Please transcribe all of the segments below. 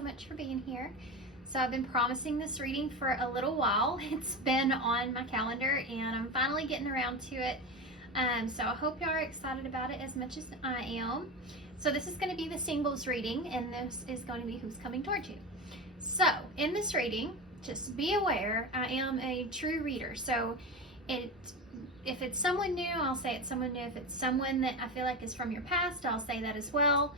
so much for being here. So I've been promising this reading for a little while. It's been on my calendar and I'm finally getting around to it. So I hope y'all are excited about it as much as I am. So this is going to be the singles reading, and this is going to be who's coming towards you. So in this reading, just be aware, I am a true reader. So if it's someone new, I'll say it's someone new. If it's someone that I feel like is from your past, I'll say that as well.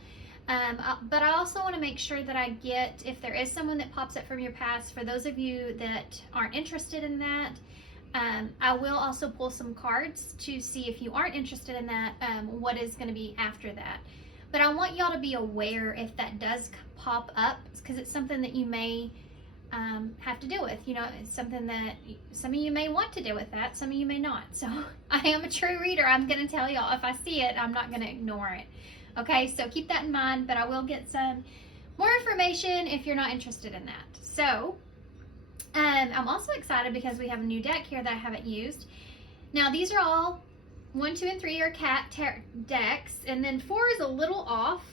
But I also want to make sure that I get, if there is someone that pops up from your past, for those of you that aren't interested in that, I will also pull some cards to see if you aren't interested in that, what is going to be after that. But I want y'all to be aware if that does pop up, because it's something that you may have to deal with. You know, it's something that some of you may want to deal with that, some of you may not. So I am a true reader. I'm going to tell y'all if I see it, I'm not going to ignore it. Okay, so keep that in mind, but I will get some more information if you're not interested in that. So I'm also excited because we have a new deck here that I haven't used. Now these are all 1, 2, and 3 are cat decks, and then 4 is a little off.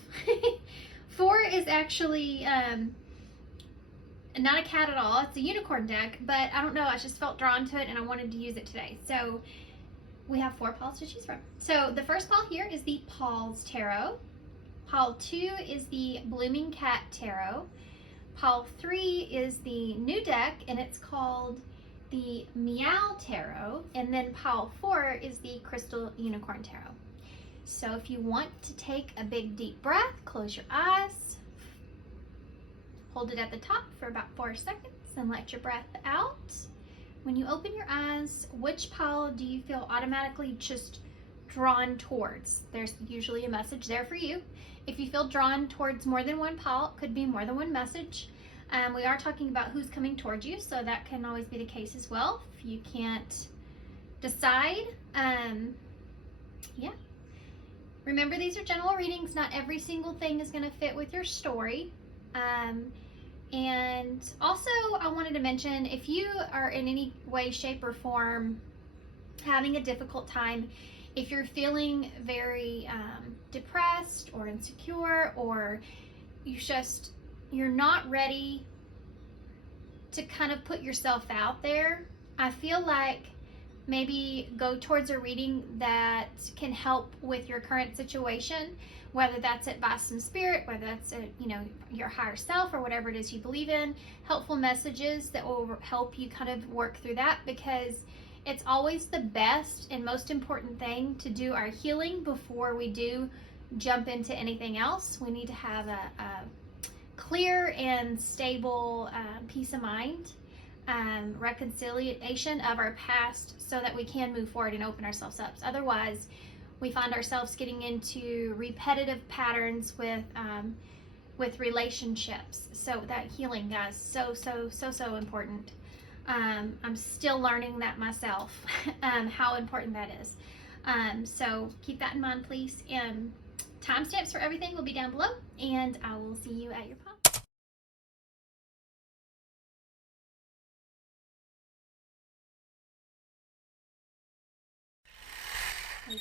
4 is actually not a cat at all. It's a unicorn deck, but I don't know, I just felt drawn to it and I wanted to use it today. So we have 4 piles to choose from. So the first pile here is the Paws Tarot. Pile 2 is the Blooming Cat Tarot. Pile 3 is the new deck, and it's called the Meow Tarot. And then pile 4 is the Crystal Unicorn Tarot. So if you want to take a big deep breath, close your eyes, hold it at the top for about 4 seconds, and let your breath out. When you open your eyes, which pile do you feel automatically just drawn towards? There's usually a message there for you. If you feel drawn towards more than one pile, it could be more than one message. We are talking about who's coming towards you, so that can always be the case as well. If you can't decide, yeah. Remember, these are general readings. Not every single thing is going to fit with your story. And also, I wanted to mention, if you are in any way, shape, or form having a difficult time, if you're feeling very depressed or insecure, or you're not ready to kind of put yourself out there, I feel like maybe go towards a reading that can help with your current situation, whether that's advice from spirit, whether that's your higher self, or whatever it is you believe in, helpful messages that will help you kind of work through that, because it's always the best and most important thing to do our healing before we do jump into anything else. We need to have a clear and stable peace of mind, reconciliation of our past, so that we can move forward and open ourselves up. Otherwise, we find ourselves getting into repetitive patterns with relationships. So that healing, guys, so important. I'm still learning that myself, how important that is. So keep that in mind, please. Timestamps for everything will be down below, and I will see you at your pile.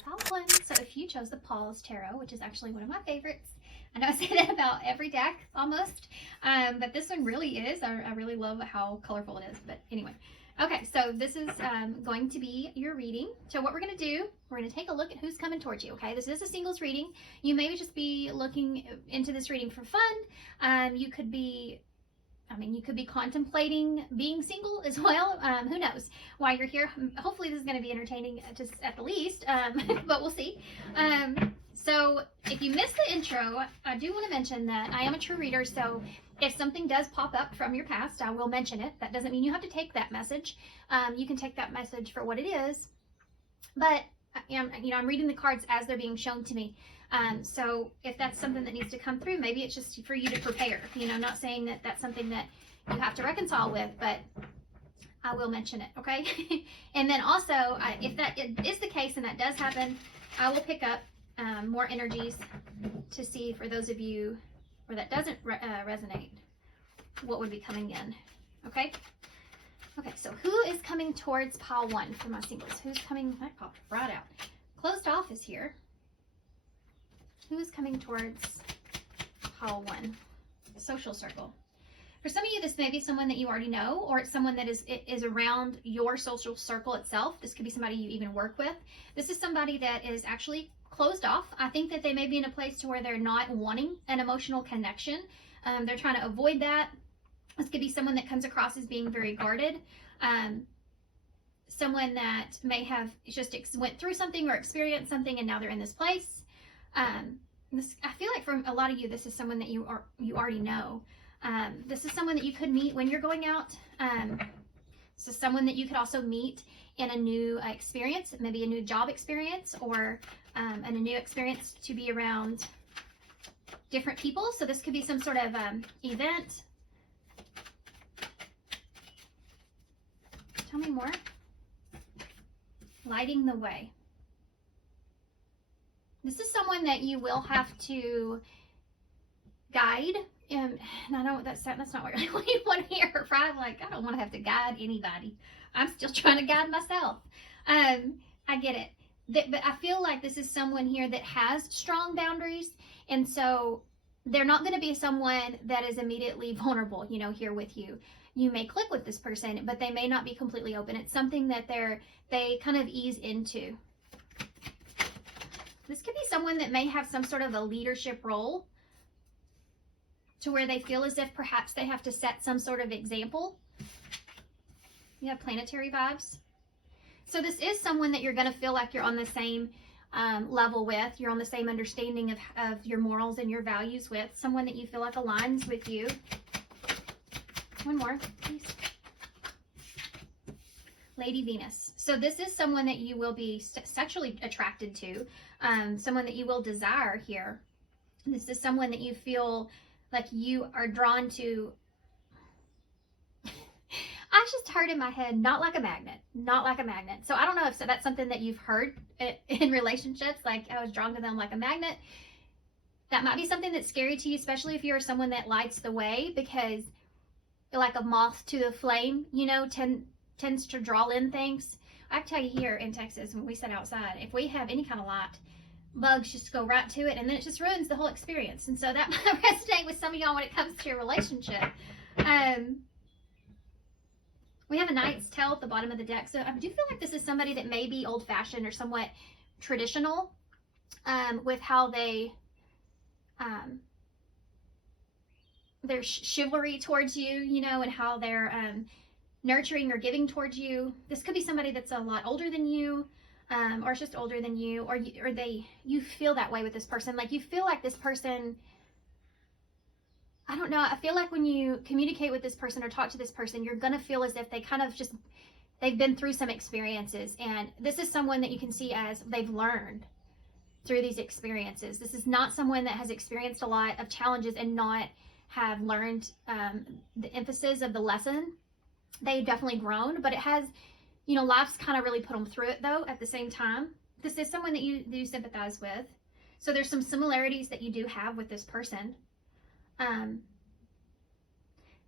Pile 1. So if you chose the Paws Tarot, which is actually one of my favorites, I know I say that about every deck almost, but this one really is. I really love how colorful it is. But anyway, okay, so this is going to be your reading. So what we're going to do, we're going to take a look at who's coming towards you. Okay, this is a singles reading. You may just be looking into this reading for fun. You could be contemplating being single as well. Who knows? While you're here, hopefully this is going to be entertaining, just at the least, but we'll see. So if you missed the intro, I do want to mention that I am a true reader, so if something does pop up from your past, I will mention it. That doesn't mean you have to take that message. You can take that message for what it is, but I'm reading the cards as they're being shown to me. So if that's something that needs to come through, maybe it's just for you to prepare. Not saying that that's something that you have to reconcile with, but I will mention it, okay? And then also, if that is the case and that does happen, I will pick up more energies to see, for those of you where that doesn't resonate, what would be coming in, okay? Okay, so who is coming towards pile 1 for my singles? Who's coming? That popped right out. Closed off is here. Who is coming towards pile 1? social circle. For some of you, this may be someone that you already know, or it's someone that is around your social circle itself. This could be somebody you even work with. This is somebody that is actually closed off. I think that they may be in a place to where they're not wanting an emotional connection. They're trying to avoid that. This could be someone that comes across as being very guarded. Someone that may have just went through something or experienced something, and now they're in this place. I feel like for a lot of you, this is someone that you already know. This is someone that you could meet when you're going out. This is someone that you could also meet in a new experience, maybe a new job experience, or a new experience to be around different people. So this could be some sort of event. Tell me more. Lighting the way. This is someone that you will have to guide. And I know that's not what you want to hear, right? Like, I don't want to have to guide anybody. I'm still trying to guide myself. I get it. But I feel like this is someone here that has strong boundaries. And so they're not going to be someone that is immediately vulnerable, here with you. You may click with this person, but they may not be completely open. It's something that they kind of ease into. This could be someone that may have some sort of a leadership role, to where they feel as if perhaps they have to set some sort of example. You have planetary vibes. So this is someone that you're going to feel like you're on the same level with. You're on the same understanding of your morals and your values with. Someone that you feel like aligns with you. One more, please. Lady Venus. So this is someone that you will be sexually attracted to. Someone that you will desire here. This is someone that you feel like you are drawn to. I just heard in my head, not like a magnet, not like a magnet. So I don't know if that's something that you've heard in relationships, like I was drawn to them like a magnet. That might be something that's scary to you, especially if you're someone that lights the way, because like a moth to the flame, tends to draw in things. I can tell you here in Texas, when we sit outside, if we have any kind of light, bugs just go right to it, and then it just ruins the whole experience. And so that might resonate with some of y'all when it comes to your relationship. We have a Knight's Tale at the bottom of the deck. So I do feel like this is somebody that may be old-fashioned or somewhat traditional with how they their chivalry towards you, and how they're nurturing or giving towards you. This could be somebody that's a lot older than you, or just older than you, or you feel that way with this person. Like you feel like this person, I don't know, I feel like when you communicate with this person or talk to this person, you're going to feel as if they kind of they've been through some experiences. And this is someone that you can see as they've learned through these experiences. This is not someone that has experienced a lot of challenges and not have learned the emphasis of the lesson. They've definitely grown, but it has, life's kind of really put them through it though at the same time. This is someone that you do sympathize with. So there's some similarities that you do have with this person.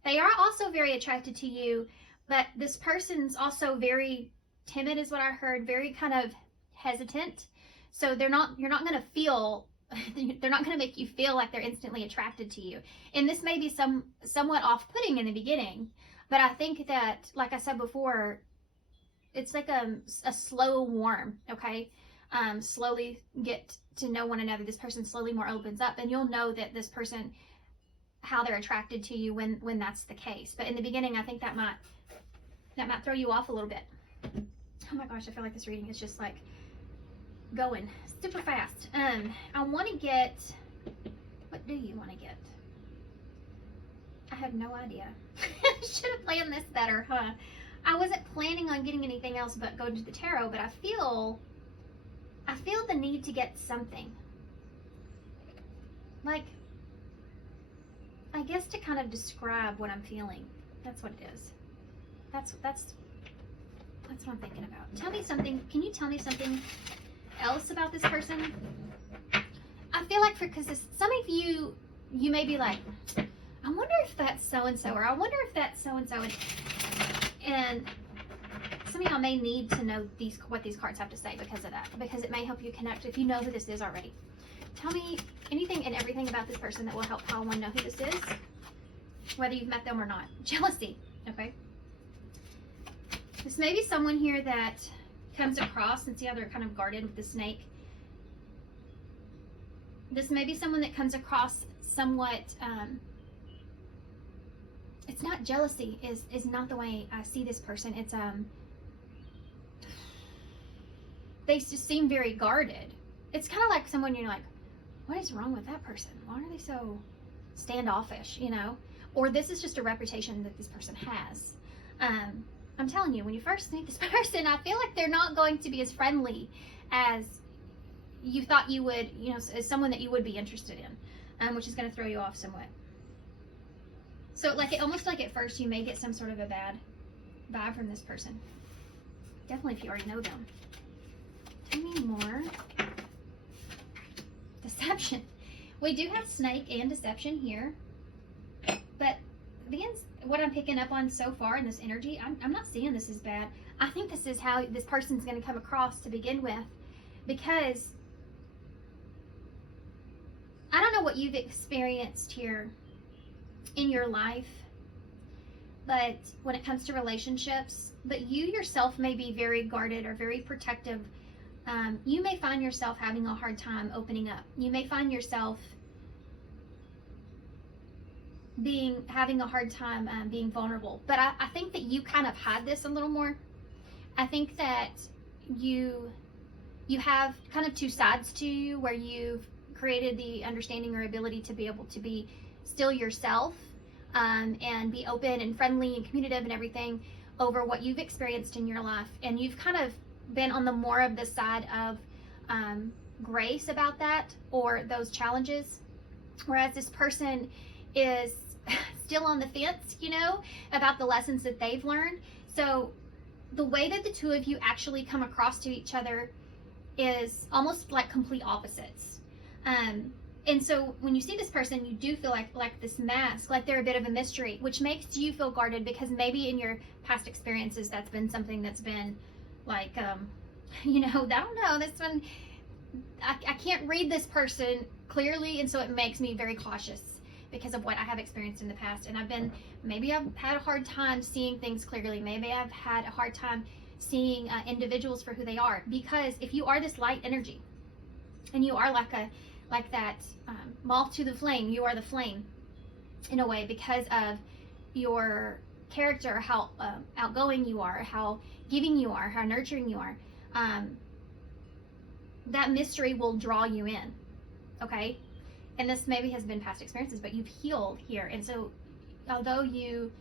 They are also very attracted to you, but this person's also very timid is what I heard, very kind of hesitant. So you're not going to feel, they're not going to make you feel like they're instantly attracted to you. And this may be somewhat off-putting in the beginning, but I think that, like I said before, it's like a slow warm, okay? Slowly get to know one another. This person slowly more opens up, and you'll know that this person, how they're attracted to you when that's the case. But in the beginning, I think that might throw you off a little bit. Oh my gosh, I feel like this reading is just like going super fast. I want to get, what do you want to get? I have no idea. Should have planned this better, huh? I wasn't planning on getting anything else but going to the tarot, but I feel the need to get something. Like, I guess to kind of describe what I'm feeling. That's what it is. That's what I'm thinking about. Tell me something. Can you tell me something else about this person? I feel like because some of you may be like, I wonder if that's so-and-so, or I wonder if that's so-and-so. And some of y'all may need to know what these cards have to say because of that, because it may help you connect if you know who this is already. Tell me anything and everything about this person that will help Pile 1 know who this is. whether you've met them or not. Jealousy, okay? This may be someone here that comes across, and see how they're kind of guarded with the snake. This may be someone that comes across somewhat, it's not jealousy, is not the way I see this person. It's, they just seem very guarded. It's kind of like someone you're like, what is wrong with that person? Why are they so standoffish, you know? Or this is just a reputation that this person has. I'm telling you, when you first meet this person, I feel like they're not going to be as friendly as you thought you would, you know, as someone that you would be interested in, which is going to throw you off somewhat. So like, almost like at first you may get some sort of a bad vibe from this person. Definitely if you already know them. Tell me more. Deception. We do have snake and deception here, but what I'm picking up on so far in this energy, I'm not seeing this as bad. I think this is how this person's going to come across to begin with, because I don't know what you've experienced here in your life, but when it comes to relationships, but you yourself may be very guarded or very protective. You may find yourself having a hard time opening up. You may find yourself having a hard time being vulnerable. But I think that you kind of hide this a little more. I think that you have kind of two sides to you, where you've created the understanding or ability to be able to be still yourself, and be open and friendly and communicative and everything over what you've experienced in your life. And you've kind of been on the more of the side of grace about that, or those challenges, whereas this person is still on the fence, you know, about the lessons that they've learned. So the way that the two of you actually come across to each other is almost like complete opposites. And so when you see this person, you do feel like this mask, like they're a bit of a mystery, which makes you feel guarded, because maybe in your past experiences that's been something that's been like, you know, I don't know, this one, I can't read this person clearly, and so it makes me very cautious because of what I have experienced in the past. And maybe I've had a hard time seeing things clearly. Maybe I've had a hard time seeing individuals for who they are, because if you are this light energy, and you are like that moth to the flame, you are the flame in a way, because of your character, how outgoing you are, how giving you are, how nurturing you are. That mystery will draw you in, okay? And this maybe has been past experiences, but you've healed here. And so although you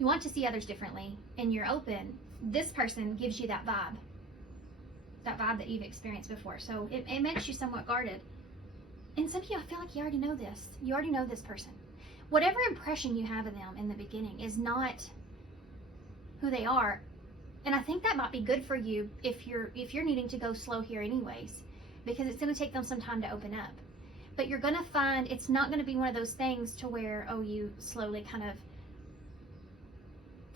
want to see others differently and you're open, this person gives you that vibe that you've experienced before. So it makes you somewhat guarded. And some of you, I feel like you already know this. You already know this person. Whatever impression you have of them in the beginning is not who they are. And I think that might be good for you if you're needing to go slow here anyways, because it's going to take them some time to open up. But you're going to find it's not going to be one of those things to where, oh, you slowly kind of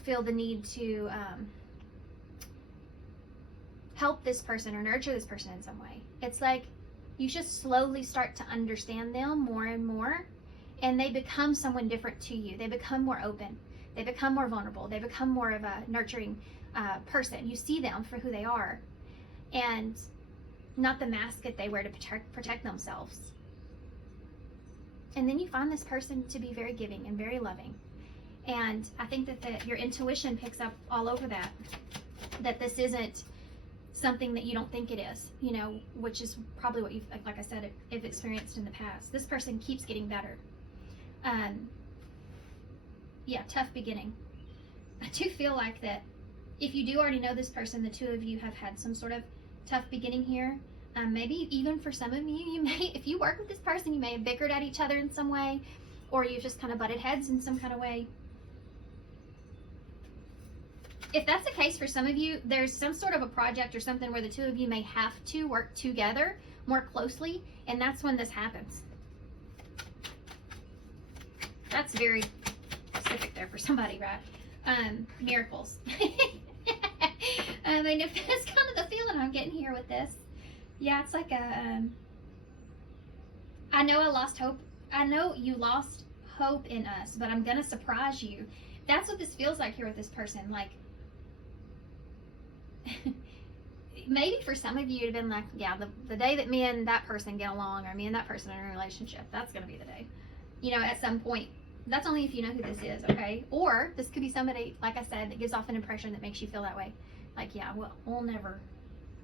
feel the need to help this person or nurture this person in some way. It's like you just slowly start to understand them more and more, and they become someone different to you. They become more open. They become more vulnerable. They become more of a nurturing person. You see them for who they are, and not the mask that they wear to protect themselves. And then you find this person to be very giving and very loving. And I think that your intuition picks up all over that this isn't something that you don't think it is, you know, which is probably what you've, like I said, have experienced in the past. This person keeps getting better. Yeah, tough beginning. I do feel like that if you do already know this person, the two of you have had some sort of tough beginning here. Maybe even for some of you may, if you work with this person, you may have bickered at each other in some way, or you've just kind of butted heads in some kind of way. If that's the case for some of you, there's some sort of a project or something where the two of you may have to work together more closely, and that's when this happens. That's very specific there for somebody, right? Miracles. I mean, if that's kind of the feeling I'm getting here with this. Yeah, it's like I know I lost hope. I know you lost hope in us, but I'm gonna surprise you. That's what this feels like here with this person. Like, maybe for some of you, it'd have been like, yeah, the day that me and that person get along, or me and that person are in a relationship, that's gonna be the day. You know, at some point. That's only if you know who this is, okay? Or this could be somebody, like I said, that gives off an impression that makes you feel that way. Like, yeah, well, we'll never.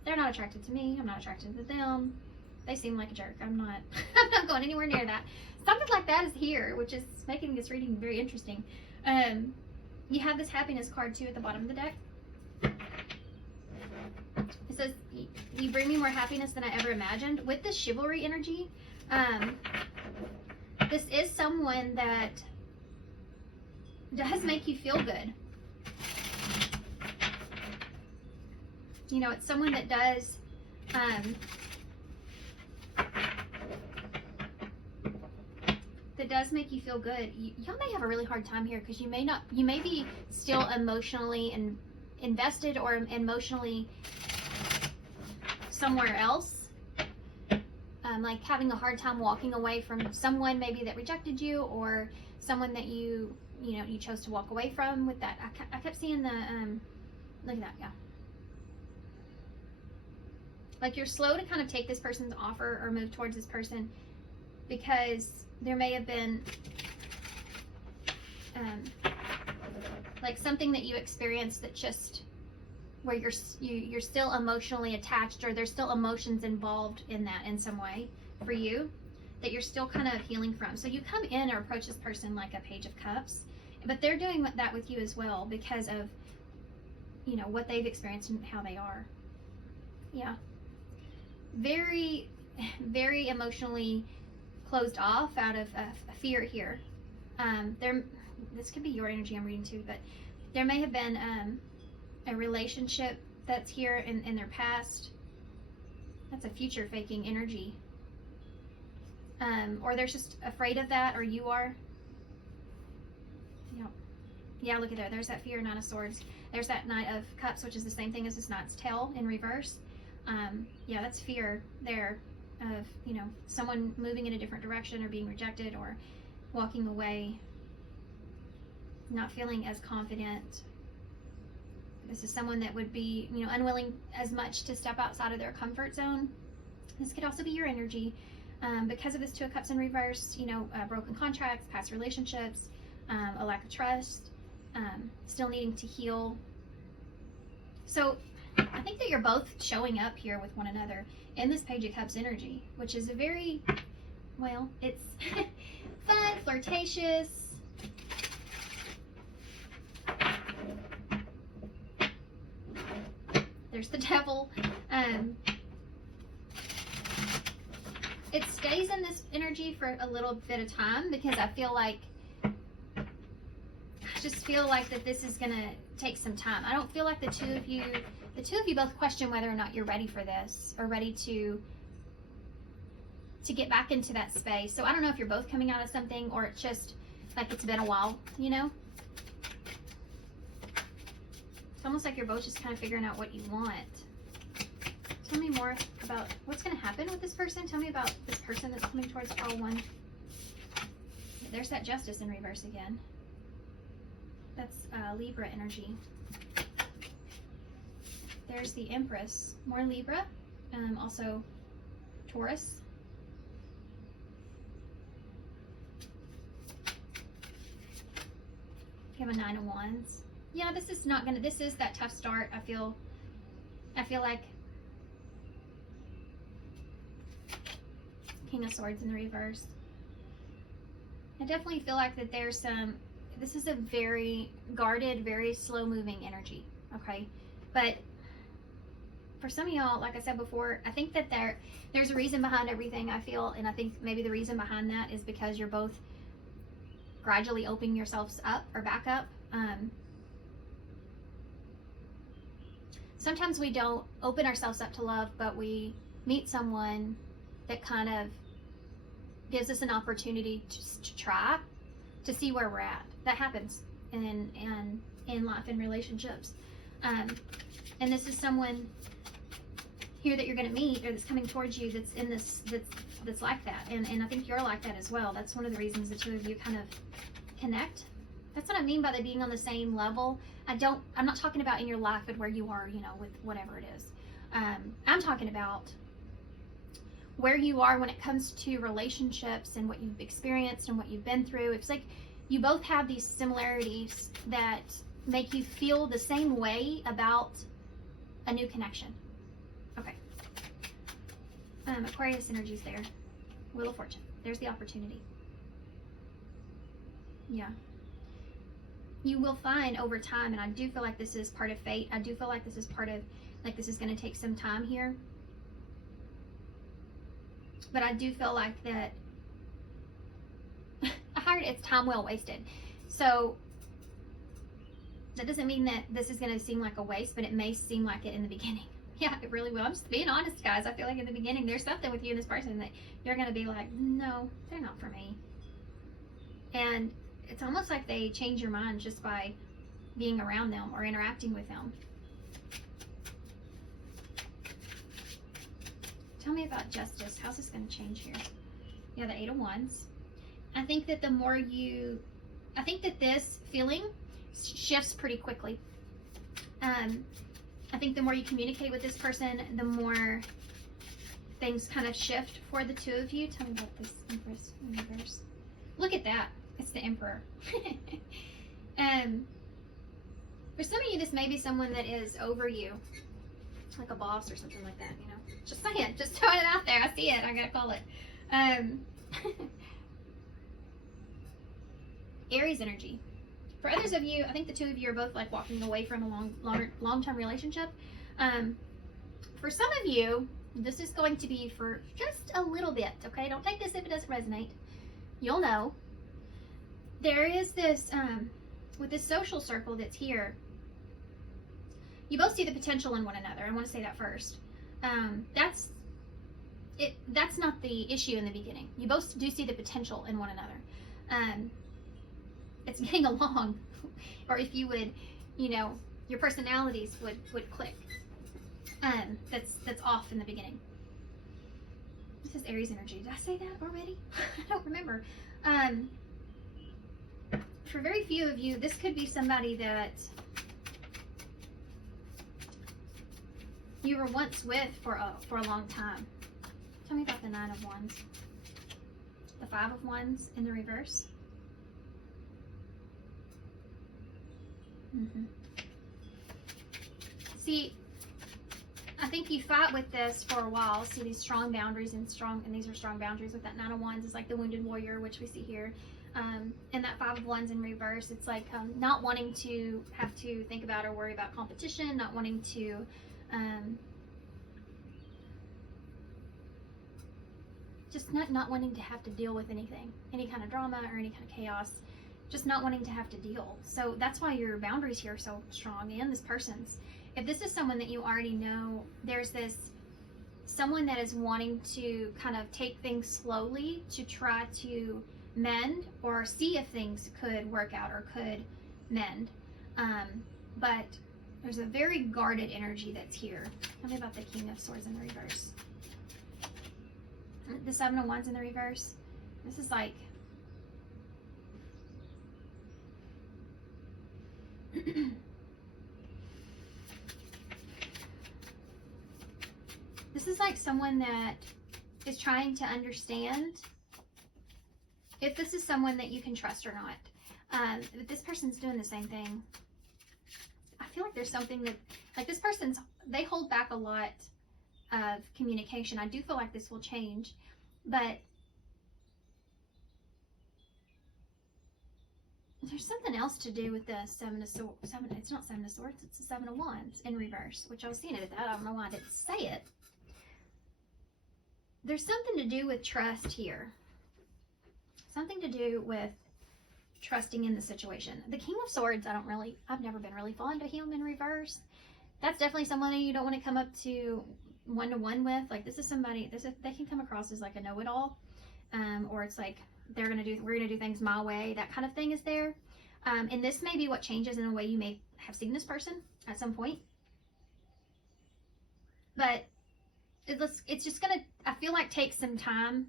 They're not attracted to me. I'm not attracted to them. They seem like a jerk. I'm not going anywhere near that. Something like that is here, which is making this reading very interesting. You have this happiness card too at the bottom of the deck. It says, you bring me more happiness than I ever imagined. With this chivalry energy, this is someone that does make you feel good. You know, it's someone that does make you feel good. Y'all may have a really hard time here because you may be still emotionally invested or emotionally somewhere else. Like having a hard time walking away from someone maybe that rejected you, or someone that you chose to walk away from with that. I kept seeing the, look at that, yeah. Like you're slow to kind of take this person's offer or move towards this person because there may have been like something that you experienced that just, where you're still emotionally attached, or there's still emotions involved in that in some way for you that you're still kind of healing from. So you come in or approach this person like a Page of Cups, but they're doing that with you as well because of, you know, what they've experienced and how they are. Yeah. Very, very emotionally closed off out of fear here. This could be your energy I'm reading too, but there may have been a relationship that's here in their past. That's a future faking energy. Or they're just afraid of that, or you are. Yep. Yeah, look at there. There's that fear, Nine of Swords. There's that Knight of Cups, which is the same thing as this Knight's tail in reverse. Yeah, that's fear there of, you know, someone moving in a different direction or being rejected or walking away, not feeling as confident. This is someone that would be, you know, unwilling as much to step outside of their comfort zone. This could also be your energy. Because of this Two of Cups in reverse, you know, broken contracts, past relationships, a lack of trust, still needing to heal. So I think that you're both showing up here with one another in this Page of Cups energy, which is a very, well, it's fun, flirtatious. There's the Devil. It stays in this energy for a little bit of time because I just feel like that this is gonna take some time. I don't feel like the two of you both question whether or not you're ready for this or ready to get back into that space. So I don't know if you're both coming out of something or it's just like it's been a while, you know? It's almost like you're both just kind of figuring out what you want. Tell me more about what's going to happen with this person. Tell me about this person that's coming towards pile 1. There's that Justice in reverse again. That's Libra energy. There's the Empress. More Libra. Also Taurus. You have a 9 of Wands. Yeah, this is that tough start. I feel like King of Swords in the reverse. I definitely feel like that this is a very guarded, very slow moving energy, okay? But for some of y'all, like I said before, I think that there's a reason behind everything, I feel, and I think maybe the reason behind that is because you're both gradually opening yourselves up or back up. Sometimes we don't open ourselves up to love, but we meet someone that kind of gives us an opportunity to try to see where we're at. That happens in life, in relationships. And this is someone here that you're going to meet or that's coming towards you that's that's like that. And I think you're like that as well. That's one of the reasons the two of you kind of connect. That's what I mean by they being on the same level. I'm not talking about in your life and where you are, you know, with whatever it is. I'm talking about where you are when it comes to relationships and what you've experienced and what you've been through. It's like you both have these similarities that make you feel the same way about a new connection. Okay. Aquarius energy's there. Wheel of Fortune. There's the opportunity. Yeah. You will find over time, and I do feel like this is part of fate. I do feel like this is part of, like, this is going to take some time here. But I do feel like that it's time well wasted. So that doesn't mean that this is going to seem like a waste, but it may seem like it in the beginning. Yeah, it really will. I'm just being honest, guys. I feel like in the beginning there's something with you and this person that you're going to be like, no, they're not for me. And it's almost like they change your mind just by being around them or interacting with them. Tell me about justice. How's this going to change here? Yeah, the Eight of Wands. I think that I think that this feeling shifts pretty quickly. I think the more you communicate with this person, the more things kind of shift for the two of you. Tell me about this Empress in reverse. Look at that. It's the Emperor. For some of you, this may be someone that is over you, like a boss or something like that, you know. Just saying, just throwing it out there. I see it. I gotta call it. Aries energy. For others of you, I think the two of you are both like walking away from a long-term relationship. For some of you, this is going to be for just a little bit, okay? Don't take this if it doesn't resonate. You'll know. There is this, with this social circle that's here, you both see the potential in one another. I want to say that first. That's not the issue in the beginning. You both do see the potential in one another. It's getting along, or if you would, you know, your personalities would click. That's off in the beginning. This is Aries energy. Did I say that already? I don't remember. For very few of you, this could be somebody that you were once with for a long time. Tell me about the Nine of Wands. The Five of Wands in the reverse. See, I think you fight with this for a while. See these strong boundaries and these are strong boundaries with that Nine of Wands. It's like the wounded warrior, which we see here. And that Five of Wands in reverse, it's like not wanting to have to think about or worry about competition, not wanting to just not wanting to have to deal with anything, any kind of drama or any kind of chaos, just not wanting to have to deal. So that's why your boundaries here are so strong, and this person's. If this is someone that you already know, there's this someone that is wanting to kind of take things slowly to try to mend or see if things could work out or could mend. But there's a very guarded energy that's here. Tell me about the King of Swords in the reverse. The Seven of Wands in the reverse. This is like this is like someone that is trying to understand if this is someone that you can trust or not. But this person's doing the same thing. I feel like there's something that, like this person's, they hold back a lot of communication. I do feel like this will change, but there's something else to do with the Seven of Swords. It's not Seven of Swords, it's the Seven of Wands in reverse, which I was seeing it at that. I don't know why I didn't say it. There's something to do with trust here. Something to do with trusting in the situation. The King of Swords, I've never been really fond of him in reverse. That's definitely someone that you don't want to come up to one-to-one with. Like this is somebody, they can come across as like a know-it-all. Or it's like we're gonna do things my way. That kind of thing is there. And this may be what changes in a way you may have seen this person at some point. But it's just gonna, I feel like, take some time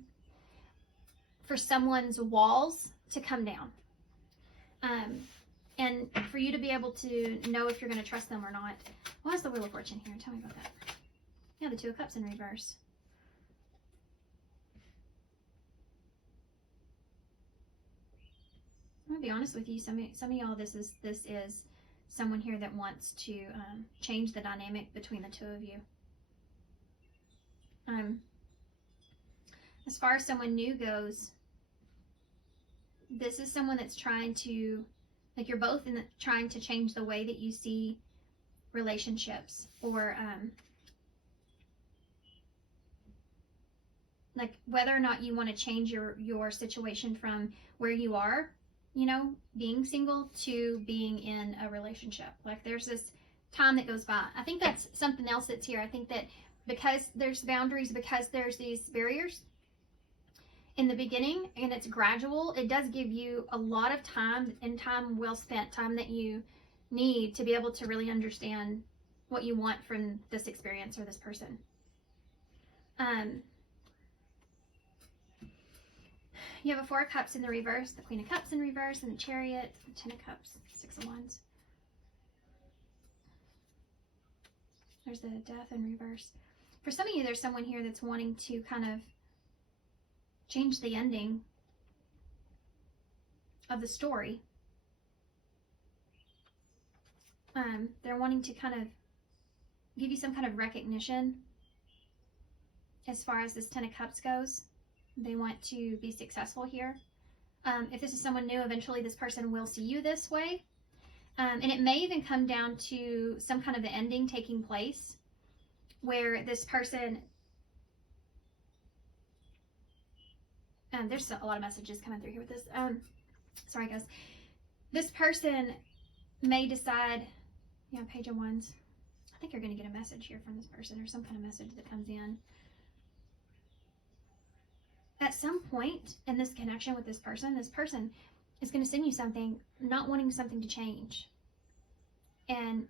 for someone's walls to come down. And for you to be able to know if you're going to trust them or not. Why is the Wheel of Fortune here? Tell me about that. Yeah, the Two of Cups in reverse. I'm going to be honest with you. Some of y'all, this is someone here that wants to change the dynamic between the two of you. As far as someone new goes, this is someone that's trying to, like, you're both trying to change the way that you see relationships, or like whether or not you want to change your situation from where you are, you know, being single, to being in a relationship. Like, there's this time that goes by. I think that's something else that's here. I think that because there's boundaries, because there's these barriers in the beginning and it's gradual, it does give you a lot of time, and time well spent, time that you need to be able to really understand what you want from this experience or this person. You have a Four of Cups in the reverse, the Queen of Cups in reverse, and the Chariot, the Ten of Cups, Six of Wands. There's the Death in reverse. For some of you, there's someone here that's wanting to kind of change the ending of the story. They're wanting to kind of give you some kind of recognition as far as this Ten of Cups goes. They want to be successful here. If this is someone new, eventually this person will see you this way. And it may even come down to some kind of an ending taking place where this person, there's a lot of messages coming through here with this. Sorry guys. This person may decide, yeah, Page of Wands. I think you're going to get a message here from this person, or some kind of message that comes in. At some point in this connection with this person is going to send you something, not wanting something to change and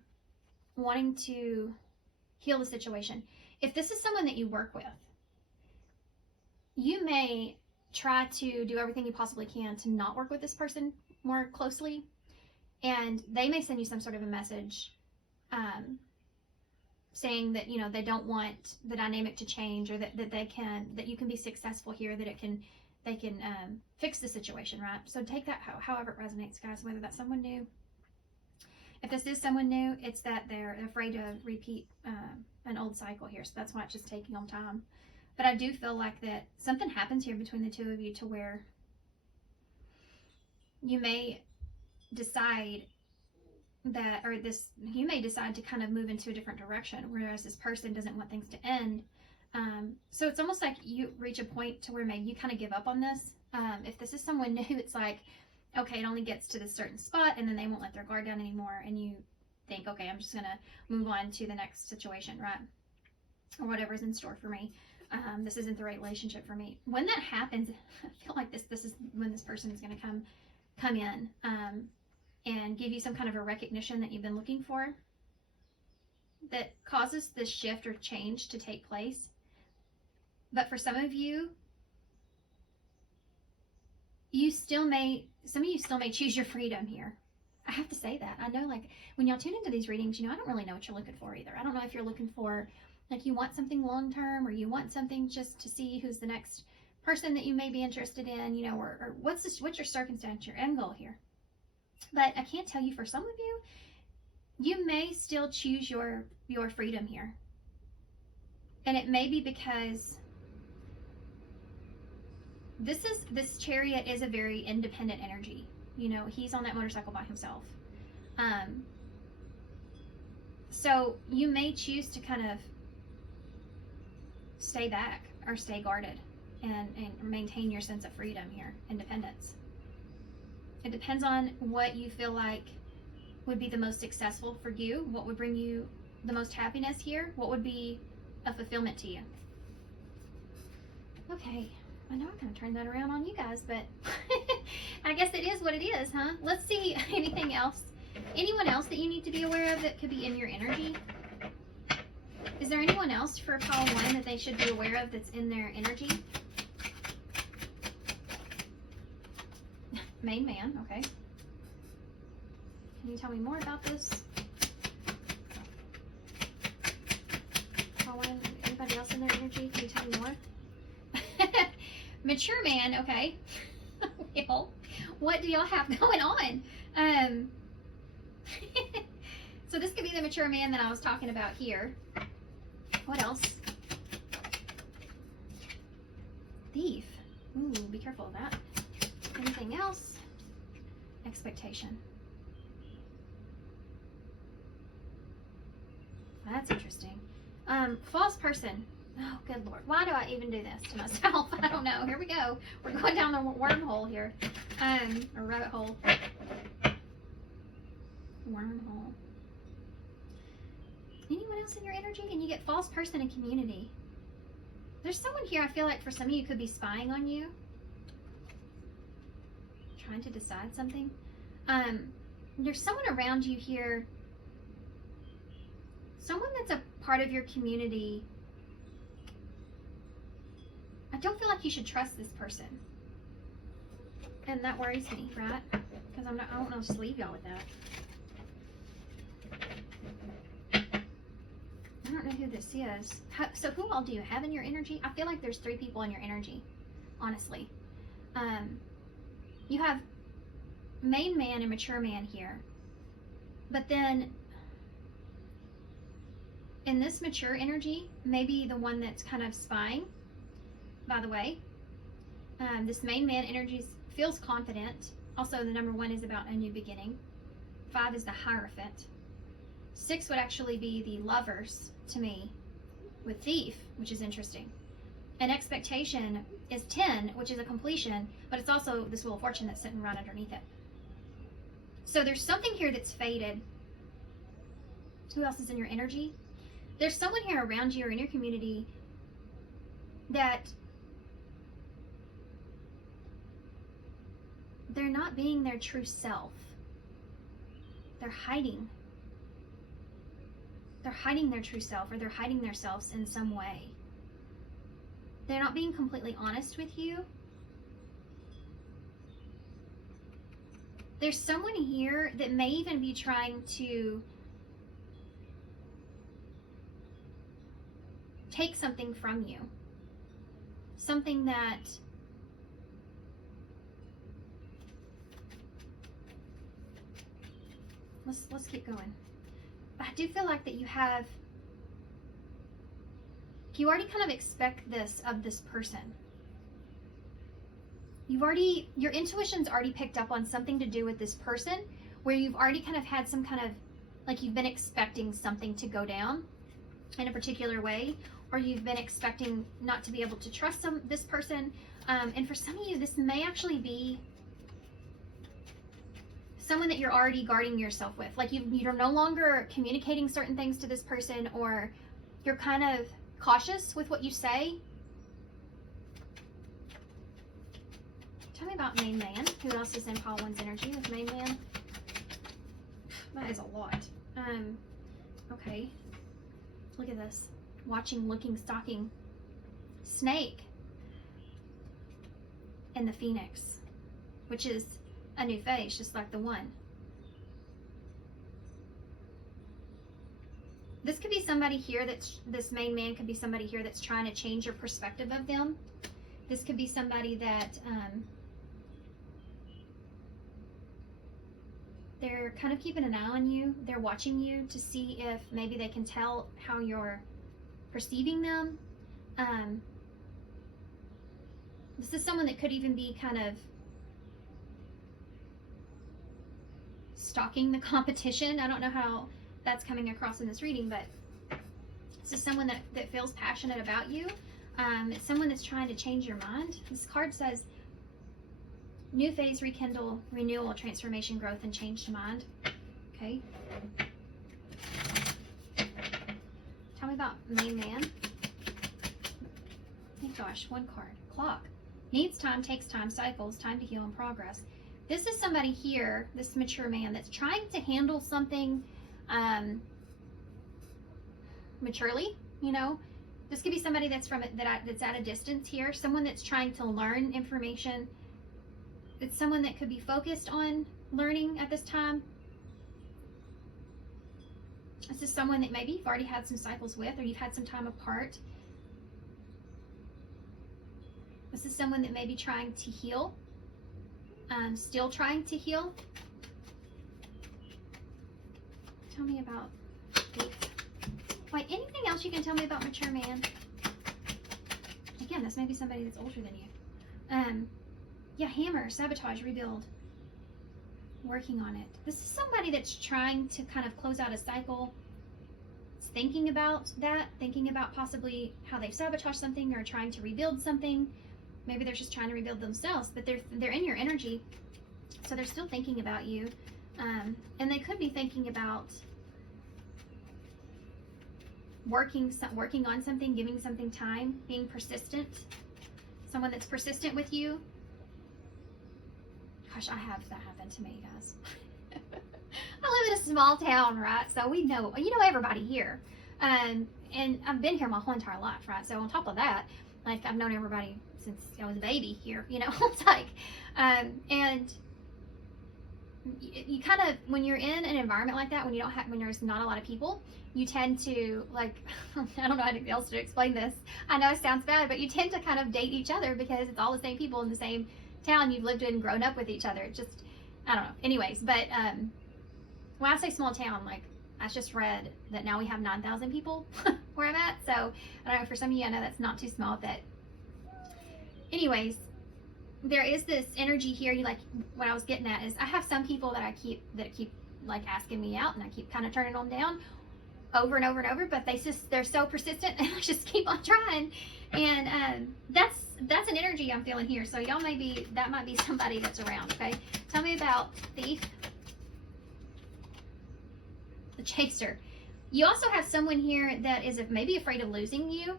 wanting to heal the situation. If this is someone that you work with, you may try to do everything you possibly can to not work with this person more closely, and they may send you some sort of a message saying that, you know, they don't want the dynamic to change, or that you can be successful here, that they can fix the situation, right? So take that however it resonates, guys, whether that's someone new. If this is someone new, it's that they're afraid to repeat an old cycle here, so that's why it's just taking on time. But I do feel like that something happens here between the two of you to where you may decide that, or you may decide to kind of move into a different direction, whereas this person doesn't want things to end. So it's almost like you reach a point to where maybe you kind of give up on this. If this is someone new, it's like, okay, it only gets to this certain spot and then they won't let their guard down anymore, and you think, okay, I'm just gonna move on to the next situation, right? Or whatever's in store for me. This isn't the right relationship for me. When that happens, I feel like this is when this person is gonna come in and give you some kind of a recognition that you've been looking for, that causes this shift or change to take place. But for some of you, some of you still may choose your freedom here. I have to say that. I know, like, when y'all tune into these readings, you know, I don't really know what you're looking for either. I don't know if you're looking for, like, you want something long term, or you want something just to see who's the next person that you may be interested in, you know, or what's your circumstance, your end goal here. But I can't tell you, for some of you, you may still choose your freedom here. And it may be because this Chariot is a very independent energy. You know, he's on that motorcycle by himself. So you may choose to kind of stay back or stay guarded and maintain your sense of freedom here, independence. It depends on what you feel like would be the most successful for you, what would bring you the most happiness here, what would be a fulfillment to you. Okay, I know I kind of turned that around on you guys, but I guess it is what it is, huh? Let's see anything else. Anyone else that you need to be aware of that could be in your energy? Is there anyone else else for pile 1 that they should be aware of that's in their energy? Main man, okay. Can you tell me more about this? Pile 1, anybody else in their energy? Can you tell me more? Mature man, okay. Well, what do y'all have going on? So this could be the mature man that I was talking about here. What else? Thief. Ooh, be careful of that. Anything else? Expectation. That's interesting. False person. Oh, good Lord. Why do I even do this to myself? I don't know. Here we go. We're going down the wormhole here. A rabbit hole. Wormhole. Anyone else in your energy? And you get false person and community. There's someone here, I feel like for some of you could be spying on you. Trying to decide something. There's someone around you here. Someone that's a part of your community. I don't feel like you should trust this person. And that worries me, right? Because I don't want to just leave y'all with that. I don't know who this is. So who all do you have in your energy? I feel like there's 3 people in your energy, honestly. You have main man and mature man here. But then in this mature energy, maybe the one that's kind of spying, by the way. This main man energy feels confident. Also, the number 1 is about a new beginning. 5 is the Hierophant. 6 would actually be the Lovers to me, with Thief, which is interesting. And Expectation is 10, which is a completion, but it's also this Wheel of Fortune that's sitting right underneath it. So there's something here that's faded. Who else is in your energy? There's someone here around you or in your community that they're not being their true self. They're hiding. They're hiding their true self, or they're hiding themselves in some way. They're not being completely honest with you. There's someone here that may even be trying to take something from you. Something that let's keep going. I do feel like that you already kind of expect this of this person. Your intuition's already picked up on something to do with this person, where you've already kind of had some kind of, like you've been expecting something to go down in a particular way, or you've been expecting not to be able to trust this person. And for some of you, this may actually be someone that you're already guarding yourself with. Like you're no longer communicating certain things to this person, or you're kind of cautious with what you say. Tell me about main man. Who else is in pile 1's energy with main man? That is a lot. Okay. Look at this. Watching, looking, stalking. Snake. And the Phoenix, which is a new face, just like the 1. This could be somebody here this main man could be somebody here that's trying to change your perspective of them. This could be somebody that they're kind of keeping an eye on you. They're watching you to see if maybe they can tell how you're perceiving them. This is someone that could even be kind of stalking the competition. I don't know how that's coming across in this reading, but this is someone that feels passionate about you. It's someone that's trying to change your mind. This card says, new phase, rekindle, renewal, transformation, growth, and change to mind. Okay. Tell me about main man. Oh gosh, 1 card. Clock. Needs time, takes time, cycles, time to heal and progress. This is somebody here, this mature man, that's trying to handle something maturely, This could be somebody that's that's at a distance here, someone that's trying to learn information. It's someone that could be focused on learning at this time. This is someone that maybe you've already had some cycles with, or you've had some time apart. This is someone that may be trying to heal, still trying to heal. Tell me about Thief. Wait, anything else you can tell me about mature man? Again, this may be somebody that's older than you. Yeah, hammer, sabotage, rebuild. Working on it. This is somebody that's trying to kind of close out a cycle. It's thinking about that, thinking about possibly how they've sabotaged something or trying to rebuild something. Maybe they're just trying to rebuild themselves, but they're in your energy, so they're still thinking about you. And they could be thinking about working on something, giving something time, being persistent. Someone that's persistent with you. Gosh, I have that happen to me, guys. I live in a small town, right? So you know everybody here. And I've been here my whole entire life, right? So on top of that, like, I've known everybody since I was a baby here, you know. It's like, and you kind of, when you're in an environment like that, when there's not a lot of people, you tend to, like, I don't know how else to explain this. I know it sounds bad, but you tend to kind of date each other because it's all the same people in the same town you've lived in and grown up with each other. It just, I don't know. Anyways, but when I say small town, like, I just read that now we have 9,000 people where I'm at. So I don't know, for some of you, I know that's not too small, but anyways, there is this energy here. You, like, what I was getting at is I have some people that keep like asking me out, and I keep kind of turning them down over and over and over, but they're so persistent, and I just keep on trying. And that's an energy I'm feeling here. So y'all that might be somebody that's around. Okay, tell me about Thief. The Chaser. You also have someone here that is maybe afraid of losing you.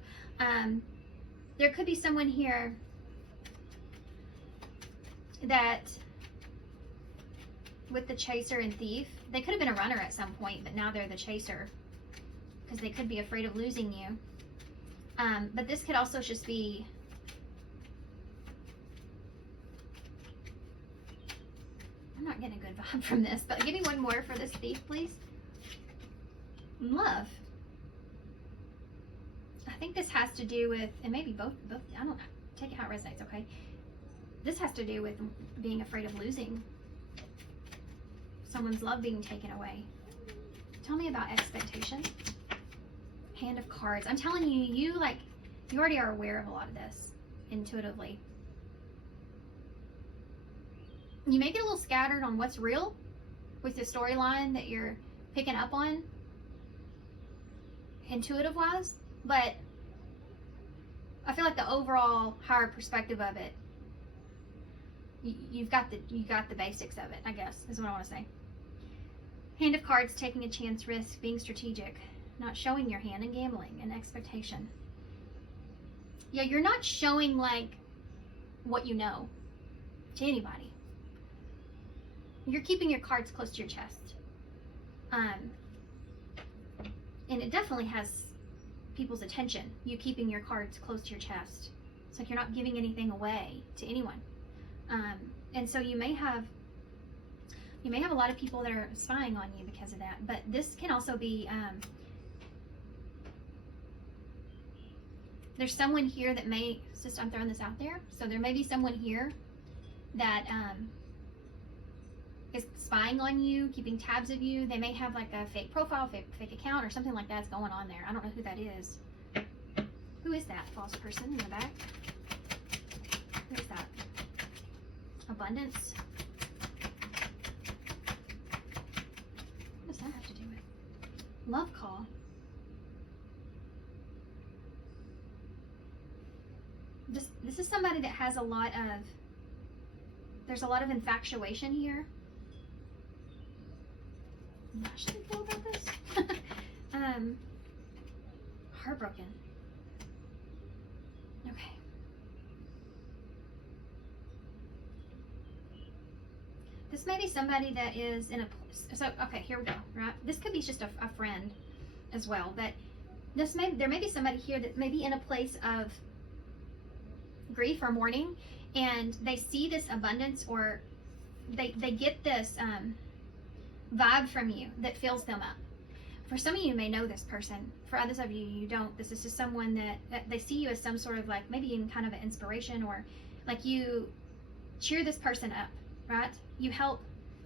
There could be someone here that, with the Chaser and Thief, they could have been a runner at some point, but now they're the Chaser because they could be afraid of losing you. But this could also just be, I'm not getting a good vibe from this, but give me one more for this Thief, please. Love. I think this has to do with, and maybe both, I don't know, take it how it resonates, okay? This has to do with being afraid of losing someone's love, being taken away. Tell me about expectation. Hand of Cards. I'm telling you, you already are aware of a lot of this intuitively. You may get a little scattered on what's real with the storyline that you're picking up on intuitive wise, but I feel like the overall higher perspective of it, you got the basics of it, I guess, is what I want to say. Hand of Cards, taking a chance, risk, being strategic, not showing your hand, and gambling, and expectation. Yeah, you're not showing, like, what you know to anybody. You're keeping your cards close to your chest. And it definitely has people's attention, you keeping your cards close to your chest. It's like you're not giving anything away to anyone. And so you may have a lot of people that are spying on you because of that. But this can also be, there's someone here that may, I'm throwing this out there, so there may be someone here that is spying on you, keeping tabs of you. They may have like a fake profile, fake account, or something like that's going on there. I don't know who that is. Who is that false person in the back? Who is that? Abundance. What does that have to do with? Love call. This is somebody that has there's a lot of infatuation here. How should I feel about this? Heartbroken. Okay. This may be somebody that is in a, so, okay, here we go, right? This could be just a friend as well, but there may be somebody here that may be in a place of grief or mourning, and they see this abundance, or they get this vibe from you that fills them up. For some of you may know this person. For others of you, you don't. This is just someone that they see you as some sort of, like, maybe in kind of an inspiration, or like you cheer this person up, right? You help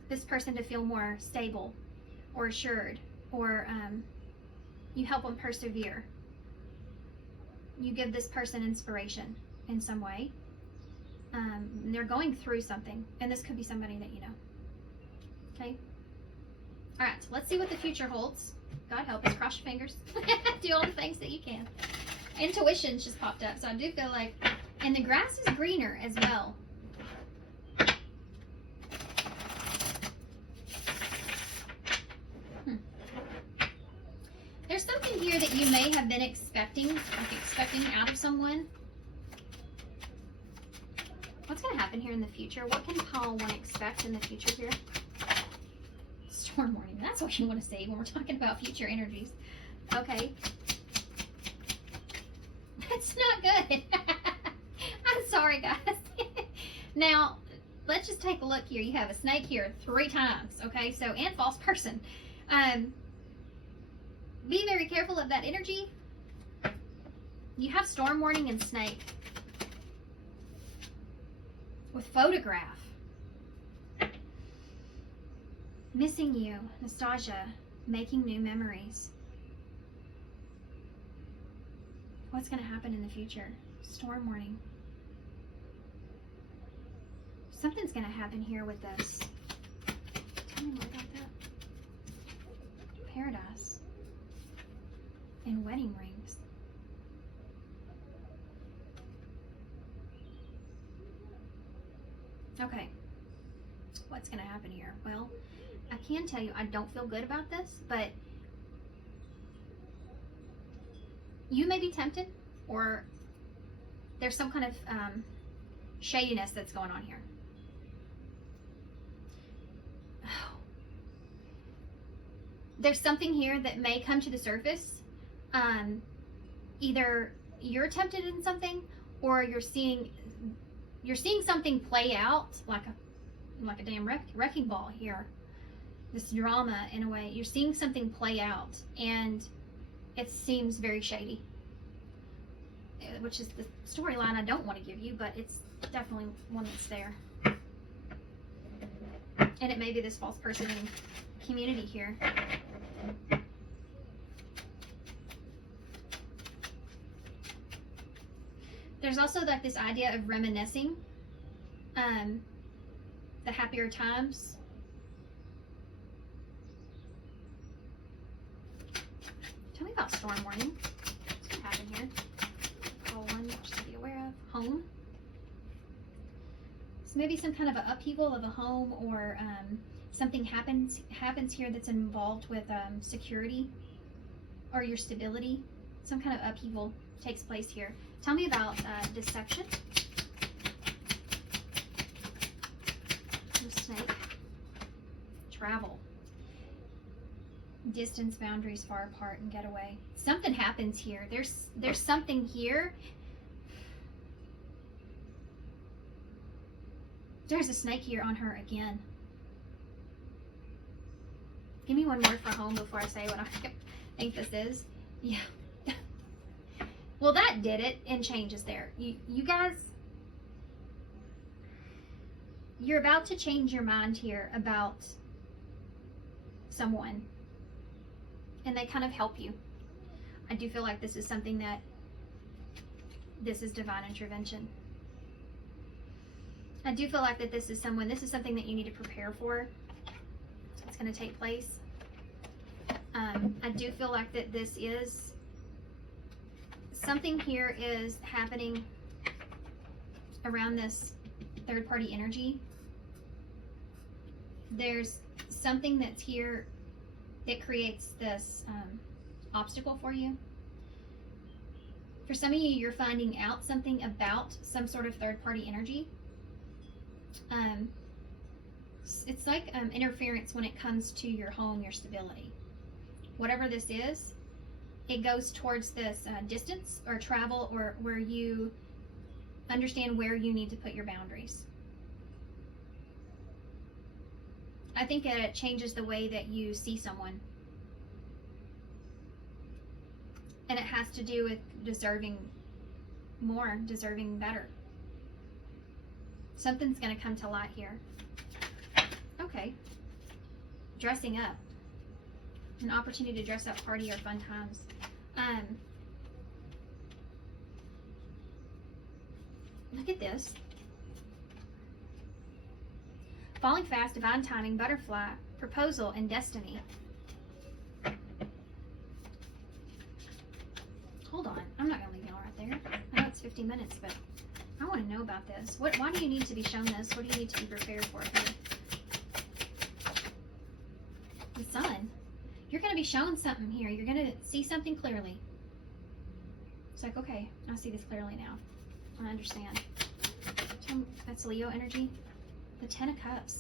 this person to feel more stable or assured, or you help them persevere. You give this person inspiration in some way. They're going through something, and this could be somebody that you know. Okay? All right, so let's see what the future holds. God help us. Cross your fingers. Do all the things that you can. Intuition's just popped up, so I do feel like, and the grass is greener as well. There's something here that you may have been expecting out of someone. What's going to happen here in the future? What can Paul want to expect in the future here? Storm warning. That's what you want to say when we're talking about future energies. Okay. That's not good. I'm sorry, guys. Now, let's just take a look here. You have a snake here 3 times. Okay, so, and false person. Be very careful of that energy. You have storm warning and snake. With photograph. Missing you, nostalgia, making new memories. What's going to happen in the future? Storm warning. Something's going to happen here with this. Tell me more about that. Paradise. And wedding rings. Okay. What's going to happen here? Well, I can tell you I don't feel good about this, but you may be tempted, or there's some kind of shadiness that's going on here. There's something here that may come to the surface. Either you're tempted in something, or you're seeing something play out like a damn wrecking ball here. This drama, in a way, you're seeing something play out, and it seems very shady, which is the storyline I don't want to give you, but it's definitely one that's there. And it may be this false person in community here. There's also like this idea of reminiscing the happier times. Tell me about storm warning. What's going to happen here? Call one just to be aware of. Home. So maybe some kind of an upheaval of a home, or something happens here that's involved with security or your stability. Some kind of upheaval takes place here. Tell me about deception. Snake. Travel. Distance, boundaries, far apart, and get away. Something happens here. There's something here. There's a snake here on her again. Give me one more for home before I say what I think this is. Yeah. Well, that did it, and change is there. You guys, you're about to change your mind here about someone, and they kind of help you. I do feel like this is something that, this is divine intervention. I do feel like that this is something that you need to prepare for. It's going to take place. I do feel like that this is, something here is happening around this third party energy. There's something that's here that creates this obstacle for you. For some of you, you're finding out something about some sort of third party energy. It's like interference when it comes to your home, your stability. Whatever this is, it goes towards this distance or travel, or where you understand where you need to put your boundaries. I think that it changes the way that you see someone. And it has to do with deserving more, deserving better. Something's going to come to light here. Okay. Dressing up. An opportunity to dress up, party, or fun times. Look at this. Falling fast, divine timing, butterfly, proposal, and destiny. Hold on. I'm not going to leave y'all right there. I know it's 50 minutes, but I want to know about this. Why do you need to be shown this? What do you need to be prepared for here? The sun. You're going to be shown something here. You're going to see something clearly. It's like, okay, I see this clearly now. I understand. That's Leo energy. The 10 of Cups.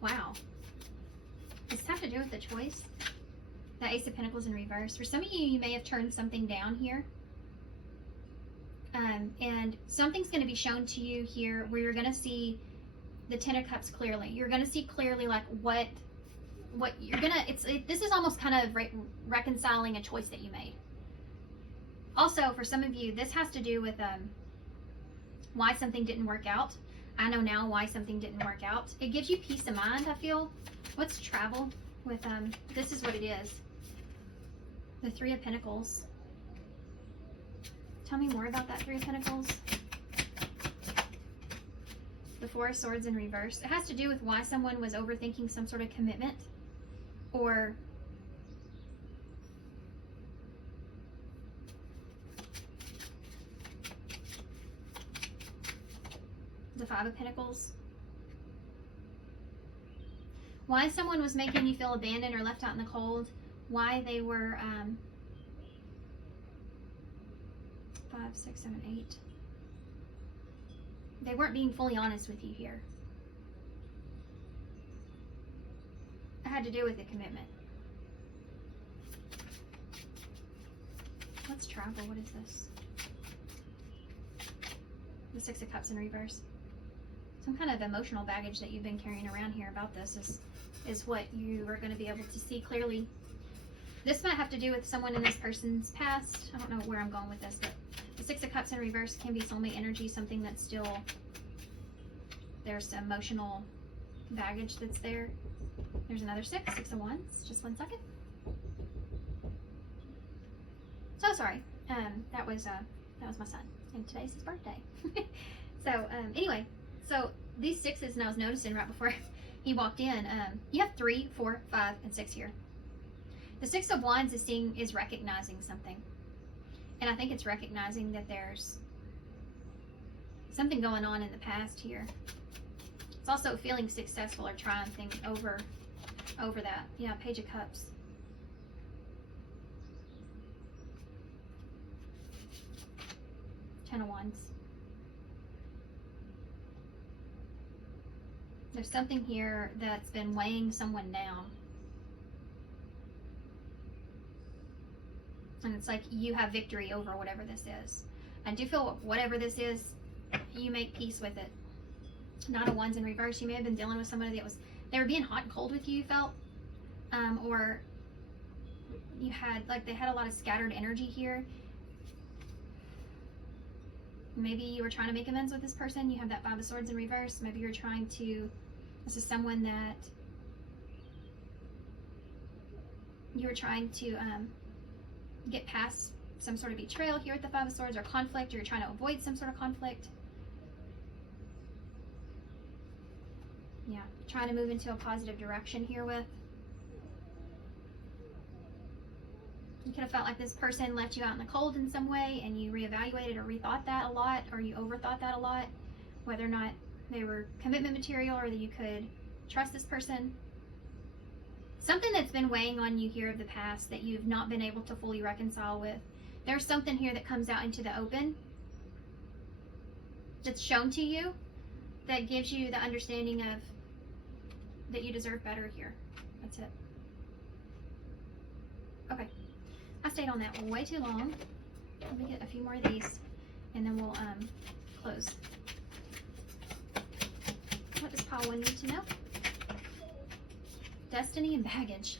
Wow. Does this have to do with the choice? The Ace of Pentacles in reverse. For some of you, you may have turned something down here. And something's going to be shown to you here where you're going to see the 10 of Cups clearly. You're going to see clearly like what you're going to, this is almost kind of reconciling a choice that you made. Also, for some of you, this has to do with why something didn't work out. I know now why something didn't work out. It gives you peace of mind, I feel. What's travel? With this is what it is. The 3 of Pentacles. Tell me more about that 3 of Pentacles. The 4 of Swords in reverse. It has to do with why someone was overthinking some sort of commitment, or the 5 of Pentacles. Why someone was making you feel abandoned or left out in the cold. Why they were 5, 6, 7, 8. They weren't being fully honest with you here. It had to do with the commitment. Let's travel. What is this? The 6 of Cups in reverse. Some kind of emotional baggage that you've been carrying around here about this is what you are going to be able to see clearly. This might have to do with someone in this person's past. I don't know where I'm going with this, but the 6 of Cups in reverse can be soulmate energy, something that's still, there's emotional baggage that's there. There's another 6 of Wands. Just 1 second. So sorry. That was my son, and today's his birthday. So anyway, so these 6s, and I was noticing right before he walked in, you have 3, 4, 5, and 6 here. The 6 of Wands is recognizing something, and I think it's recognizing that there's something going on in the past here. It's also feeling successful or trying things over that. Yeah, Page of Cups. Ten of Wands. There's something here that's been weighing someone down. And it's like you have victory over whatever this is. I do feel whatever this is, you make peace with it. Nine of Wands in reverse. You may have been dealing with somebody that they were being hot and cold with you, you felt. Or you had, they had a lot of scattered energy here. Maybe you were trying to make amends with this person. You have that 5 of Swords in reverse. Maybe you're trying to, this is someone that you were trying to get past some sort of betrayal here with the 5 of Swords, or conflict, or you're trying to avoid some sort of conflict. Yeah, trying to move into a positive direction here with. You could have felt like this person left you out in the cold in some way, and you reevaluated or rethought that a lot, or you overthought that a lot, whether or not they were commitment material or that you could trust this person. Something that's been weighing on you here of the past that you've not been able to fully reconcile with. There's something here that comes out into the open that's shown to you, that gives you the understanding of that you deserve better here. That's it. Okay. I stayed on that way too long. Let me get a few more of these, and then we'll close. What does pile 1 need to know? Destiny and baggage.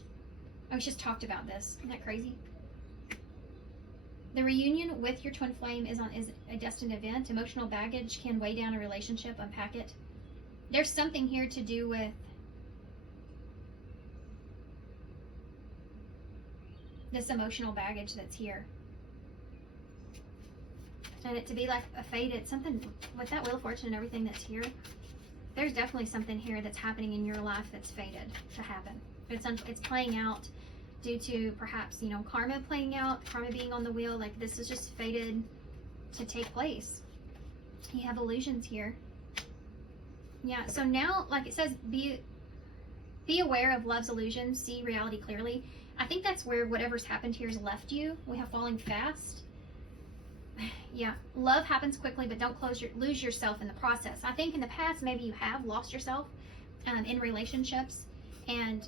Oh, we just talked about this. Isn't that crazy? The reunion with your twin flame is a destined event. Emotional baggage can weigh down a relationship. Unpack it. There's something here to do with this emotional baggage that's here. And it to be like a faded, something with that Wheel of Fortune and everything that's here, there's definitely something here that's happening in your life that's faded to happen. It's playing out due to perhaps, you know, karma playing out, karma being on the wheel, like this is just fated to take place. You have illusions here. Yeah, so now, like it says, be aware of love's illusions, see reality clearly. I think that's where whatever's happened here has left you. We have falling fast. Yeah, love happens quickly, but don't lose yourself in the process. I think in the past, maybe you have lost yourself in relationships, and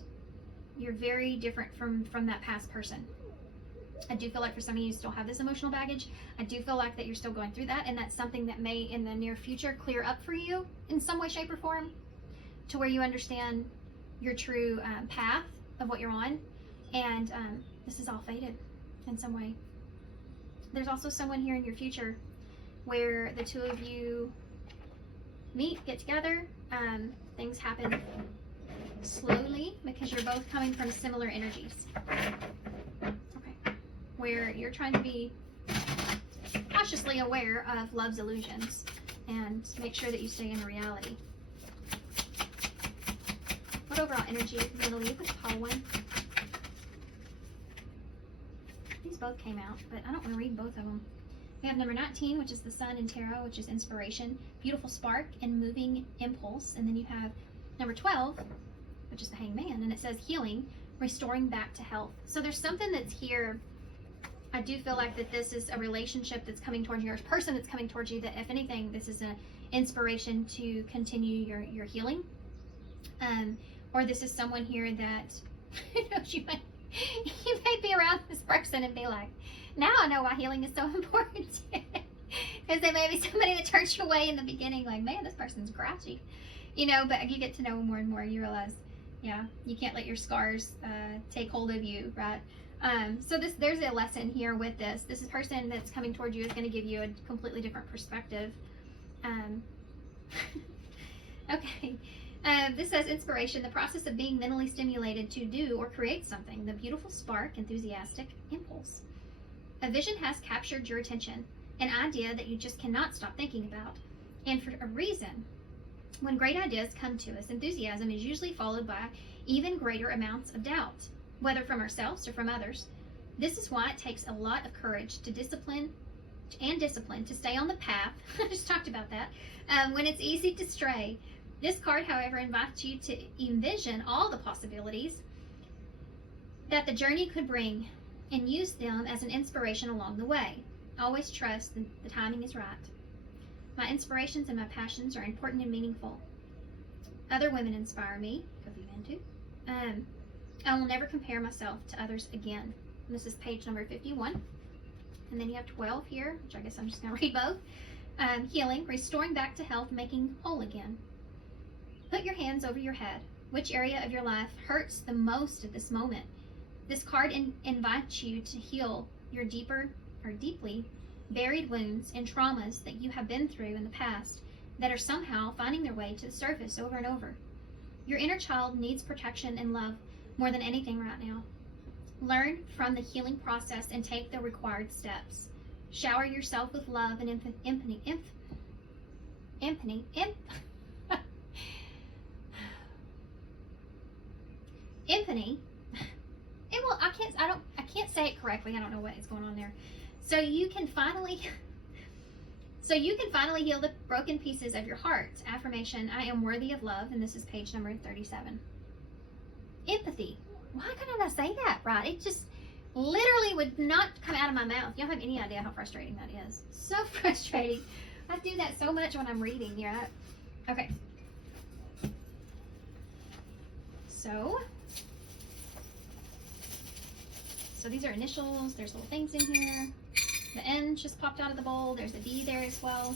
you're very different from that past person. I do feel like for some of you still have this emotional baggage. I do feel like that you're still going through that, and that's something that may in the near future clear up for you in some way, shape, or form, to where you understand your true path of what you're on. And this is all faded in some way. There's also someone here in your future where the two of you meet, get together. Things happen slowly because you're both coming from similar energies. Okay. Where you're trying to be cautiously aware of love's illusions and make sure that you stay in the reality. What overall energy are you going to leave with pile 1? These both came out, but I don't want to read both of them. We have number 19, which is the Sun in Tarot, which is inspiration, beautiful spark, and moving impulse. And then you have number 12, which is the Hangman, and it says healing, restoring back to health. So there's something that's here. I do feel like that this is a relationship that's coming towards you, or a person that's coming towards you, that if anything, this is an inspiration to continue your healing. Or this is someone here that you may be around this person and be like, now I know why healing is so important. Because there may be somebody that turns you away in the beginning, like, man, this person's grouchy. You know, but you get to know more and more, you realize, yeah, you can't let your scars take hold of you, right? So there's a lesson here with this. This person that's coming toward you is going to give you a completely different perspective. Okay. This says inspiration, the process of being mentally stimulated to do or create something, the beautiful spark, enthusiastic impulse. A vision has captured your attention, an idea that you just cannot stop thinking about, and for a reason. When great ideas come to us, enthusiasm is usually followed by even greater amounts of doubt, whether from ourselves or from others. This is why it takes a lot of courage to discipline to stay on the path. I just talked about that. When it's easy to stray. This card, however, invites you to envision all the possibilities that the journey could bring and use them as an inspiration along the way. Always trust the timing is right. My inspirations and my passions are important and meaningful. Other women inspire me, could be men too. I will never compare myself to others again. And this is page number 51. And then you have 12 here, which I guess I'm just going to read both. Healing, restoring back to health, making whole again. Put your hands over your head. Which area of your life hurts the most at this moment? This card invites you to heal your deeply buried wounds and traumas that you have been through in the past that are somehow finding their way to the surface over and over. Your inner child needs protection and love more than anything right now. Learn from the healing process and take the required steps. Shower yourself with love and empathy. I can't say it correctly. I don't know what is going on there. So you can finally heal the broken pieces of your heart. Affirmation, I am worthy of love, and this is page number 37. Empathy. Why couldn't I say that right? It just literally would not come out of my mouth. You don't have any idea how frustrating that is. So frustrating. I do that so much when I'm reading, right? Okay. So these are initials. There's little things in here. The N just popped out of the bowl. There's a D there as well.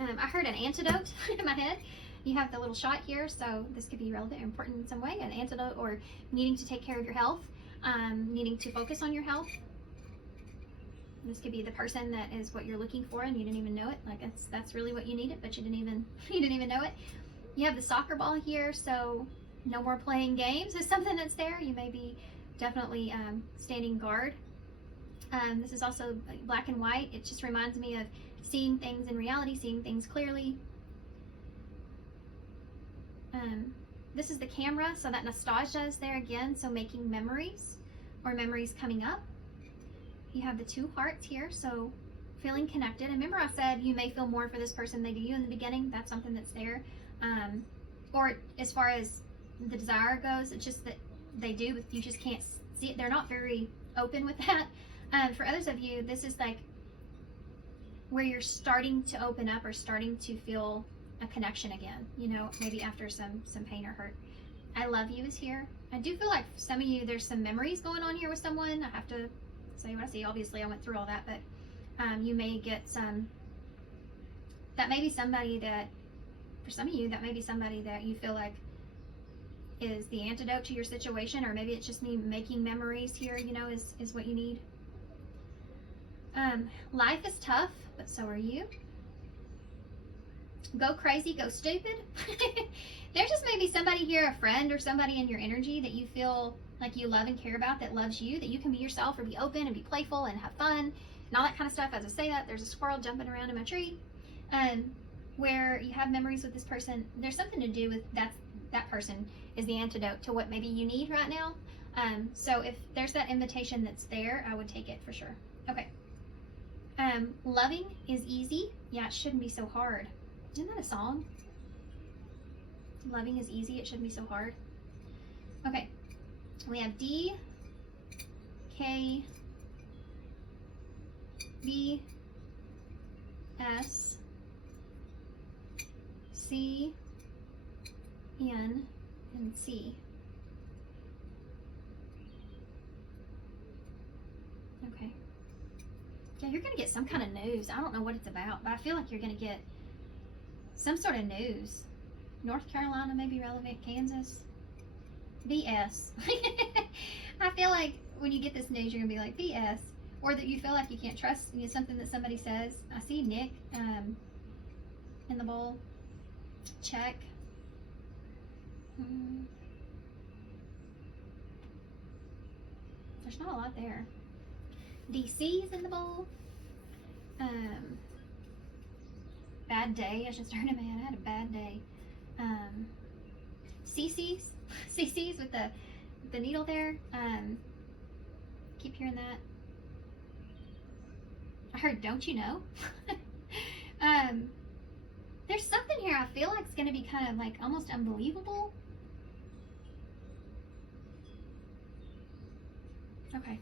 I heard an antidote in my head. You have the little shot here, so this could be relevant or important in some way. An antidote, or needing to take care of your health, needing to focus on your health. This could be the person that is what you're looking for and you didn't even know it. Like that's really what you needed, but you didn't even know it. You have the soccer ball here, so no more playing games is something that's there. You may be definitely standing guard. This is also black and white. It just reminds me of seeing things in reality, seeing things clearly. This is the camera, so that nostalgia is there again, so making memories or memories coming up. You have the two hearts here, so feeling connected. And remember I said you may feel more for this person than they do you in the beginning. That's something that's there. Or as far as the desire goes, it's just that they do, but you just can't see it. They're not very open with that. For others of you, this is like where you're starting to open up or starting to feel a connection again, you know, maybe after some pain or hurt. I love you is here. I do feel like for some of you, there's some memories going on here with someone. I have to say what I see. Obviously, I went through all that, but you may get some, that may be somebody that, for some of you, that may be somebody that you feel like is the antidote to your situation, or maybe it's just me making memories here, you know, is what you need. Life is tough, but so are you. Go crazy, go stupid. There just may be somebody here, a friend or somebody in your energy that you feel like you love and care about, that loves you, that you can be yourself or be open and be playful and have fun and all that kind of stuff. As I say that, there's a squirrel jumping around in my tree. Where you have memories with this person, there's something to do with that person is the antidote to what maybe you need right now. So if there's that invitation that's there, I would take it for sure. Okay. Loving is easy. Yeah, it shouldn't be so hard. Isn't that a song? Loving is easy. It shouldn't be so hard. Okay. We have D, K, B, S, C, N, and C. Okay. Yeah, you're going to get some kind of news. I don't know what it's about, but I feel like you're going to get some sort of news. North Carolina may be relevant. Kansas. BS. I feel like when you get this news, you're going to be like, BS. Or that you feel like you can't trust something that somebody says. I see Nick in the bowl. Check. There's not a lot there. DC is in the bowl. Bad day. I just heard a man. I had a bad day. CC's with the needle there. Keep hearing that. I heard, don't you know? There's something here I feel like it's going to be kind of like almost unbelievable. Okay.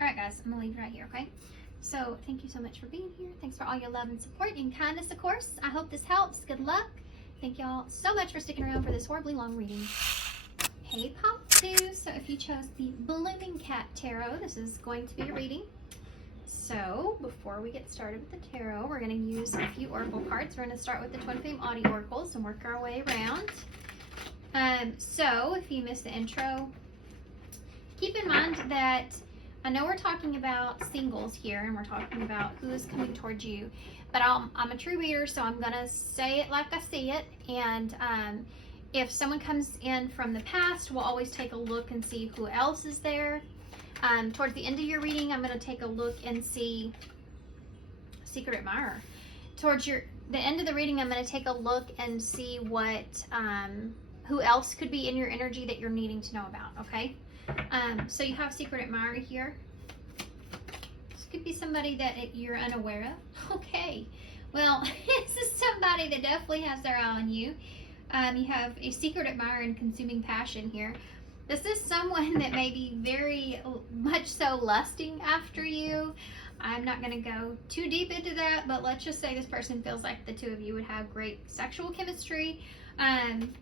All right, guys, I'm going to leave right here, okay? So thank you so much for being here. Thanks for all your love and support and kindness, of course. I hope this helps. Good luck. Thank y'all so much for sticking around for this horribly long reading. Hey, Paws. So if you chose the Blooming Cat Tarot, this is going to be a reading. So before we get started with the tarot, we're going to use a few oracle cards. We're going to start with the Twin Flame Audio Oracles and work our way around. So if you missed the intro, keep in mind that I know we're talking about singles here, and we're talking about who is coming towards you, but I'm a true reader, so I'm going to say it like I see it, and if someone comes in from the past, we'll always take a look and see who else is there. Towards the end of your reading, I'm going to take a look and see Secret Admirer. Towards the end of the reading, I'm going to take a look and see what who else could be in your energy that you're needing to know about, okay? So you have Secret Admirer here. This could be somebody that you're unaware of. Okay, well, this is somebody that definitely has their eye on you. You have a Secret Admirer and Consuming Passion here. This is someone that may be very much so lusting after you. I'm not going to go too deep into that, but let's just say this person feels like the two of you would have great sexual chemistry.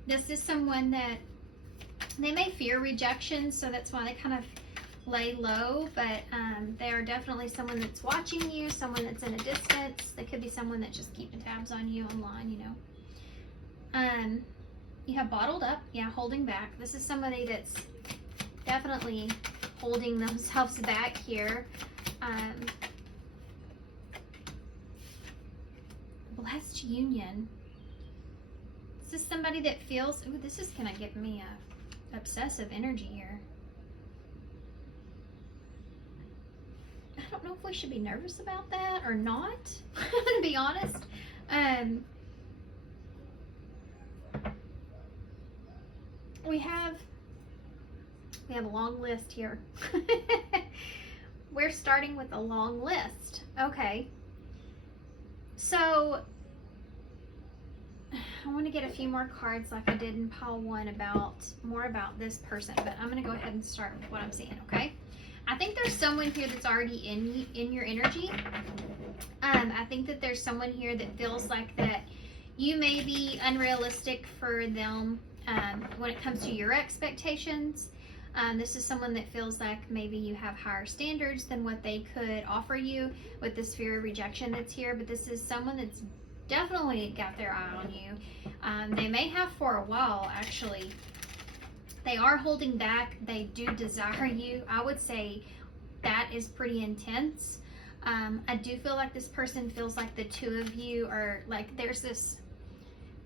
This is someone that they may fear rejection, so that's why they kind of lay low, but they are definitely someone that's watching you, someone that's in a distance. They could be someone that's just keeping tabs on you online, you know. You have bottled up, yeah, holding back. This is somebody that's definitely holding themselves back here. Blessed union. This is somebody that feels, ooh, this is gonna give me a obsessive energy here. I don't know if we should be nervous about that or not, to be honest. We have a long list here. We're starting with a long list. Okay. So I want to get a few more cards like I did in pile 1 more about this person, but I'm going to go ahead and start with what I'm seeing, okay? I think there's someone here that's already in your energy. I think that there's someone here that feels like that you may be unrealistic for them when it comes to your expectations. This is someone that feels like maybe you have higher standards than what they could offer you with this fear of rejection that's here, but this is someone that's definitely got their eye on you. They may have for a while, actually. They are holding back. They do desire you. I would say that is pretty intense. I do feel like this person feels like the two of you are like, there's this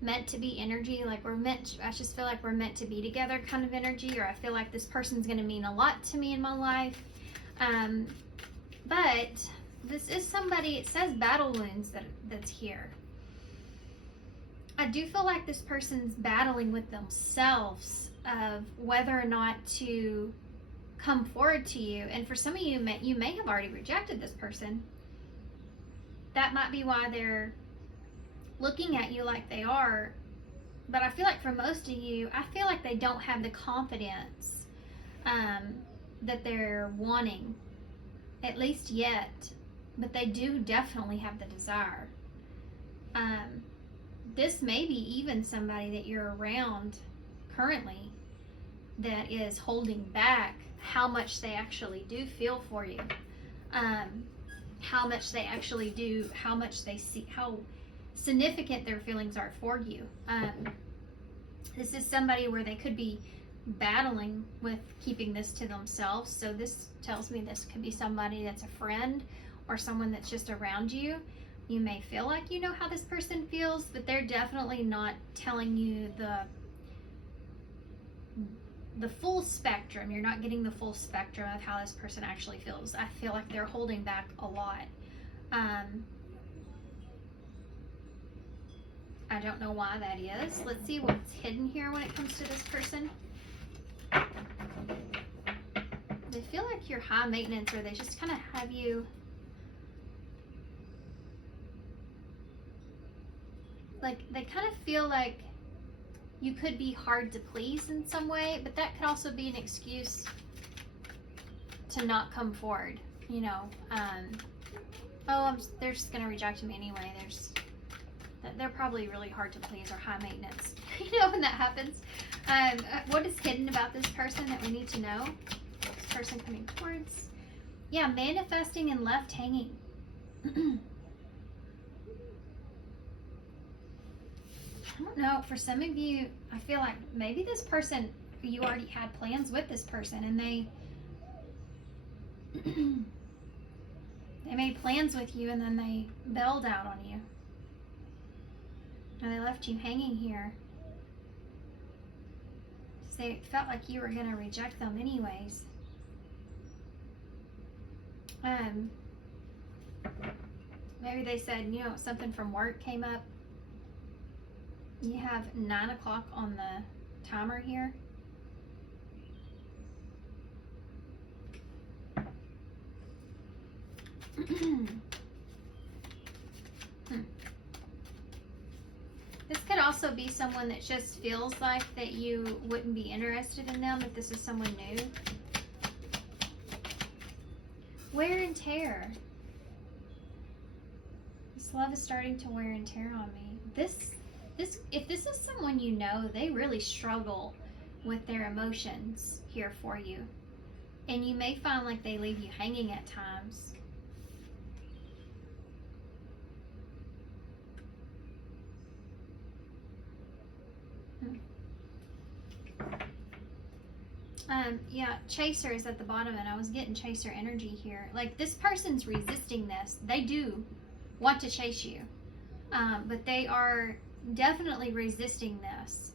meant to be energy, like I just feel like we're meant to be together kind of energy, or I feel like this person's going to mean a lot to me in my life. But this is somebody, it says battle wounds that's here. I do feel like this person's battling with themselves of whether or not to come forward to you. And for some of you, you may have already rejected this person. That might be why they're looking at you like they are. But I feel like for most of you, I feel like they don't have the confidence that they're wanting, at least yet. But they do definitely have the desire. This may be even somebody that you're around currently that is holding back how much they actually do feel for you, how much they actually do, how much they see, how significant their feelings are for you. This is somebody where they could be battling with keeping this to themselves. So this tells me this could be somebody that's a friend or someone that's just around you. You may feel like you know how this person feels, but they're definitely not telling you the full spectrum. You're not getting the full spectrum of how this person actually feels. I feel like they're holding back a lot. I don't know why that is. Let's see what's hidden here when it comes to this person. They feel like you're high maintenance, or they just kind of have you like, they kind of feel like you could be hard to please in some way, but that could also be an excuse to not come forward, you know. They're just gonna reject me anyway. They're probably really hard to please or high maintenance. You know when that happens. What is hidden about this person that we need to know? This person coming towards. Yeah, manifesting and left hanging. I don't know, for some of you, I feel like maybe this person, you already had plans with this person, and they made plans with you, and then they bailed out on you. And they left you hanging here. So they felt like you were going to reject them anyways. Maybe they said, you know, something from work came up. You have 9 o'clock on the timer here. This could also be someone that just feels like that you wouldn't be interested in them if this is someone new. Wear and tear. This love is starting to wear and tear on me. If this is someone you know, they really struggle with their emotions here for you. And you may find like they leave you hanging at times. Yeah, chaser is at the bottom, and I was getting chaser energy here. Like, this person's resisting this. They do want to chase you, but they are definitely resisting this.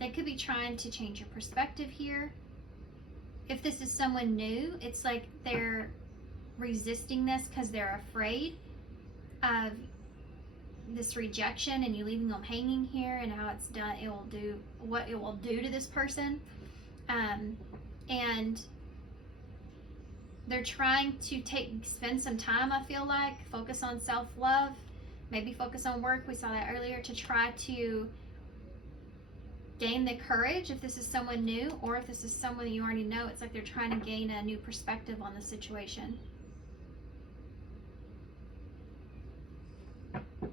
They could be trying to change your perspective here. If this is someone new, it's like they're resisting this because they're afraid of this rejection and you leaving them hanging here, and how it's done, it will do what it will do to this person. And they're trying to spend some time, I feel like, focus on self-love, maybe focus on work, we saw that earlier, to try to gain the courage if this is someone new, or if this is someone that you already know, it's like they're trying to gain a new perspective on the situation.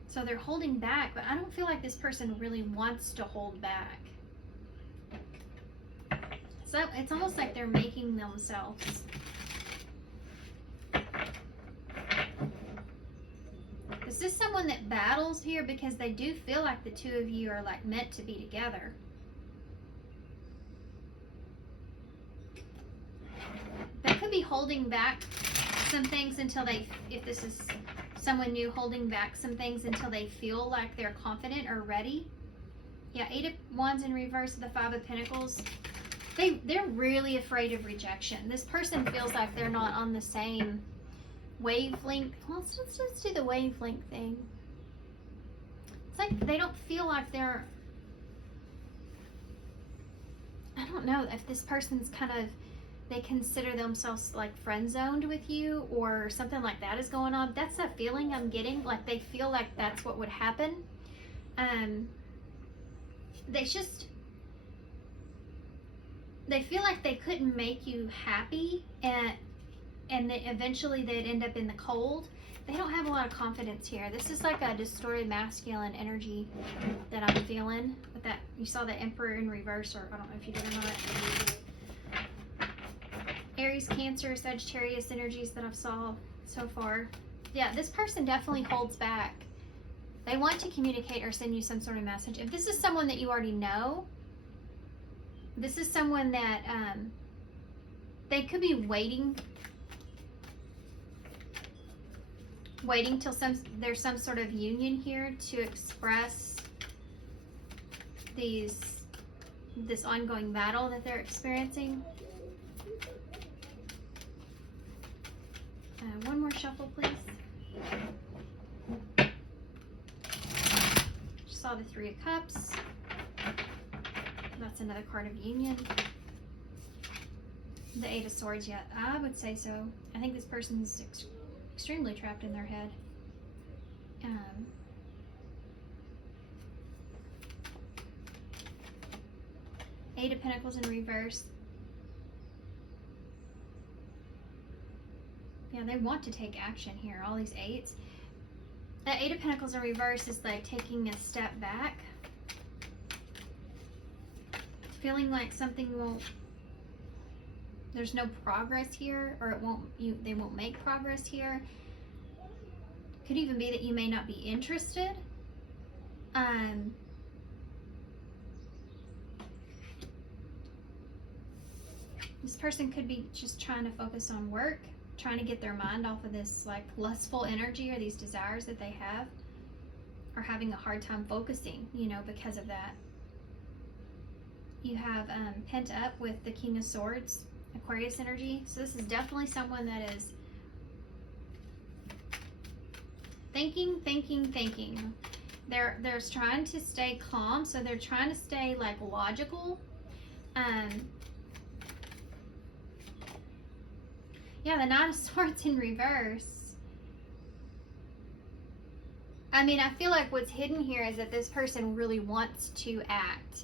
So they're holding back, but I don't feel like this person really wants to hold back. So it's almost like they're making themselves. Is this someone that battles here because they do feel like the two of you are like meant to be together? They could be holding back some things until they, if this is someone new, holding back some things until they feel like they're confident or ready. Yeah, 8 of Wands in reverse, the 5 of Pentacles. They're really afraid of rejection. This person feels like they're not on the same wavelength. Well, let's just do the wavelength thing. It's like they don't feel like they're, I don't know if this person's kind of, they consider themselves like friend zoned with you or something like that is going on. That's the feeling I'm getting. Like they feel like that's what would happen. They feel like they couldn't make you happy, and that eventually they'd end up in the cold. They don't have a lot of confidence here. This is like a distorted masculine energy that I'm feeling. With that, you saw the Emperor in reverse, or I don't know if you did or not. Aries, Cancer, Sagittarius energies that I've saw so far. Yeah, this person definitely holds back. They want to communicate or send you some sort of message. If this is someone that you already know, this is someone that they could be waiting till there's some sort of union here to express this ongoing battle that they're experiencing. One more shuffle, please. Just saw the 3 of Cups. That's another card of union. The 8 of Swords, yeah, I would say so. I think this person's extremely trapped in their head. 8 of Pentacles in reverse. Yeah, they want to take action here, all these 8s. The 8 of Pentacles in reverse is like taking a step back. Feeling like something won't, there's no progress here, or they won't make progress here. Could even be that you may not be interested. This person could be just trying to focus on work, trying to get their mind off of this like lustful energy or these desires that they have, or having a hard time focusing, because of that. You have pent up with the King of Swords, Aquarius energy. So this is definitely someone that is thinking. They're trying to stay calm, so they're trying to stay like logical. Yeah, the 9 of Swords in reverse. I mean, I feel like what's hidden here is that this person really wants to act.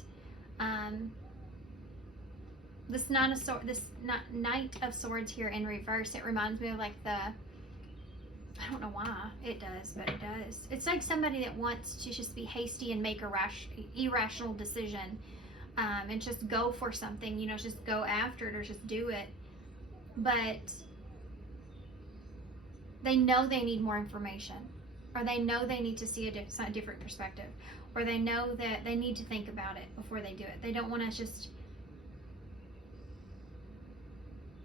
This Knight of Swords here in reverse, it reminds me of like I don't know why it does, but it does. It's like somebody that wants to just be hasty and make a irrational decision, and just go for something, you know, just go after it or just do it. But they know they need more information, or they know they need to see a different perspective, or they know that they need to think about it before they do it. They don't want to just...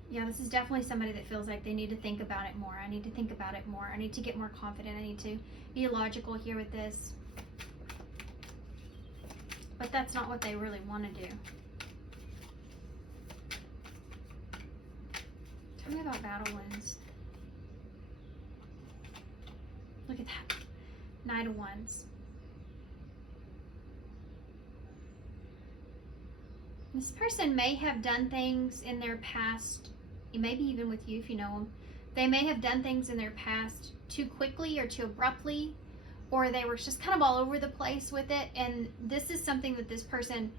Yeah, this is definitely somebody that feels like they need to think about it more. I need to think about it more. I need to get more confident. I need to be logical here with this. But that's not what they really want to do. Tell me about battle wounds. Look at that. Knight of Wands. This person may have done things in their past, maybe even with you if you know them. They may have done things in their past too quickly or too abruptly, or they were just kind of all over the place with it, and this is something that this person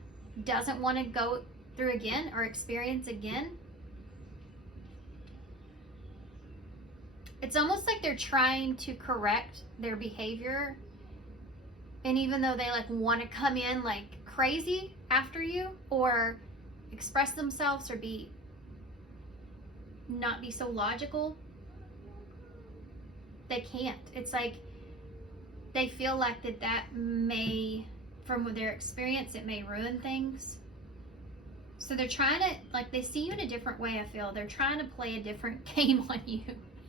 doesn't want to go through again or experience again. It's almost like they're trying to correct their behavior, and even though they like want to come in like crazy after you or express themselves or not be so logical, they can't. It's like they feel like that may, from their experience, it may ruin things. So they're trying to, like, they see you in a different way. I feel they're trying to play a different game on you.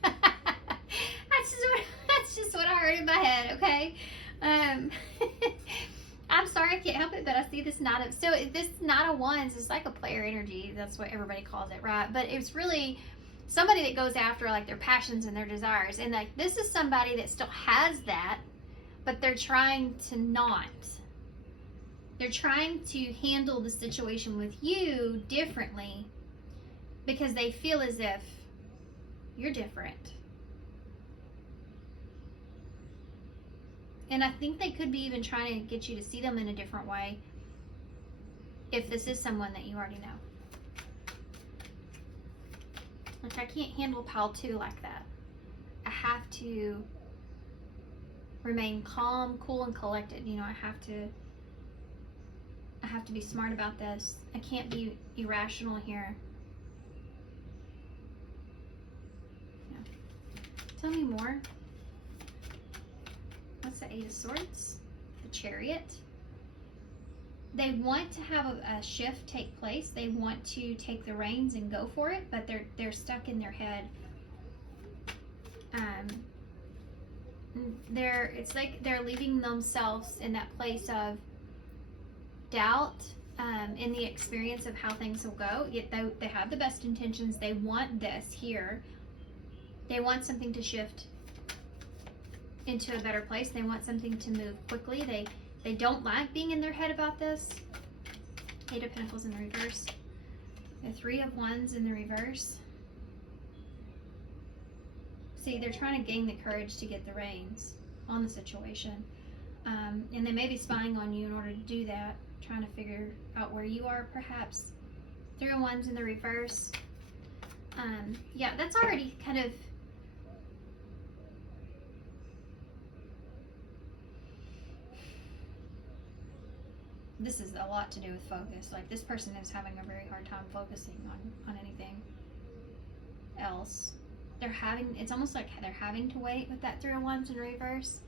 That's just what I heard in my head. Okay. I'm sorry, I can't help it, but I see this Knight of Wands is like a player energy. That's what everybody calls it, right? But it's really somebody that goes after like their passions and their desires. And like this is somebody that still has that, but they're trying to not. They're trying to handle the situation with you differently because they feel as if you're different. And I think they could be even trying to get you to see them in a different way if this is someone that you already know. Like, I can't handle pile 2 like that. I have to remain calm, cool, and collected. You know, I have to be smart about this. I can't be irrational here. Yeah. Tell me more. What's the 8 of Swords? The Chariot. They want to have a shift take place. They want to take the reins and go for it, but they're stuck in their head. It's like they're leaving themselves in that place of doubt in the experience of how things will go. Yet they have the best intentions. They want this here. They want something to shift into a better place. They want something to move quickly. They don't like being in their head about this. 8 of Pentacles in the reverse. The 3 of Wands in the reverse. See, they're trying to gain the courage to get the reins on the situation. And they may be spying on you in order to do that, trying to figure out where you are, perhaps. 3 of Wands in the reverse. Yeah, that's already kind of... This is a lot to do with focus. Like, this person is having a very hard time focusing on anything else. It's almost like they're having to wait with that 3 of Wands in reverse.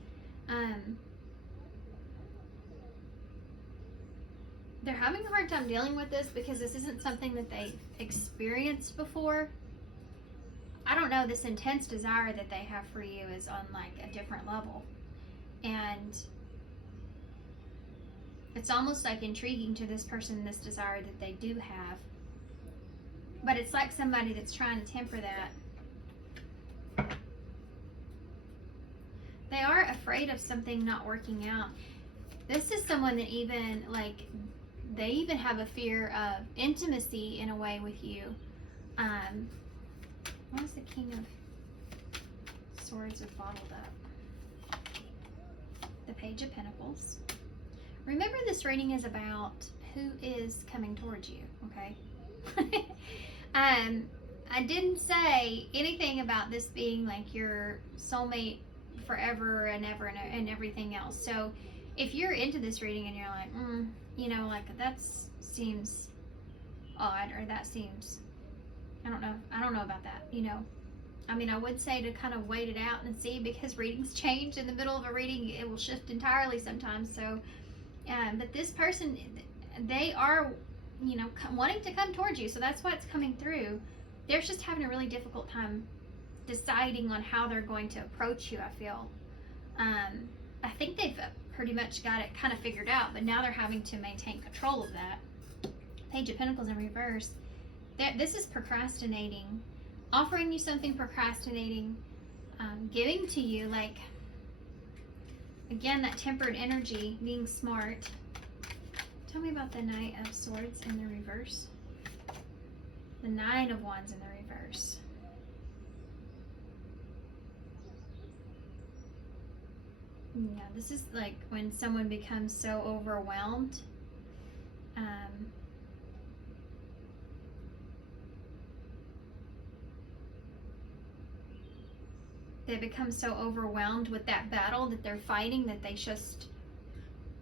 They're having a hard time dealing with this because this isn't something that they experienced before. I don't know, this intense desire that they have for you is on like a different level. And it's almost like intriguing to this person, this desire that they do have. But it's like somebody that's trying to temper that. They are afraid of something not working out. This is someone that even, like, they even have a fear of intimacy in a way with you. What is the King of Swords are bottled up? the Page of Pentacles. Remember, this reading is about who is coming towards you, okay? I didn't say anything about this being like your soulmate forever and ever and everything else. So if you're into this reading and you're like, you know, like that seems odd, or that seems, I don't know about that, you know. I mean, I would say to kind of wait it out and see, because readings change in the middle of a reading. It will shift entirely sometimes. So, but this person, they are, you know, wanting to come towards you. So that's why it's coming through. They're just having a really difficult time deciding on how they're going to approach you, I feel. I think they've pretty much got it kind of figured out, but now they're having to maintain control of that. Page of Pentacles in reverse. This is procrastinating, offering you something, procrastinating, giving to you, like, again, that tempered energy, being smart. Tell me about the Knight of Swords in the reverse. The Nine of Wands in the reverse. Yeah, this is like when someone becomes so overwhelmed. They become so overwhelmed with that battle that they're fighting that they just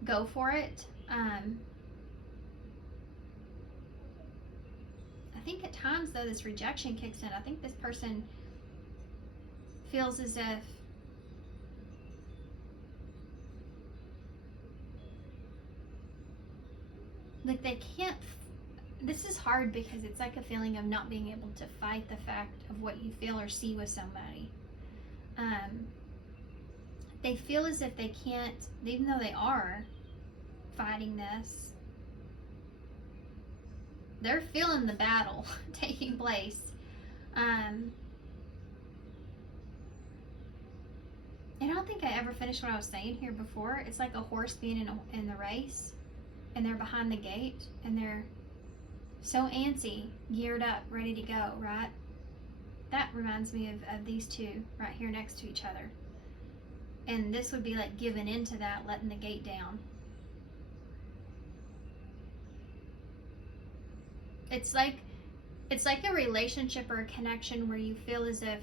go for it. I think at times, though, this rejection kicks in. I think this person feels as if like they can't. This is hard because it's like a feeling of not being able to fight the fact of what you feel or see with somebody. They feel as if they can't, even though they are fighting this, they're feeling the battle taking place. And I don't think I ever finished what I was saying here before. It's like a horse being in the race, and they're behind the gate, and they're so antsy, geared up, ready to go, right? That reminds me of these two right here next to each other. And this would be like giving into that, letting the gate down. It's like a relationship or a connection where you feel as if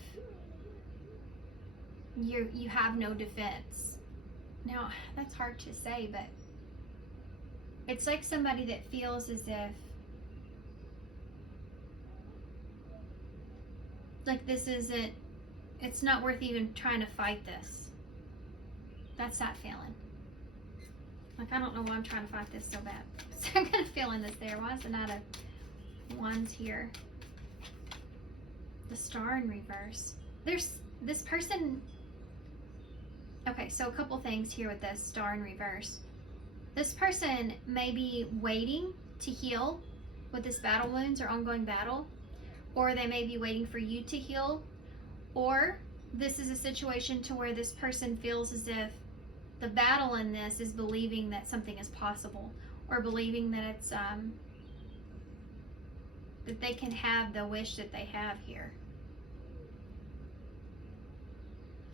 you have no defense. Now, that's hard to say, but it's like somebody that feels as if like this isn't, it's not worth even trying to fight this. That's that feeling. Like, I don't know why I'm trying to fight this so bad. So I'm kind of feeling this there. Why is the Knight of Wands here? The Star in reverse. There's this person. Okay, so a couple things here with this Star in reverse. This person may be waiting to heal with this battle wounds or ongoing battle, or they may be waiting for you to heal, or this is a situation to where this person feels as if the battle in this is believing that something is possible, or believing that it's that they can have the wish that they have here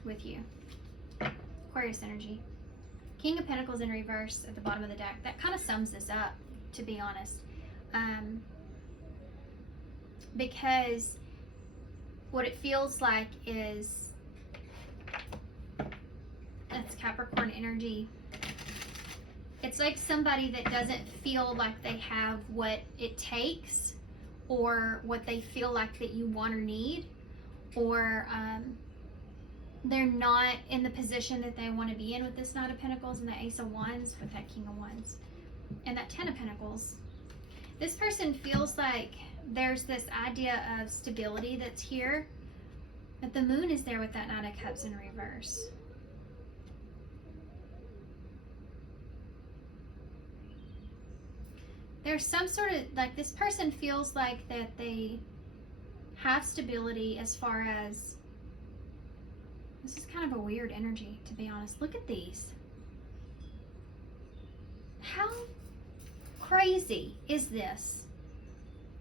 with you. Aquarius energy. King of Pentacles in reverse at the bottom of the deck. That kind of sums this up, to be honest. Because what it feels like is, that's Capricorn energy. It's like somebody that doesn't feel like they have what it takes, or what they feel like that you want or need, or they're not in the position that they want to be in with this Knight of Pentacles and the Ace of Wands with that King of Wands and that Ten of Pentacles. This person feels like there's this idea of stability that's here, but the Moon is there with that Knight of Cups in reverse. There's some sort of, like, this person feels like that they have stability as far as, this is kind of a weird energy, to be honest. Look at these. How crazy is this?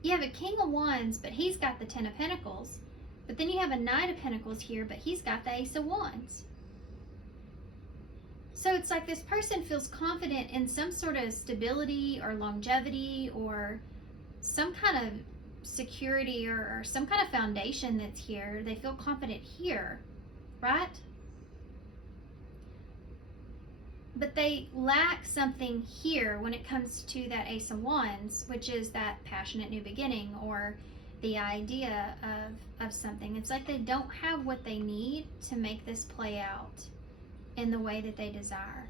You have a King of Wands, but he's got the Ten of Pentacles. But then you have a Knight of Pentacles here, but he's got the Ace of Wands. So it's like this person feels confident in some sort of stability or longevity or some kind of security or some kind of foundation that's here. They feel confident here, right? But they lack something here when it comes to that Ace of Wands, which is that passionate new beginning or the idea of something. It's like they don't have what they need to make this play out in the way that they desire.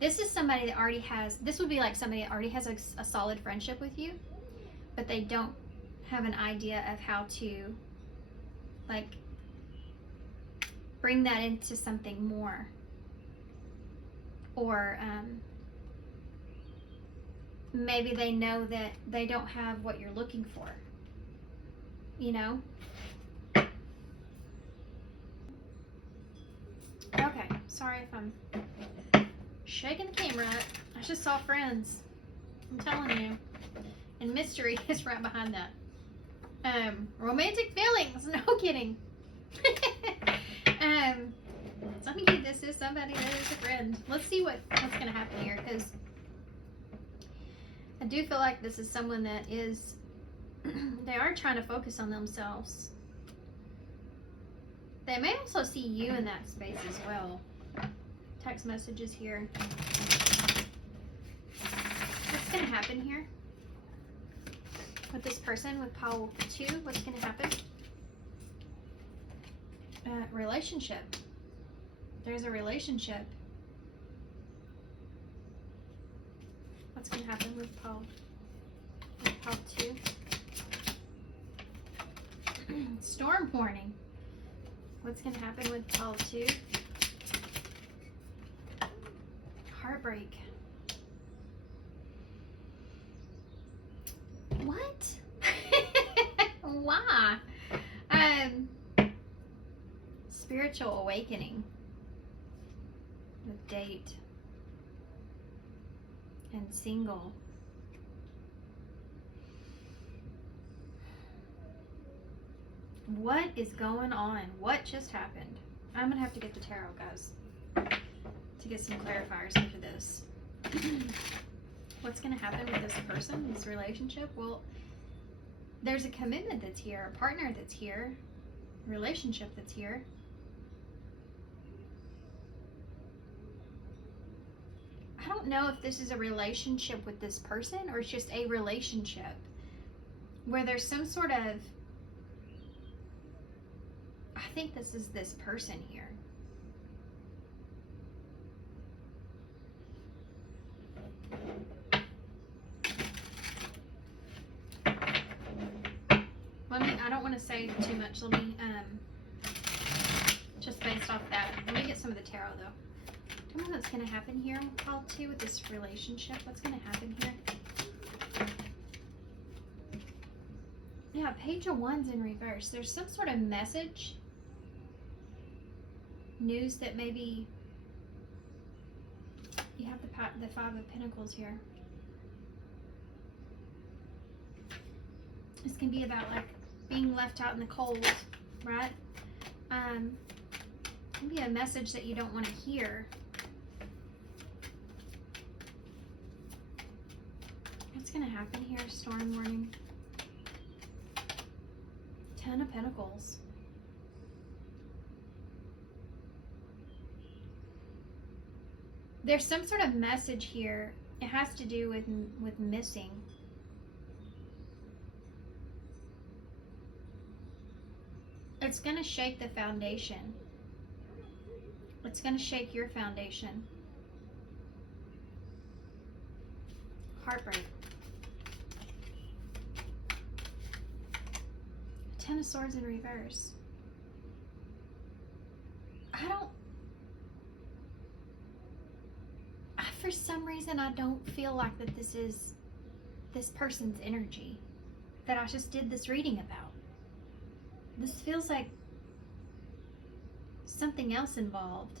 This is somebody that already has, this would be like somebody that already has a solid friendship with you, but they don't have an idea of how to like bring that into something more. Or maybe they know that they don't have what you're looking for, you know? Okay, sorry if I'm shaking the camera up. I just saw Friends. I'm telling you. And mystery is right behind that. Romantic feelings. No kidding. So this is somebody that is a friend. Let's see what's going to happen here, because I do feel like this is someone that is, they are trying to focus on themselves. They may also see you in that space as well. Text messages here. What's going to happen here with this person, with pile 2? What's going to happen? Relationship. There's a relationship. What's going to happen with pile 2? Storm warning. What's going to happen with pile 2? Heartbreak. What? Why? Spiritual awakening. With date. And single. What is going on? What just happened? I'm going to have to get the tarot, guys, to get some clarifiers into this. What's going to happen with this person, this relationship? Well, there's a commitment that's here, a partner that's here, a relationship that's here. I don't know if this is a relationship with this person or it's just a relationship where there's some sort of, I think this is this person here. I don't want to say too much. Let me, just based off that. Let me get some of the tarot though. I don't know what's going to happen here with pile 2 with this relationship. What's going to happen here? Yeah, Page of Wands in reverse. There's some sort of message, news that maybe you have the 5 of Pentacles here. This can be about like being left out in the cold, right? Maybe a message that you don't want to hear. What's going to happen here? Storm warning. 10 of Pentacles. There's some sort of message here. It has to do with missing. It's going to shake the foundation. It's going to shake your foundation. Heartbreak. 10 of Swords in reverse. For some reason, I don't feel like that this is this person's energy that I just did this reading about. This feels like something else involved.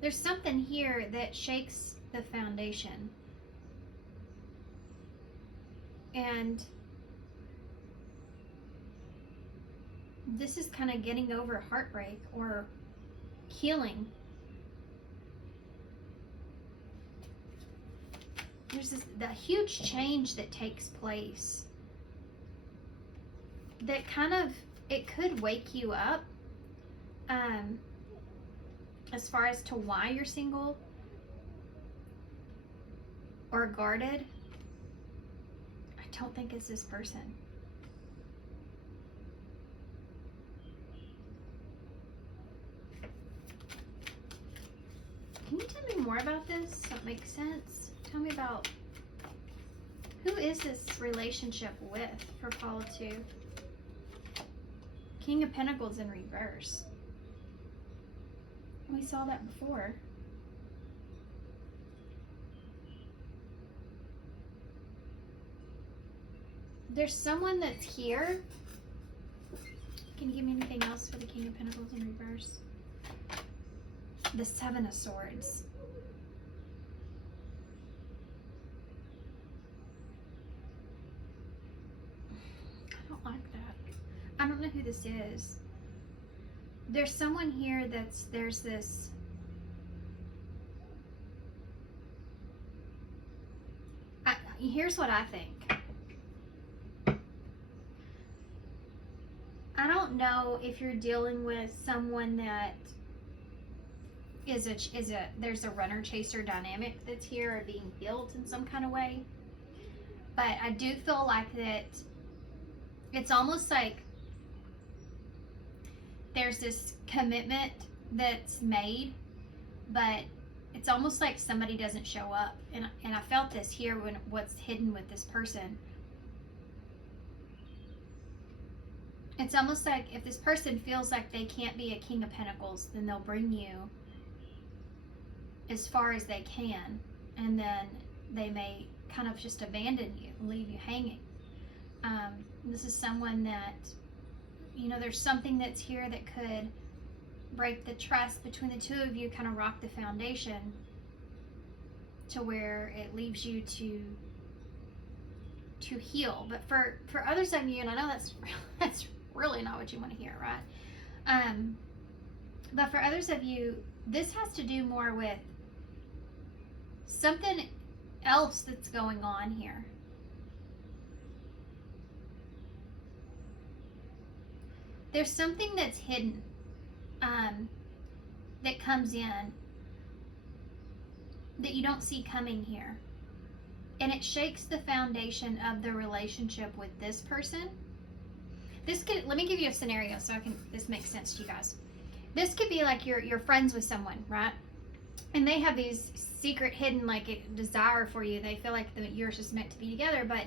There's something here that shakes the foundation. And this is kind of getting over heartbreak or healing. There's that huge change that takes place that kind of, it could wake you up as far as to why you're single or guarded. I don't think it's this person. Can you tell me more about this so it makes sense? Tell me about, who is this relationship with for Paul 2? King of Pentacles in reverse. We saw that before. There's someone that's here. Can you give me anything else for the King of Pentacles in reverse? The Seven of Swords. I don't like that. I don't know who this is. There's someone here there's this, here's what I think. I don't know if you're dealing with someone that there's a runner chaser dynamic that's here or being built in some kind of way. But I do feel like that it's almost like there's this commitment that's made, but it's almost like somebody doesn't show up. And I felt this here when what's hidden with this person. It's almost like if this person feels like they can't be a King of Pentacles, then they'll bring you as far as they can, and then they may kind of just abandon you and leave you hanging. This is someone that, you know, there's something that's here that could break the trust between the two of you, kind of rock the foundation to where it leaves you to heal. But for others of you, and I know that's really not what you want to hear, right? But for others of you, this has to do more with something else that's going on here. There's something that's hidden that comes in that you don't see coming here. And it shakes the foundation of the relationship with this person. This could, let me give you a scenario so this makes sense to you guys. This could be like you're friends with someone, right? And they have these secret hidden like a desire for you. They feel like you're just meant to be together, but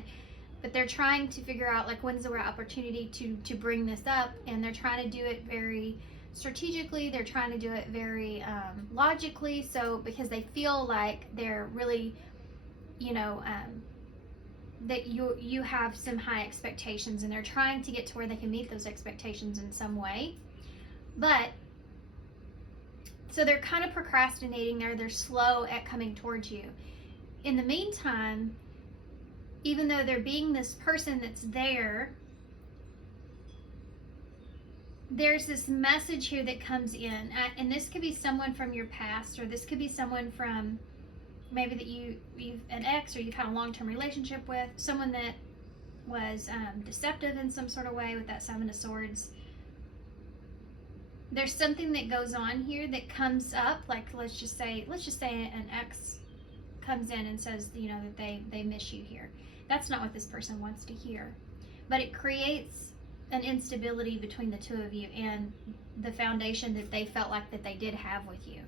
they're trying to figure out like when's the right opportunity to bring this up, and they're trying to do it very strategically. They're trying to do it very logically, so because they feel like they're really, you know, that you have some high expectations, and they're trying to get to where they can meet those expectations in some way. But so they're kind of procrastinating there. They're slow at coming towards you. In the meantime, even though they're being this person that's there, there's this message here that comes in. And this could be someone from your past, or this could be someone from maybe that you've an ex, or you've had a long-term relationship with, someone that was deceptive in some sort of way with that Seven of Swords. There's something that goes on here that comes up, like let's just say an ex comes in and says, you know, that they miss you here. That's not what this person wants to hear. But it creates an instability between the two of you and the foundation that they felt like that they did have with you.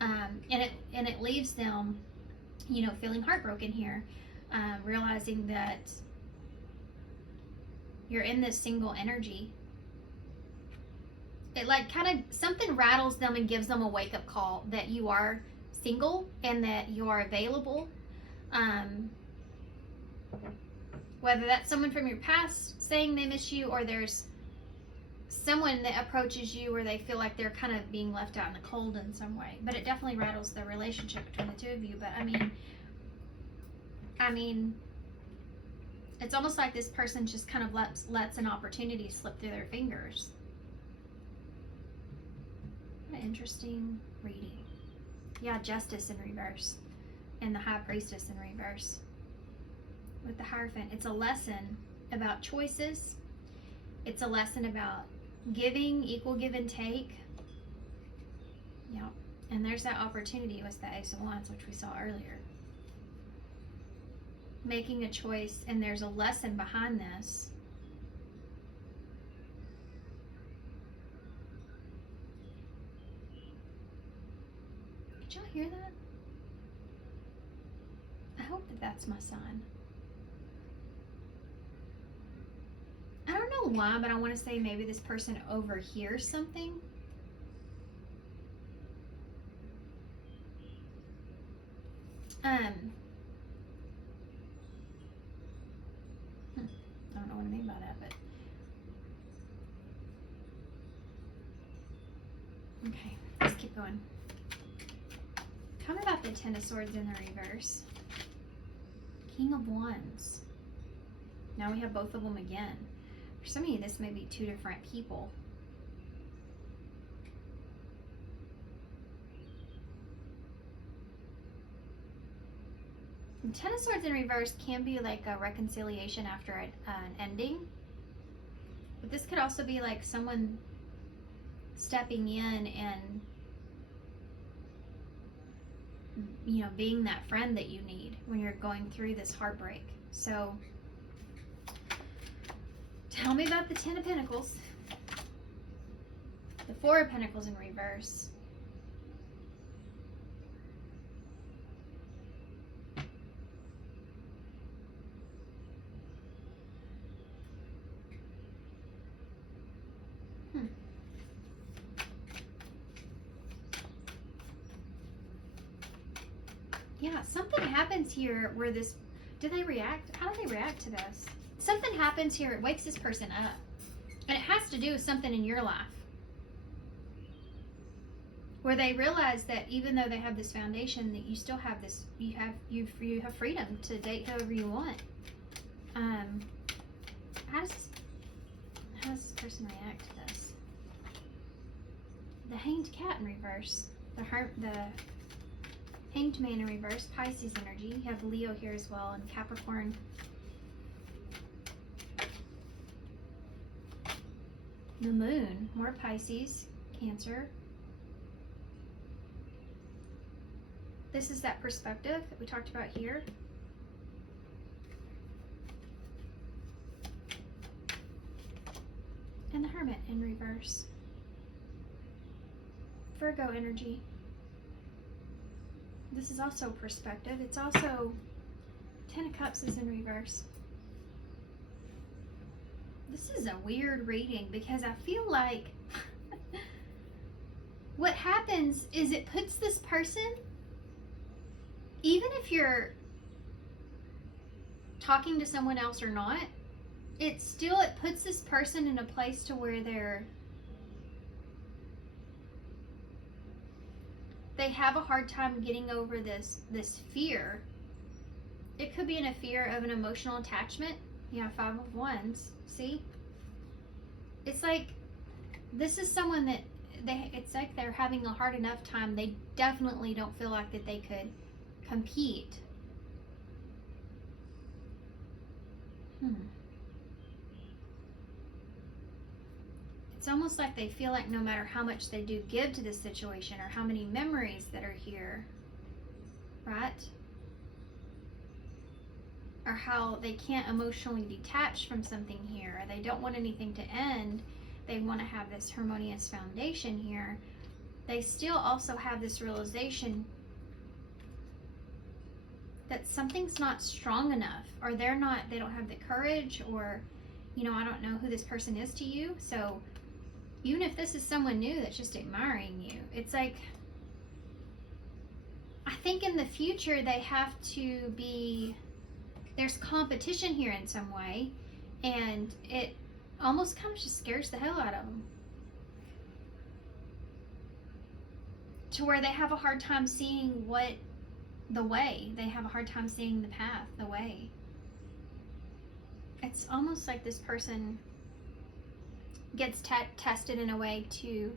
And it leaves them, you know, feeling heartbroken here, realizing that you're in this single energy. It like kind of something rattles them and gives them a wake-up call that you are single and that you are available. Whether that's someone from your past saying they miss you, or there's someone that approaches you where they feel like they're kind of being left out in the cold in some way. But it definitely rattles the relationship between the two of you. But I mean, It's almost like this person just kind of lets an opportunity slip through their fingers. What an interesting reading. Yeah, Justice in reverse. And the High Priestess in reverse. With the Hierophant, it's a lesson about choices. It's a lesson about giving, equal give and take. Yeah. And there's that opportunity with the Ace of Wands, which we saw earlier. Making a choice, and there's a lesson behind this. Did y'all hear that? I hope that that's my sign. I don't know why, but I want to say maybe this person overhears something. I don't know what I mean by that, but okay, let's keep going. Tell me about the Ten of Swords in the reverse. King of Wands. Now we have both of them again. For some of you, this may be two different people. The Ten of Swords in reverse can be like a reconciliation after an ending. But this could also be like someone stepping in and, you know, being that friend that you need when you're going through this heartbreak. So, tell me about the Ten of Pentacles. The Four of Pentacles in reverse. Yeah, something happens here where this, do they react? How do they react to this? Something happens here, it wakes this person up. And it has to do with something in your life. Where they realize that even though they have this foundation, that you still have this, you have freedom to date whoever you want. How does this person react to this? The Hanged Cat in reverse. The Hanged Man in reverse, Pisces energy. You have Leo here as well, and Capricorn. The Moon, more Pisces, Cancer. This is that perspective that we talked about here. And the Hermit in reverse. Virgo energy. This is also perspective. It's also Ten of Cups is in reverse. This is a weird reading because I feel like what happens is it puts this person, even if you're talking to someone else or not, it puts this person in a place to where they have a hard time getting over this fear. It could be a fear of an emotional attachment. Yeah, Five of Wands. See? It's like this is someone that it's like they're having a hard enough time. They definitely don't feel like that they could compete. It's almost like they feel like no matter how much they do give to this situation or how many memories that are here, right? Or how they can't emotionally detach from something here, or they don't want anything to end, they want to have this harmonious foundation here. They still also have this realization that something's not strong enough, or they don't have the courage, or, you know, I don't know who this person is to you. So even if this is someone new that's just admiring you, it's like, I think in the future they have to be, there's competition here in some way, and it almost kind of just scares the hell out of them. To where they have a hard time seeing the way. They have a hard time seeing the path, the way. it's almost like this person gets tested in a way to,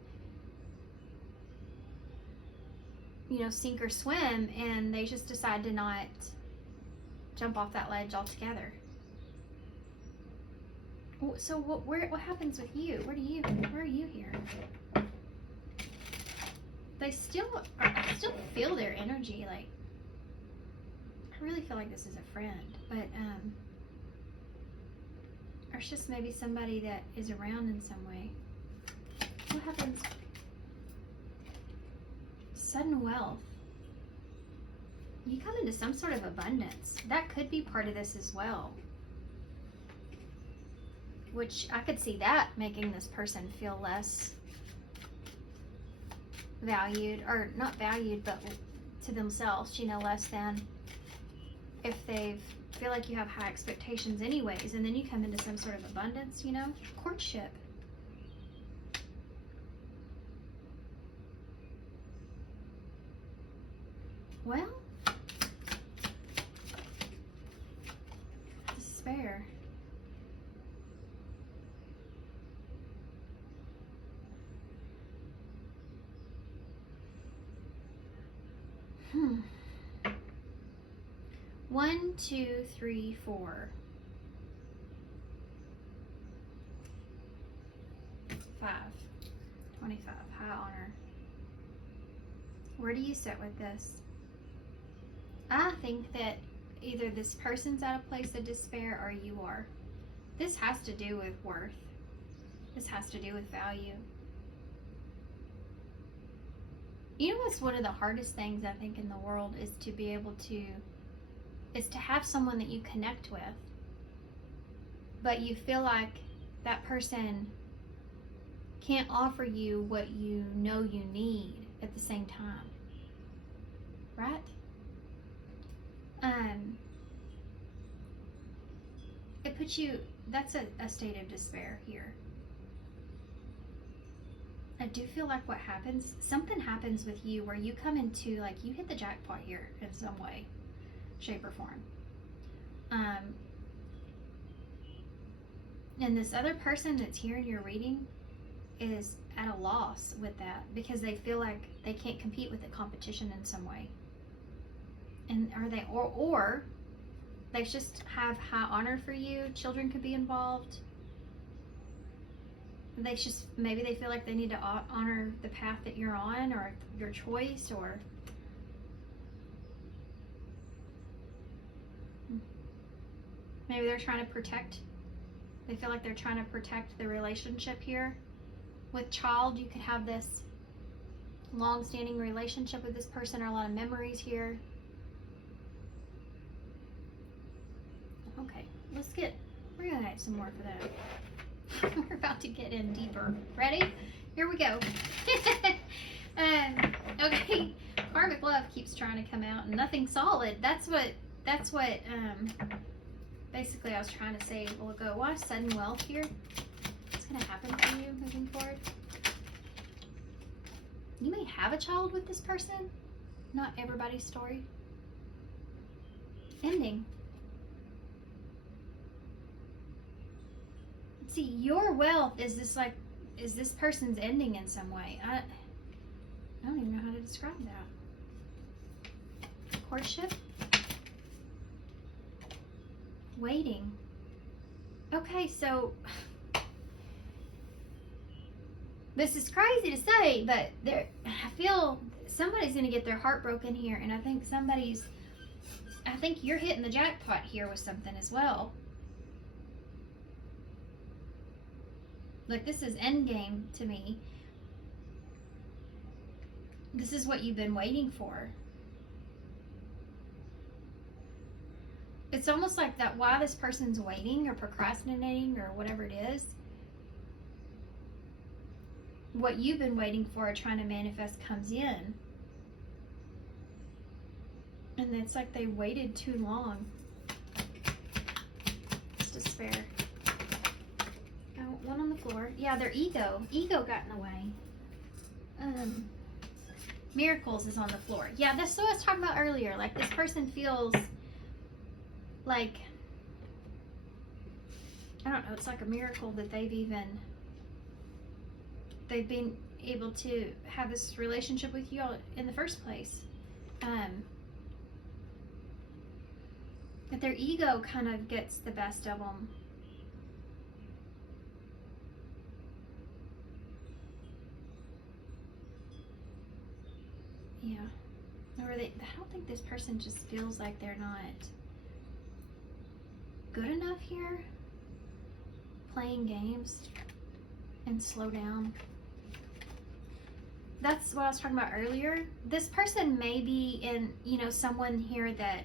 you know, sink or swim, and they just decide to not jump off that ledge altogether. So what happens with you? Where are you here? I still feel their energy. Like, I really feel like this is a friend, but or it's just maybe somebody that is around in some way. What happens? Sudden wealth. You come into some sort of abundance. That could be part of this as well. Which I could see that making this person feel less valued, or not valued, but to themselves, you know, less than if they feel like you have high expectations anyways, and then you come into some sort of abundance, you know, courtship. Well, despair. One, two, three, four. 5. 25. High honor. Where do you sit with this? I think that either this person's at a place of despair or you are. This has to do with worth. This has to do with value. You know what's one of the hardest things I think in the world is to be able to, is to have someone that you connect with, but you feel like that person can't offer you what you know you need at the same time, right? It puts you, that's a state of despair here. I do feel like what happens, something happens with you where you come into, like, you hit the jackpot here in some way, shape, or form. And this other person that's here in your reading is at a loss with that because they feel like they can't compete with the competition in some way. And are they, or they just have high honor for you. Children could be involved. They just, maybe they feel like they need to honor the path that you're on or your choice, or maybe they're trying to protect, they feel like they're trying to protect the relationship here. With child, you could have this long-standing relationship with this person or a lot of memories here. Okay, we're gonna have some more for that. We're about to get in deeper. Ready? Here we go. Okay, karmic love keeps trying to come out and nothing solid. That's what basically I was trying to say a while ago. Why sudden wealth here? What's going to happen for you moving forward? You may have a child with this person. Not everybody's story. Ending. See, your wealth is this person's ending in some way. I don't even know how to describe that. Courtship. Waiting. Okay, so this is crazy to say, but I feel somebody's going to get their heart broken here, and I think you're hitting the jackpot here with something as well. Like, this is endgame to me. This is what you've been waiting for. It's almost like that why this person's waiting or procrastinating or whatever it is. What you've been waiting for or trying to manifest comes in. And it's like they waited too long. It's despair. Oh, one on the floor. Yeah, their ego. Ego got in the way. Miracles is on the floor. Yeah, that's what I was talking about earlier. Like, this person feels like I don't know, it's like a miracle that they've been able to have this relationship with you all in the first place. But their ego kind of gets the best of them. Yeah. Or I don't think this person just feels like they're not good enough here. Playing games and slow down. That's what I was talking about earlier. This person may be in, you know, someone here that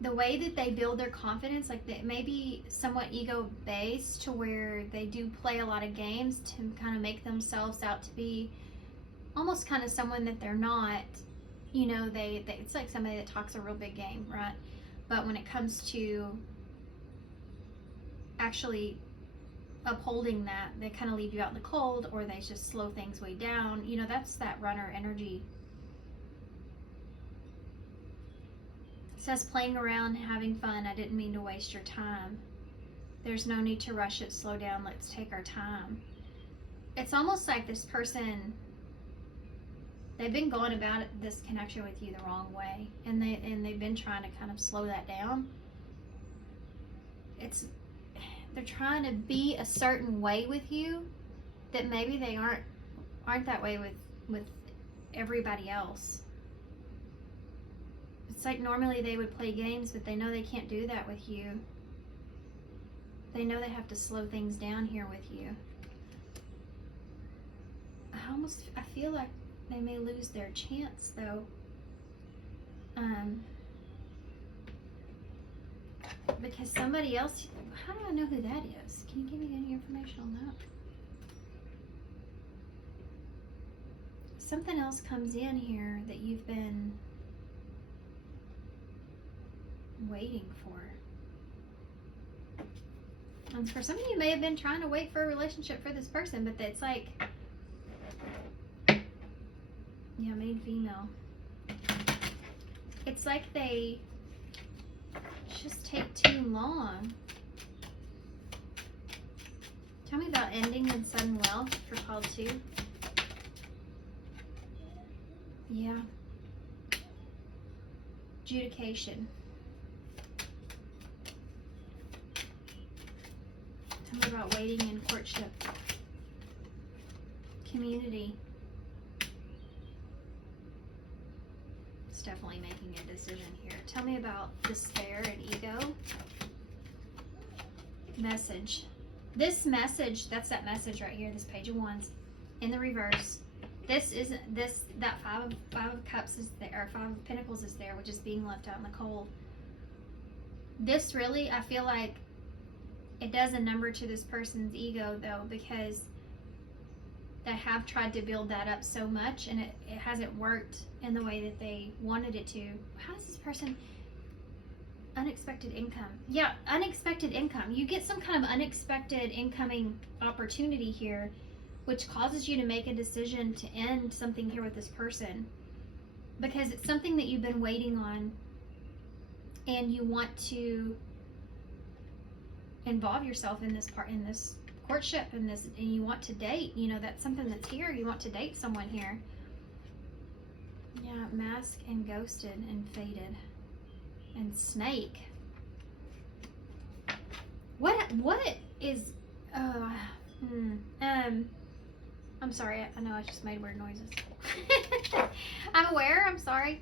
the way that they build their confidence, like that may be somewhat ego based, to where they do play a lot of games to kind of make themselves out to be almost kind of someone that they're not. You know, they it's like somebody that talks a real big game, right? But when it comes to actually upholding that, they kind of leave you out in the cold, or they just slow things way down. You know, that's that runner energy. It says playing around, having fun. I didn't mean to waste your time. There's no need to rush it. Slow down. Let's take our time. It's almost like this person, they've been going about this connection with you the wrong way, and they've been trying to kind of slow that down. They're trying to be a certain way with you that maybe they aren't that way with everybody else. It's like normally they would play games, but they know they can't do that with you. They know they have to slow things down here with you. I feel like they may lose their chance though. Because somebody else, how do I know who that is? Can you give me any information on that? Something else comes in here that you've been waiting for. And for some of you may have been trying to wait for a relationship for this person, but it's like, yeah, main female. It's like they just take too long. Tell me about ending in sudden wealth for call 2. Yeah. Adjudication. Tell me about waiting in courtship. Community. It's definitely making a decision here. Tell me about despair and ego. Message. This message, that's that message right here, this page of wands in the reverse. This isn't that five of cups is there, or 5 of pentacles is there, which is being left out in the cold. This really, I feel like it does a number to this person's ego though, because they have tried to build that up so much, and it hasn't worked in the way that they wanted it to. How does this person? Unexpected income. Yeah, unexpected income. You get some kind of unexpected incoming opportunity here, which causes you to make a decision to end something here with this person, because it's something that you've been waiting on, and you want to involve yourself in this courtship, and you want to date. You know, that's something that's here. You want to date someone here. Yeah, mask and ghosted and faded. And snake. What is I'm sorry, I know I just made weird noises. I'm aware, I'm sorry.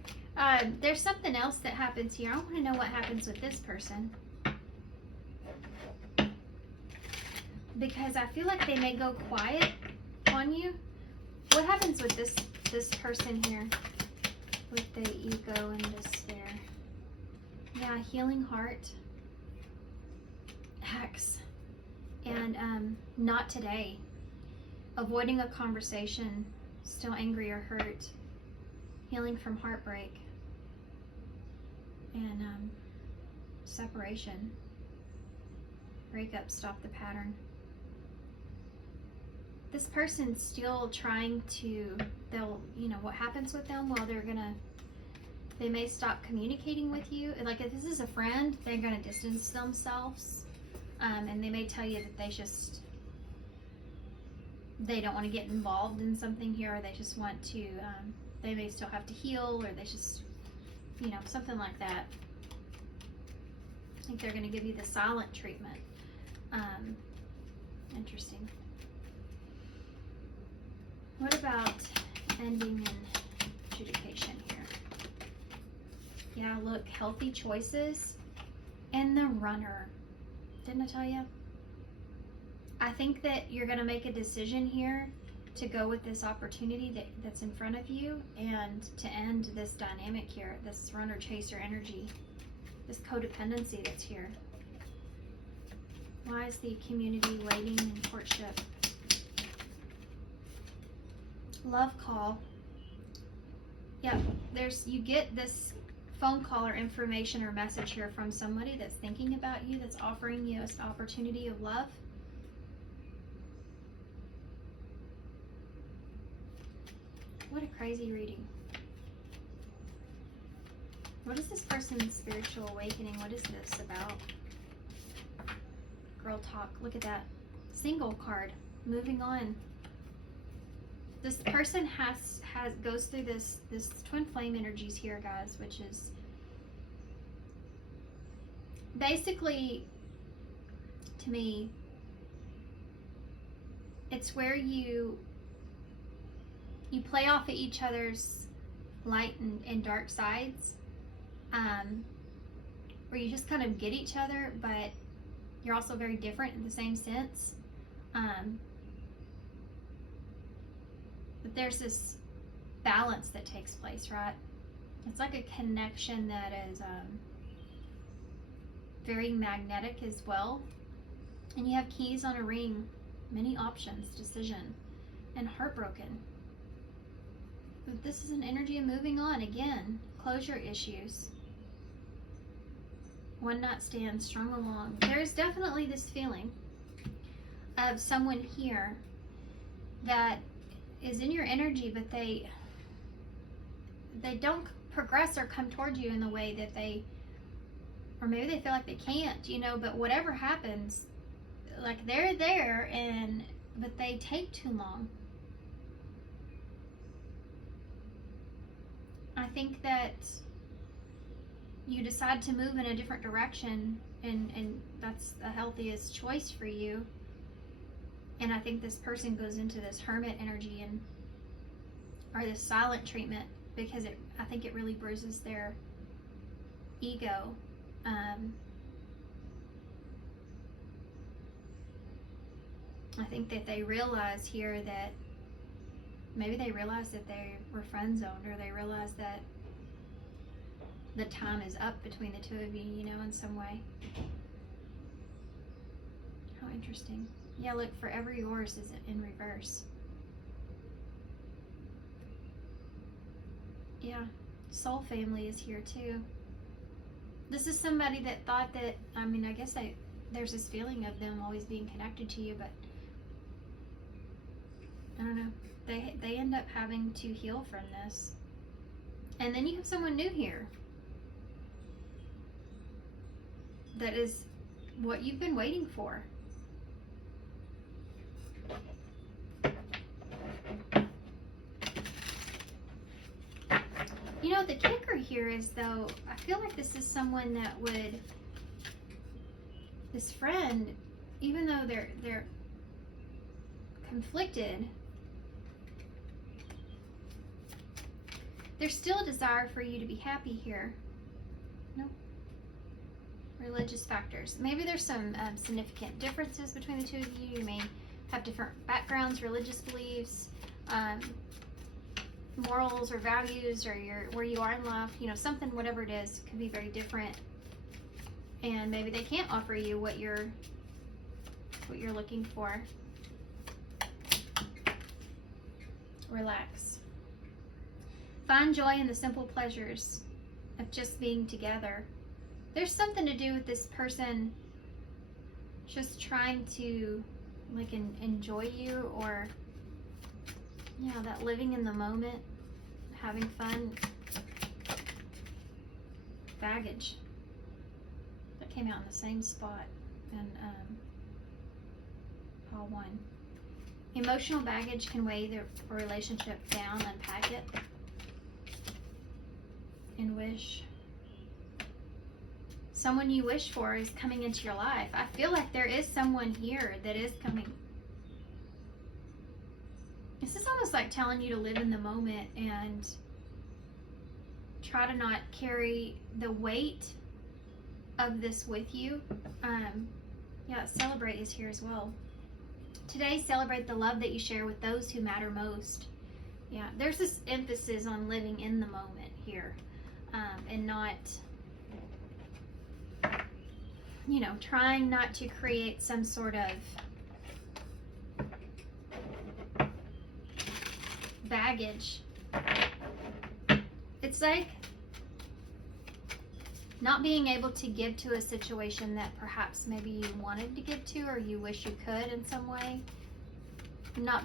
There's something else that happens here. I want to know what happens with this person, because I feel like they may go quiet on you. What happens with this person here with the ego and despair? Yeah, healing heart, hex, and not today. Avoiding a conversation, still angry or hurt, healing from heartbreak, and separation, break up, stop the pattern. This person's still trying to, you know, what happens with them? Well, they're gonna They may stop communicating with you. Like if this is a friend, they're going to distance themselves. And they may tell you that they don't want to get involved in something here, or they just want to, they may still have to heal, or they just, something like that. I think they're going to give you the silent treatment. Interesting. What about ending and adjudication here? Yeah, look, healthy choices and the runner. Didn't I tell you? I think that you're going to make a decision here to go with this opportunity that's in front of you and to end this dynamic here, this runner-chaser energy, this codependency that's here. Why is the community waiting in courtship? Love call. Yep, you get this phone call or information or message here from somebody that's thinking about you, that's offering you an opportunity of love. What a crazy reading. What is this person's spiritual awakening? What is this about? Girl talk. Look at that. Single card. Moving on. This person goes through this twin flame energies here, guys, which is basically, to me, it's where you play off of each other's light and dark sides, where you just kind of get each other, but you're also very different in the same sense. But there's this balance that takes place, right? It's like a connection that is very magnetic as well. And you have keys on a ring, many options, decision, and heartbroken. But this is an energy of moving on. Again, closure issues. One night stand, strung along. There's definitely this feeling of someone here that is in your energy, but they don't progress or come toward you in the way that or maybe they feel like they can't, but whatever happens, like they're there, but they take too long. I think that you decide to move in a different direction, and that's the healthiest choice for you. And I think this person goes into this hermit energy or this silent treatment because I think it really bruises their ego. I think that they realize here that maybe they realize that they were friend zoned, or they realize that the time is up between the two of you, in some way. How interesting. Yeah, look, forever yours is in reverse. Yeah, soul family is here too. This is somebody that thought that, I guess there's this feeling of them always being connected to you, but I don't know. They end up having to heal from this. And then you have someone new here that is what you've been waiting for. The kicker here is, though, I feel like this is someone that this friend, even though they're conflicted, there's still a desire for you to be happy here. No. Religious factors. Maybe there's some significant differences between the two of you. You may have different backgrounds, religious beliefs, morals or values, or where you are in life, something, whatever it is, could be very different. And maybe they can't offer you what you're looking for. Relax. Find joy in the simple pleasures of just being together. There's something to do with this person just trying to enjoy you, or that living in the moment, having fun. baggage. That came out in the same spot in pile 1. Emotional baggage can weigh the relationship down. Unpack it. And wish. Someone you wish for is coming into your life. I feel like there is someone here that is coming. This is almost like telling you to live in the moment and try to not carry the weight of this with you. Yeah, celebrate is here as well. Today, celebrate the love that you share with those who matter most. Yeah, there's this emphasis on living in the moment here, and not, you know, trying not to create some sort of baggage. It's like not being able to give to a situation that perhaps maybe you wanted to give to, or you wish you could in some way. Not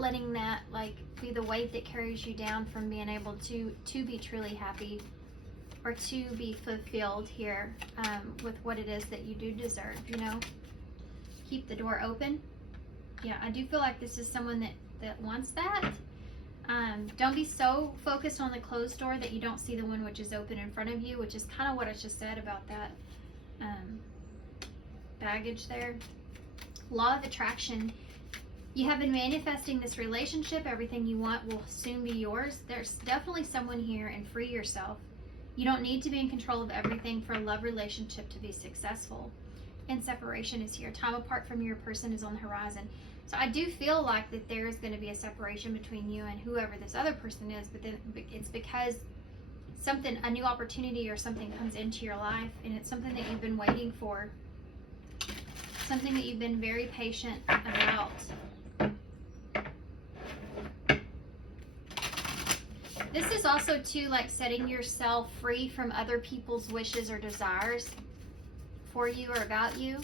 letting that like be the weight that carries you down from being able to be truly happy or to be fulfilled here with what it is that you do deserve, you know. Keep the door open. Yeah, I do feel like this is someone that wants that. Don't be so focused on the closed door that you don't see the one which is open in front of you, which is kind of what I just said about that baggage there. Law of attraction. You have been manifesting this relationship. Everything you want will soon be yours. There's definitely someone here, and free yourself. You don't need to be in control of everything for a love relationship to be successful. And separation is here. Time apart from your person is on the horizon. So I do feel like that there is going to be a separation between you and whoever this other person is, but then it's because a new opportunity or something comes into your life, and it's something that you've been waiting for, something that you've been very patient about. This is also too like setting yourself free from other people's wishes or desires for you or about you.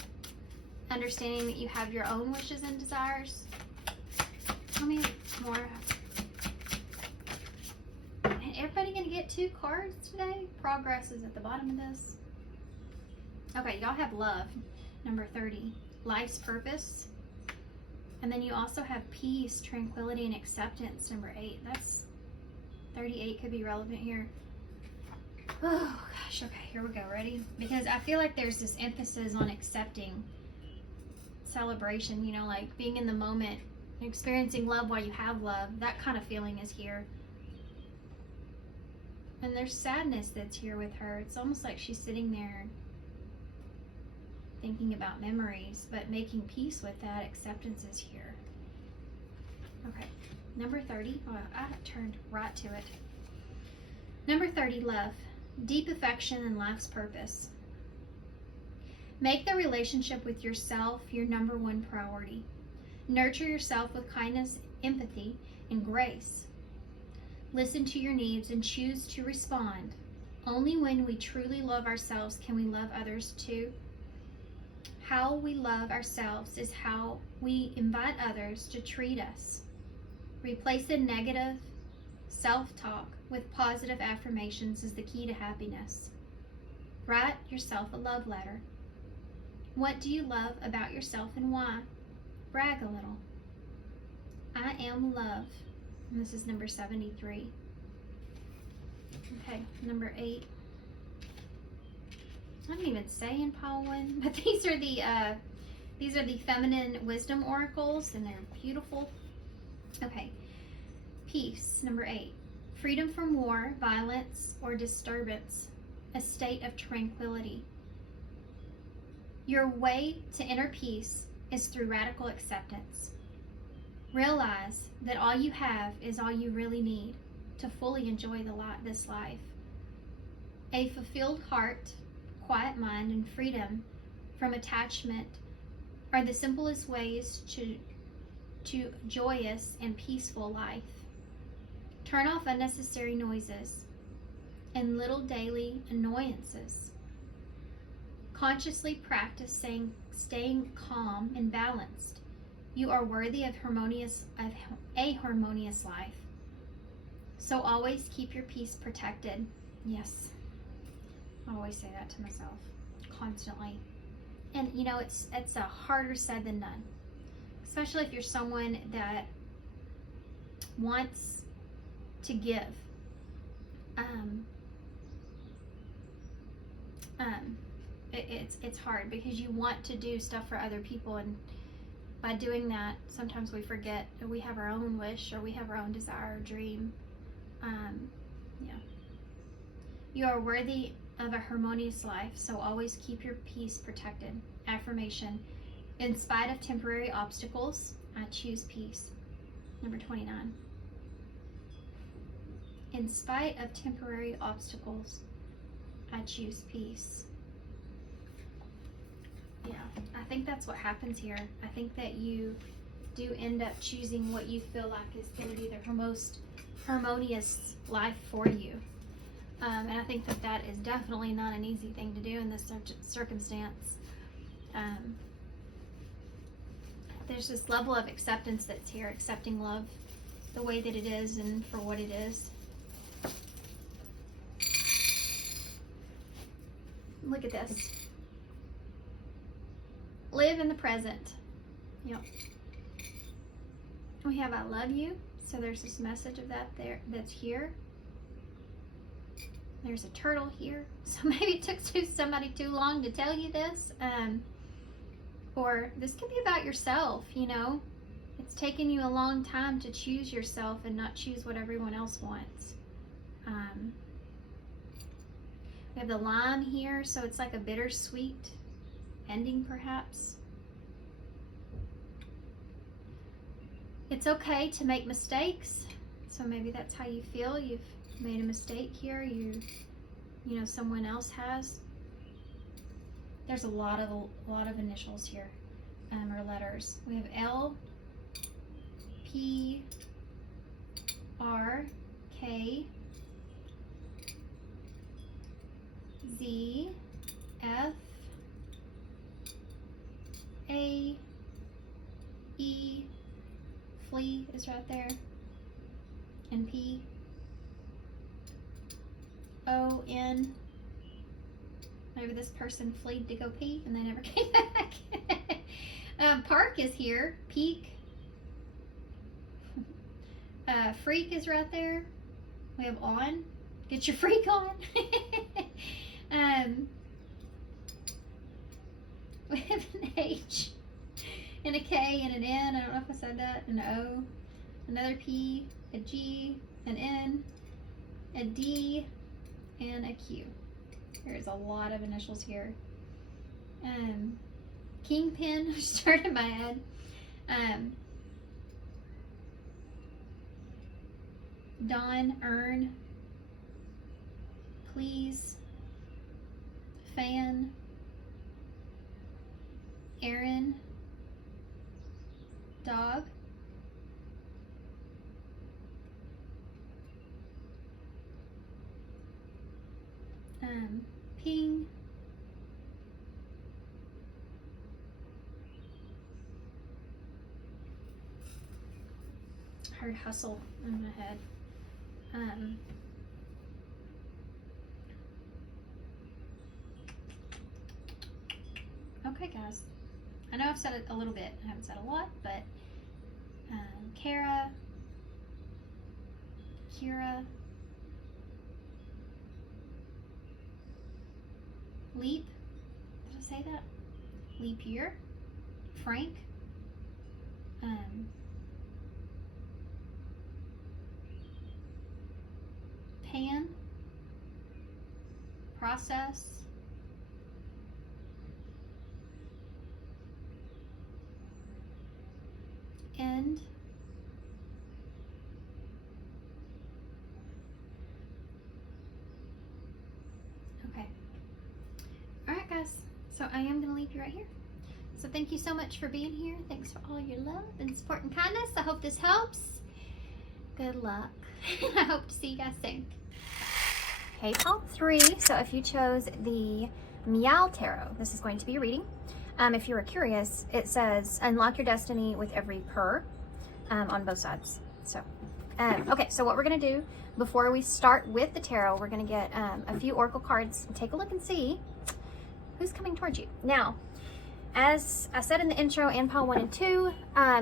Understanding that you have your own wishes and desires. Tell me more. And everybody gonna get 2 cards today? Progress is at the bottom of this. Okay, y'all have love, number 30. Life's purpose. And then you also have peace, tranquility, and acceptance, number 8. That's 38 could be relevant here. Oh gosh, okay, here we go. Ready? Because I feel like there's this emphasis on accepting. Celebration, you know, like being in the moment, experiencing love while you have love. That kind of feeling is here. And there's sadness that's here with her. It's almost like she's sitting there thinking about memories, but making peace with that. Acceptance is here. Okay, number 30. Oh, I turned right to it. Number 30, love. Deep affection and life's purpose. Make the relationship with yourself your number 1 priority. Nurture yourself with kindness, empathy, and grace. Listen to your needs and choose to respond. Only when we truly love ourselves can we love others too. How we love ourselves is how we invite others to treat us. Replace the negative self-talk with positive affirmations is the key to happiness. Write yourself a love letter. What do you love about yourself and why? Brag a little. I am love. And this is number 73. Okay, number 8. I didn't even say in pile 1, but these are the feminine wisdom oracles, and they're beautiful. Okay, peace, number 8. Freedom from war, violence, or disturbance. A state of tranquility. Your way to inner peace is through radical acceptance. Realize that all you have is all you really need to fully enjoy this life. A fulfilled heart, quiet mind, and freedom from attachment are the simplest ways to joyous and peaceful life. Turn off unnecessary noises and little daily annoyances. Consciously practice staying calm and balanced. You are worthy of a harmonious life. So always keep your peace protected. Yes. I always say that to myself constantly. And you know, it's a harder said than done, especially if you're someone that wants to give. It's hard because you want to do stuff for other people, and by doing that, sometimes we forget that we have our own wish or we have our own desire or dream. Yeah. You are worthy of a harmonious life, so always keep your peace protected. Affirmation. In spite of temporary obstacles, I choose peace. Number 29. In spite of temporary obstacles, I choose peace. Yeah, I think that's what happens here. I think that you do end up choosing what you feel like is going to be the most harmonious life for you. And I think that that is definitely not an easy thing to do in this circumstance. There's this level of acceptance that's here, accepting love the way that it is and for what it is. Look at this. Live in the present. Yep. We have I love you. So there's this message of that there that's here. There's a turtle here. So maybe it took somebody too long to tell you this. Or this could be about yourself, you know. It's taken you a long time to choose yourself and not choose what everyone else wants. We have the lime here, so it's like a bittersweet ending, perhaps. It's okay to make mistakes. So maybe that's how you feel. You've made a mistake here. You know, someone else has. There's a lot of initials here, or letters. We have L, P, R, K, Z, F, A, E, flea is right there, and P, O, N. Maybe this person fled to go pee and they never came back. Park is here. Peak. Freak is right there. We have on. Get your freak on. We have an H and a K and an N. I don't know if I said that. An O. Another P. A G. An N. A D. And a Q. There's a lot of initials here. Kingpin started in my head. Don, earn, please, fan, Aaron, dog, ping, I heard hustle in my head. Okay, guys. I know I've said it a little bit. I haven't said a lot, but Kara, Kira, Leap. Did I say that? Leap year. Frank. Pan. Process. End. Okay. Alright, guys. So I am going to leave you right here. So thank you so much for being here. Thanks for all your love and support and kindness. I hope this helps. Good luck. I hope to see you guys soon. Hey, Paw 3. So if you chose the Meow Tarot, this is going to be a reading. If you were curious, it says unlock your destiny with every purr on both sides. So Okay, so what we're going to do before we start with the tarot, we're going to get a few oracle cards and take a look and see who's coming towards you. Now, as I said in the intro and pile 1 and 2,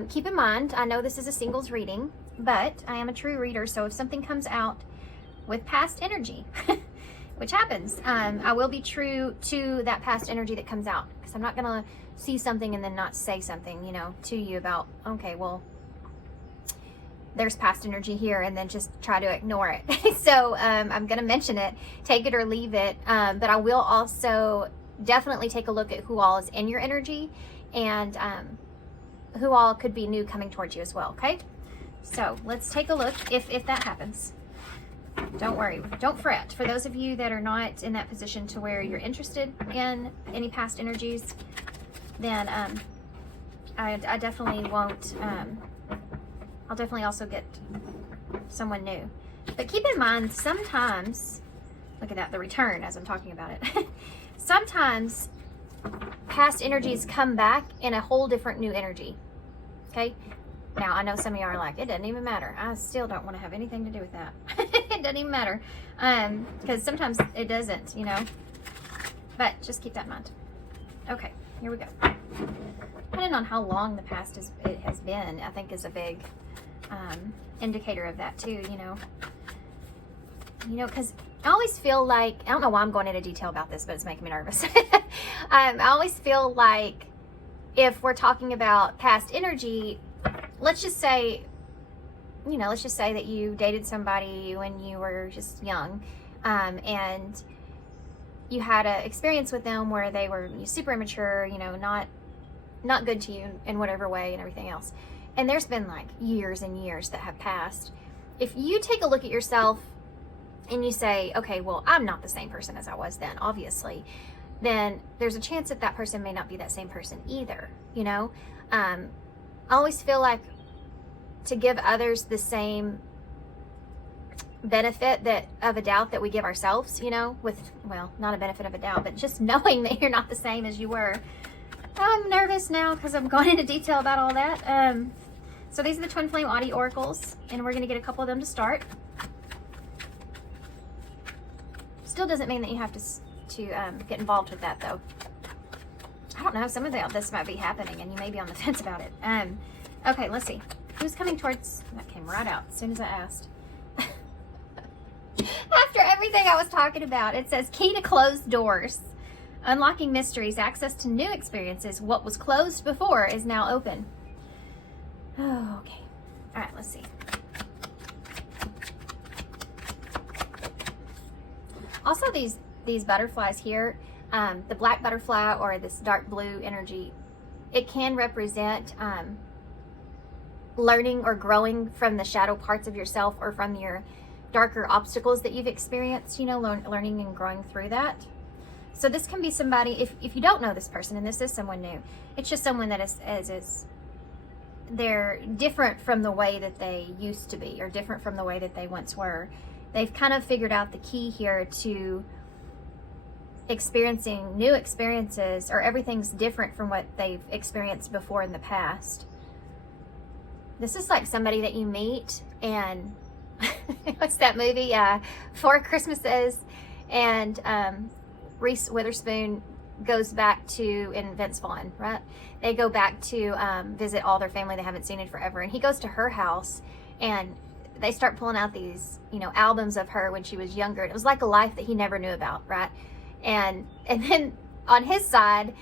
keep in mind, I know this is a singles reading, but I am a true reader, so if something comes out with past energy, which happens, I will be true to that past energy that comes out, because I'm not going to see something and then not say something, you know, to you about, okay, well, there's past energy here, and then just try to ignore it. So I'm going to mention it, take it or leave it, but I will also definitely take a look at who all is in your energy, and who all could be new coming towards you as well, okay? So let's take a look if that happens. Don't worry, don't fret. For those of you that are not in that position to where you're interested in any past energies, then I definitely won't, I'll definitely also get someone new. But keep in mind, sometimes, look at that, the return as I'm talking about it. Sometimes past energies come back in a whole different new energy, okay? Now, I know some of you are like, it doesn't even matter. I still don't want to have anything to do with that. It doesn't even matter. Because sometimes it doesn't, you know. But just keep that in mind. Okay, here we go. Depending on how long the past it has been, I think is a big indicator of that too, you know. You know, because I always feel like, I don't know why I'm going into detail about this, but it's making me nervous. I always feel like if we're talking about past energy, let's just say, you know, let's just say that you dated somebody when you were just young, and you had an experience with them where they were super immature, you know, not good to you in whatever way and everything else. And there's been like years and years that have passed. If you take a look at yourself and you say, okay, well, I'm not the same person as I was then, obviously, then there's a chance that that person may not be that same person either, you know? I always feel like to give others the same benefit of a doubt that we give ourselves, you know, with, well, not a benefit of a doubt, but just knowing that you're not the same as you were. I'm nervous now because I'm going into detail about all that. So these are the Twin Flame Audio Oracles, and we're going to get a couple of them to start. Still doesn't mean that you have to get involved with that, though. I don't know, some of this might be happening, and you may be on the fence about it. Okay, let's see. Who's coming towards... That came right out as soon as I asked. After everything I was talking about, it says, key to closed doors. Unlocking mysteries, access to new experiences. What was closed before is now open. Oh, okay. All right, let's see. Also, these butterflies here, the black butterfly or this dark blue energy, it can represent learning or growing from the shadow parts of yourself or from your darker obstacles that you've experienced, you know, learning and growing through that. So this can be somebody, if you don't know this person, and this is someone new, it's just someone that is they're different from the way that they used to be, or different from the way that they once were. They've kind of figured out the key here to experiencing new experiences, or everything's different from what they've experienced before in the past. This is like somebody that you meet, and what's that movie? 4 Christmases, and Reese Witherspoon goes back to, in Vince Vaughn, right? They go back to visit all their family they haven't seen in forever, and he goes to her house, and they start pulling out these, you know, albums of her when she was younger. It was like a life that he never knew about, right? And then on his side,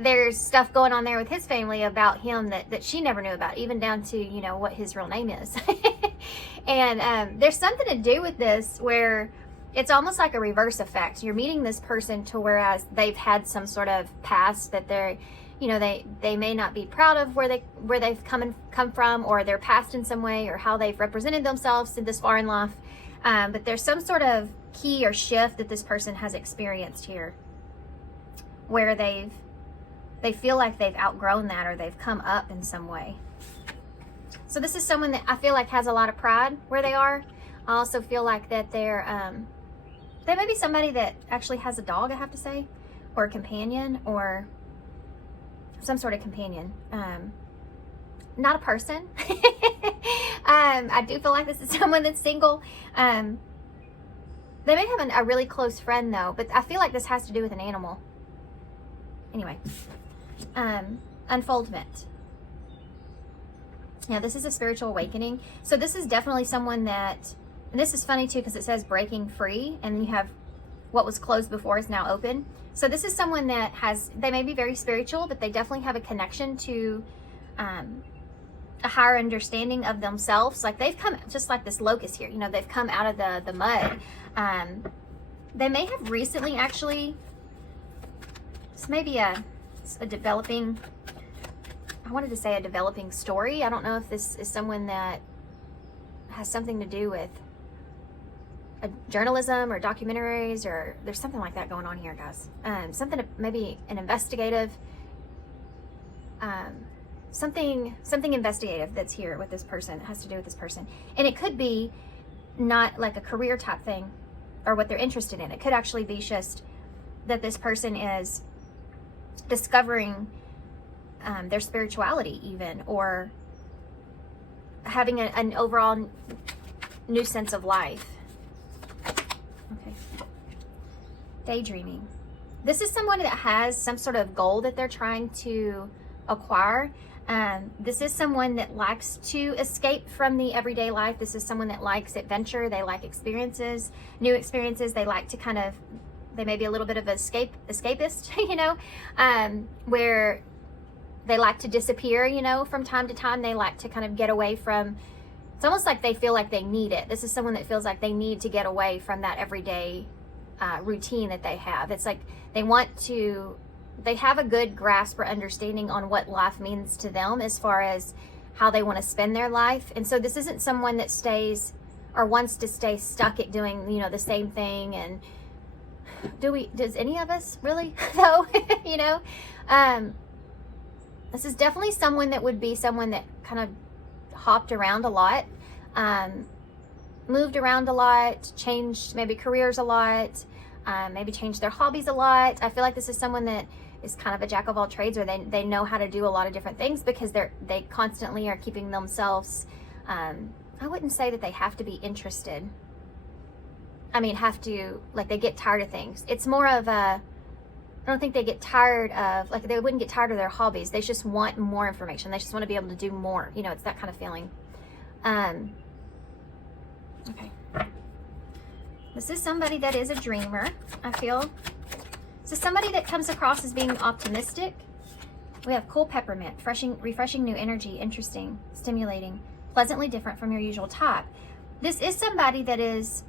there's stuff going on there with his family about him that she never knew about, even down to, you know, what his real name is. And there's something to do with this where it's almost like a reverse effect. You're meeting this person to whereas they've had some sort of past that they're, you know, they may not be proud of where they've come from, or their past in some way, or how they've represented themselves this far in life. But there's some sort of key or shift that this person has experienced here, where they feel like they've outgrown that, or they've come up in some way. So this is someone that I feel like has a lot of pride where they are. I also feel like that they may be somebody that actually has a dog, I have to say, or a companion, or some sort of companion. Not a person. I do feel like this is someone that's single. They may have a really close friend though, but I feel like this has to do with an animal. Anyway, unfoldment. Now this is a spiritual awakening. So this is definitely someone that, and this is funny too because it says breaking free, and you have what was closed before is now open. So this is someone that they may be very spiritual, but they definitely have a connection to a higher understanding of themselves. Like they've come, just like this locust here, you know, they've come out of the mud. They may have recently actually, this may be a developing, I wanted to say a developing story. I don't know if this is someone that has something to do with journalism or documentaries, or there's something like that going on here, guys. Something, maybe an investigative, something investigative that's here with this person, has to do with this person. And it could be not like a career type thing or what they're interested in. It could actually be just that this person is discovering their spirituality even, or having an overall new sense of life. Okay. Daydreaming. This is someone that has some sort of goal that they're trying to acquire. This is someone that likes to escape from the everyday life. This is someone that likes adventure. They like experiences, new experiences. They like to kind of, they may be a little bit of an escapist, you know, where they like to disappear, you know, from time to time. They like to kind of get away from, it's almost like they feel like they need it. This is someone that feels like they need to get away from that everyday routine that they have. It's like they want to, they have a good grasp or understanding on what life means to them as far as how they want to spend their life. And so this isn't someone that stays or wants to stay stuck at doing, you know, the same thing. And does any of us really though? You know, this is definitely someone that would be someone that kind of hopped around a lot, moved around a lot, changed maybe careers a lot, maybe changed their hobbies a lot. I feel like this is someone that is kind of a jack of all trades, or they know how to do a lot of different things because they constantly are keeping themselves, I wouldn't say that they have to be interested. I mean, have to, like, they get tired of things. It's more of a, I don't think they get tired of, like, they wouldn't get tired of their hobbies. They just want more information. They just want to be able to do more. You know, it's that kind of feeling. Okay. This is somebody that is a dreamer, I feel. This is somebody that comes across as being optimistic. We have cool peppermint, refreshing new energy, interesting, stimulating, pleasantly different from your usual type. This is somebody that is,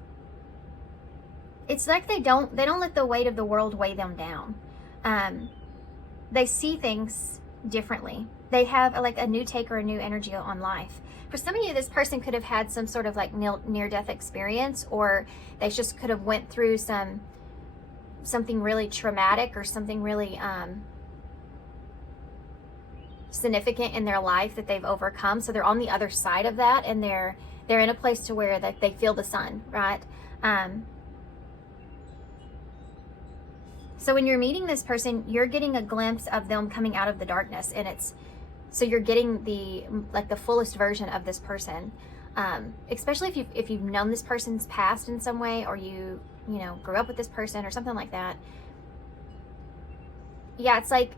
it's like they don't let the weight of the world weigh them down. They see things differently. They have like a new take or a new energy on life. For some of you, this person could have had some sort of like near-death experience, or they just could have went through something really traumatic or something really significant in their life that they've overcome. So they're on the other side of that, and they're in a place to where that they feel the sun, right? So when you're meeting this person, you're getting a glimpse of them coming out of the darkness, and so you're getting the fullest version of this person. Especially if you've known this person's past in some way, or you know, grew up with this person or something like that. Yeah, it's like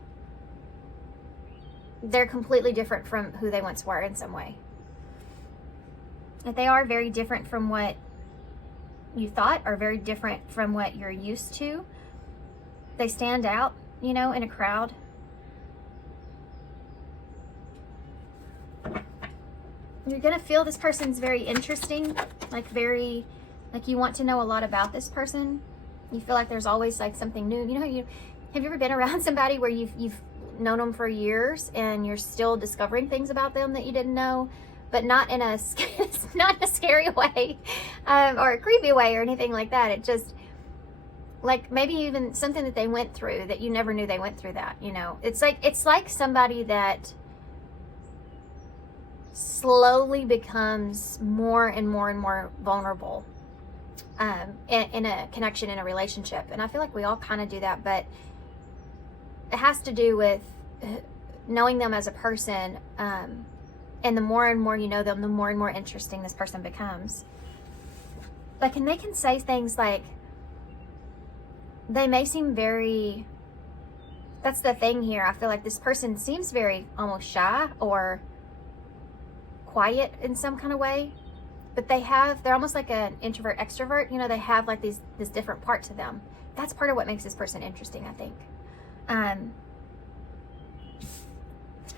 they're completely different from who they once were in some way. That they are very different from what you thought, or very different from what you're used to. They stand out, you know, in a crowd. You're gonna feel this person's very interesting, like you want to know a lot about this person. You feel like there's always like something new. You know, have you ever been around somebody where you've known them for years and you're still discovering things about them that you didn't know, but not in a scary way, or a creepy way or anything like that. It just, like, maybe even something that they went through that you never knew they went through that, you know. It's like somebody that slowly becomes more and more and more vulnerable in a connection, in a relationship. And I feel like we all kind of do that, but it has to do with knowing them as a person, And the more and more you know them, the more and more interesting this person becomes. Like, and they can say things like, they may seem very, that's the thing here. I feel like this person seems very almost shy or quiet in some kind of way, but they're almost like an introvert extrovert. You know, they have like this different part to them. That's part of what makes this person interesting, I think.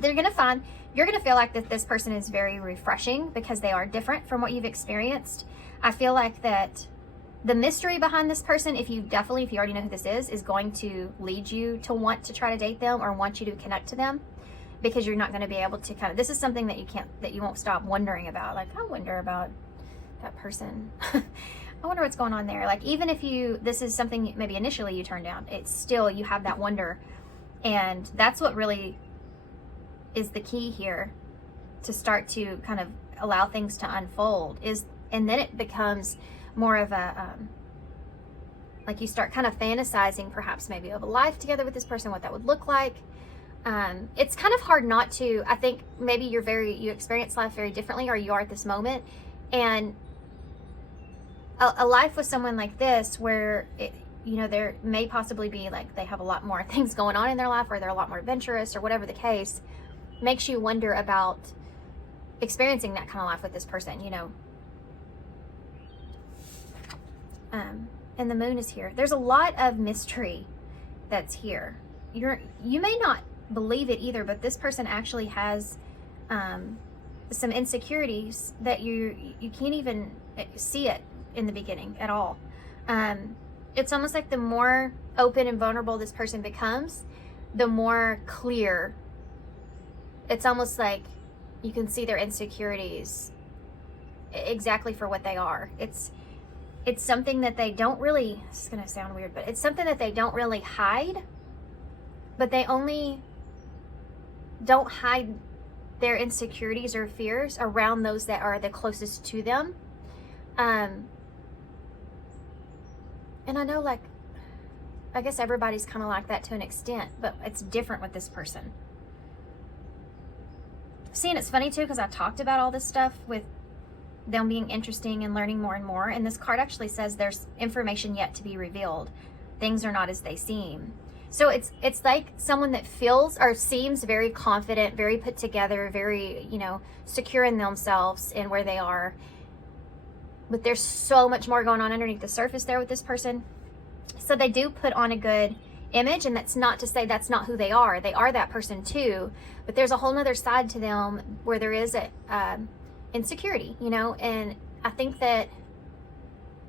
You're gonna feel like that this person is very refreshing because they are different from what you've experienced. I feel like that the mystery behind this person, if you already know who this is going to lead you to want to try to date them or want you to connect to them, because you're not going to be able to this is something that you won't stop wondering about. Like, I wonder about that person. I wonder what's going on there. Like, even if this is something maybe initially you turn down, it's still, you have that wonder. And that's what really is the key here, to start to kind of allow things to unfold, and then it becomes more of a, like, you start kind of fantasizing perhaps maybe of a life together with this person, what that would look like. It's kind of hard not to, I think maybe you experience life very differently, or you are at this moment, and a life with someone like this where there may possibly be like they have a lot more things going on in their life, or they're a lot more adventurous, or whatever the case, makes you wonder about experiencing that kind of life with this person, and the moon is here. There's a lot of mystery that's here. You may not believe it either, but this person actually has some insecurities that you can't even see it in the beginning at all. It's almost like the more open and vulnerable this person becomes, the more clear. It's almost like you can see their insecurities exactly for what they are. It's something that they don't really, this is going to sound weird, but it's something that they don't really hide, but they only don't hide their insecurities or fears around those that are the closest to them. And I know, like, I guess everybody's kind of like that to an extent, but it's different with this person. See, and it's funny too, because I talked about all this stuff with them being interesting and learning more and more, and this card actually says there's information yet to be revealed. Things are not as they seem. So it's like someone that feels or seems very confident, very put together, very, secure in themselves and where they are. But there's so much more going on underneath the surface there with this person. So they do put on a good image, and that's not to say that's not who they are. They are that person too, but there's a whole nother side to them where there is a insecurity, and I think that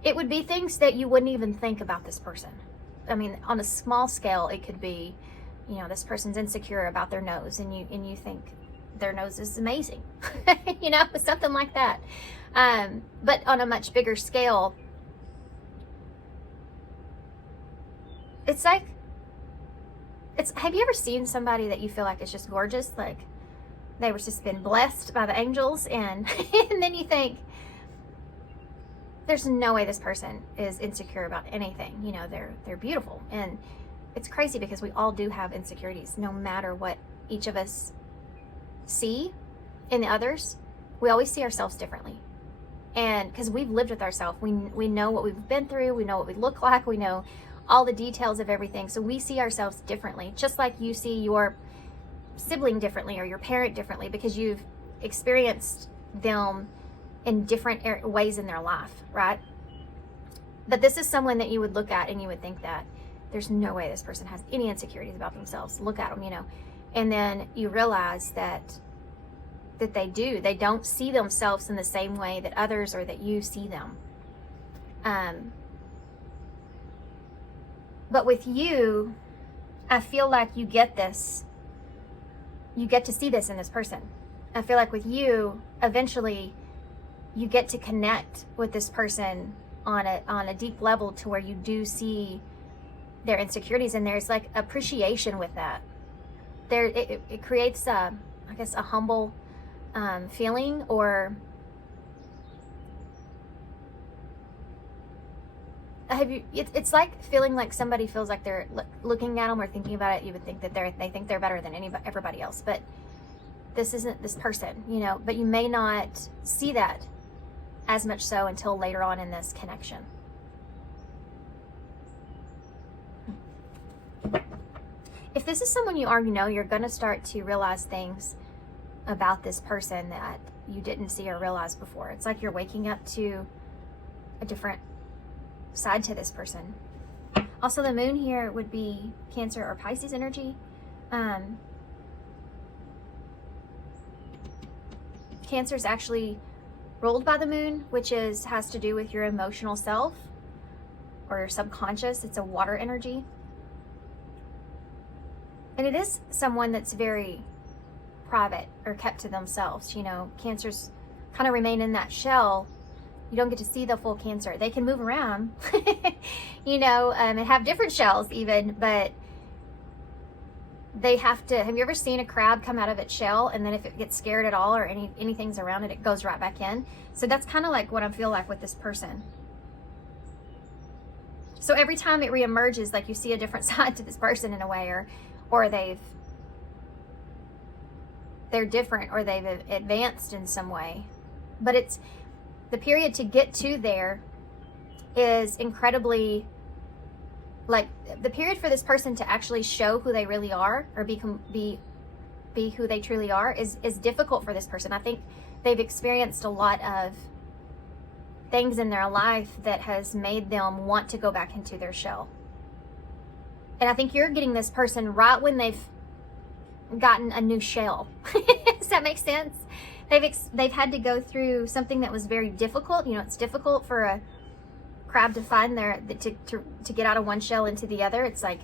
it would be things that you wouldn't even think about this person. I mean, on a small scale, it could be, this person's insecure about their nose, and you think their nose is amazing, something like that. But on a much bigger scale, it's like, have you ever seen somebody that you feel like is just gorgeous? Like they were just been blessed by the angels, and and then you think, there's no way this person is insecure about anything. They're beautiful. And it's crazy because we all do have insecurities, no matter what each of us see in the others. We always see ourselves differently. And because we've lived with ourselves, we know what we've been through, we know what we look like, we know all the details of everything. So we see ourselves differently, just like you see your sibling differently or your parent differently, because you've experienced them in different ways in their life, right? But this is someone that you would look at and you would think that there's no way this person has any insecurities about themselves. Look at them, and then you realize that they do. They don't see themselves in the same way that others or that you see them. But with you, I feel like you get this. You get to see this in this person. I feel like with you, eventually, you get to connect with this person on a deep level to where you do see their insecurities, and there's like appreciation with that. It creates a humble feeling, or it's like feeling like somebody feels like they're looking at them or thinking about it. You would think that they think they're better than everybody else, but this isn't this person, you know, but you may not see that as much so until later on in this connection. If this is someone you already know, you're going to start to realize things about this person that you didn't see or realize before. It's like you're waking up to a different side to this person. Also, the moon here would be Cancer or Pisces energy. Cancer is actually ruled by the moon, which has to do with your emotional self or your subconscious. It's a water energy. And it is someone that's very private or kept to themselves. You know, Cancers kind of remain in that shell. You don't get to see the full Cancer. They can move around, you know, and have different shells even, but they have to. Have you ever seen a crab come out of its shell, and then if it gets scared at all or anything's around it, it goes right back in? So that's kind of like what I feel like with this person. So every time it reemerges, like you see a different side to this person in a way, or they're different, or they've advanced in some way. But it's the period to get to there is incredibly, like, the period for this person to actually show who they really are, or be who they truly are, is difficult for this person. I think they've experienced a lot of things in their life that has made them want to go back into their shell. And I think you're getting this person right when they've gotten a new shell. Does that make sense? They've had to go through something that was very difficult. You know, it's difficult for a crab to find to get out of one shell into the other. It's like,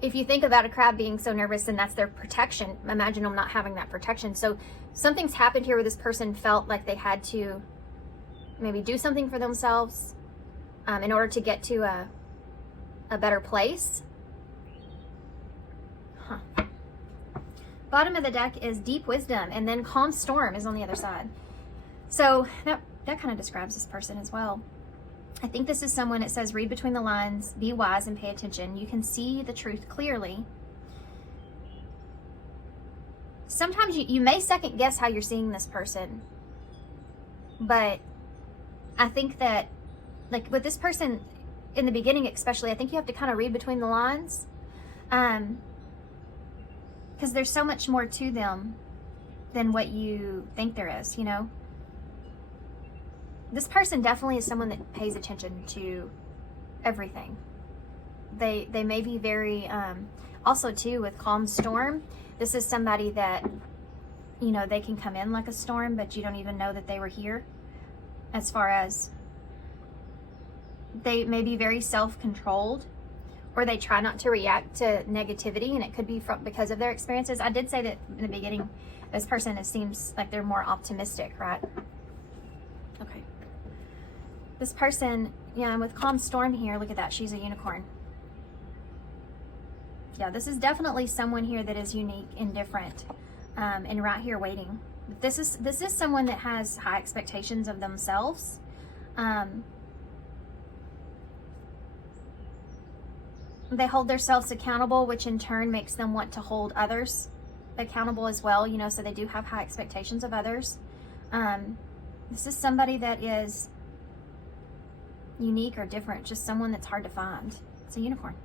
if you think about a crab being so nervous, and that's their protection, imagine them not having that protection. So something's happened here where this person felt like they had to maybe do something for themselves in order to get to a better place. Bottom of the deck is Deep Wisdom, and then Calm Storm is on the other side. So that kind of describes this person as well. I think this is someone, it says, read between the lines, be wise and pay attention. You can see the truth clearly. Sometimes you may second guess how you're seeing this person, but I think that, like with this person in the beginning especially, I think you have to kind of read between the lines, because there's so much more to them than what you think there is, you know. This person definitely is someone that pays attention to everything. They may be very, also too with Calm Storm, this is somebody that, you know, they can come in like a storm, but you don't even know that they were here. As far as they may be very self-controlled, or they try not to react to negativity, and it could be because of their experiences. I did say that in the beginning, this person, it seems like they're more optimistic, right? Okay. This person, yeah, with Calm Storm here, look at that, she's a unicorn. Yeah, this is definitely someone here that is unique and different, and right here waiting. This is someone that has high expectations of themselves. They hold themselves accountable, which in turn makes them want to hold others accountable as well, you know, so they do have high expectations of others. This is somebody that is unique or different, just someone that's hard to find. It's a unicorn.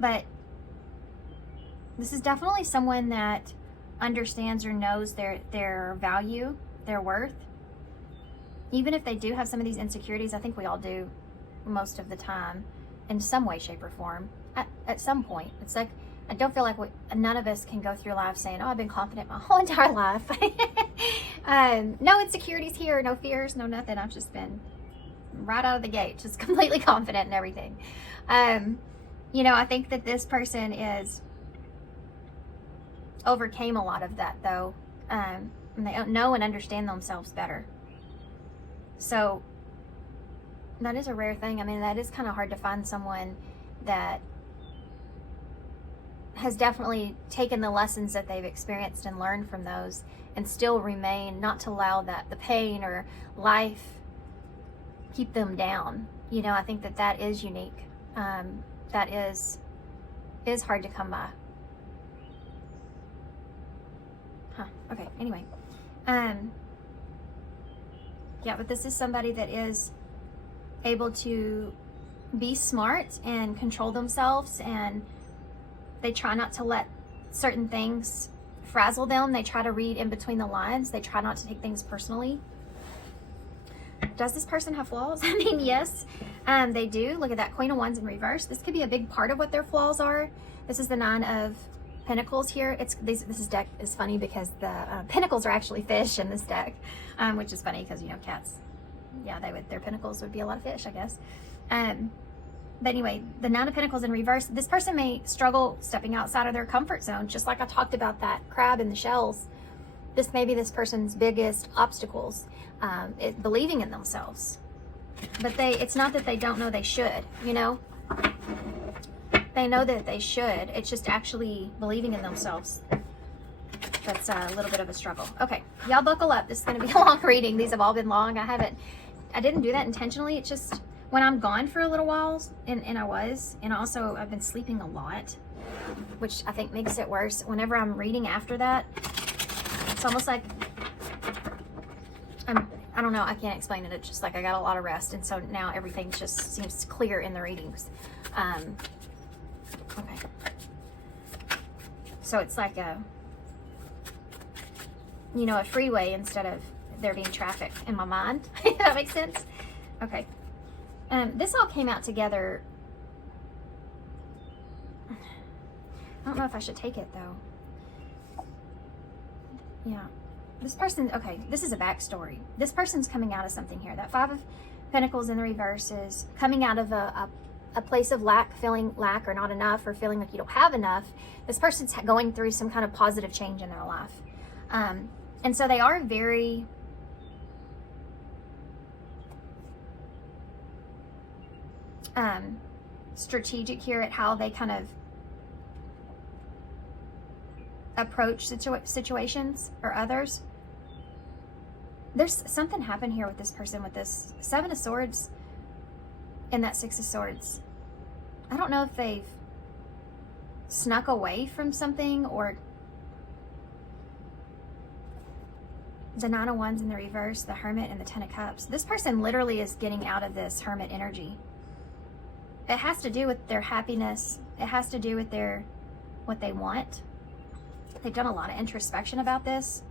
But this is definitely someone that understands or knows their value, their worth. Even if they do have some of these insecurities, I think we all do most of the time, in some way, shape, or form, at some point. It's like, I don't feel like none of us can go through life saying, oh, I've been confident my whole entire life. No insecurities here, no fears, no nothing. I've just been right out of the gate, just completely confident in everything. You know, I think that this person overcame a lot of that, though. And they know and understand themselves better. So that is a rare thing. I mean, that is kind of hard to find someone that has definitely taken the lessons that they've experienced and learned from those, and still remain, not to allow that the pain or life keep them down. You know, I think that is unique. That is hard to come by. Okay, anyway. Yeah, but this is somebody that is able to be smart and control themselves, and they try not to let certain things frazzle them. They try to read in between the lines. They try not to take things personally. Does this person have flaws? I mean, yes, they do. Look at that, Queen of Wands in reverse. This could be a big part of what their flaws are. This is the Nine of Pentacles here. This deck is funny because the pentacles are actually fish in this deck, which is funny because, you know, cats, yeah, their pentacles would be a lot of fish, I guess. But anyway, the Nine of Pentacles in reverse, this person may struggle stepping outside of their comfort zone, just like I talked about that crab in the shells. This may be this person's biggest obstacles, believing in themselves. But it's not that they don't know they should, you know? They know that they should. It's just actually believing in themselves. That's a little bit of a struggle. Okay, y'all buckle up. This is going to be a long reading. These have all been long. I didn't do that intentionally. It's just when I'm gone for a little while, and also I've been sleeping a lot, which I think makes it worse. Whenever I'm reading after that, it's almost like I don't know, I can't explain it. It's just like I got a lot of rest, and so now everything just seems clear in the readings. Okay. So it's like a freeway instead of there being traffic in my mind. If that makes sense? Okay. This all came out together. I don't know if I should take it though. Yeah. This person, okay, this is a backstory. This person's coming out of something here. That Five of Pentacles in the reverse is coming out of a place of lack, feeling lack or not enough, or feeling like you don't have enough. This person's going through some kind of positive change in their life. And so they are very strategic here at how they kind of approach situations or others. There's something happened here with this person with this Seven of Swords and that Six of Swords. I don't know if they've snuck away from something, or the Nine of Wands in the reverse, the Hermit, and the Ten of Cups. This person literally is getting out of this Hermit energy. It has to do with their happiness. It has to do with what they want. They've done a lot of introspection about this.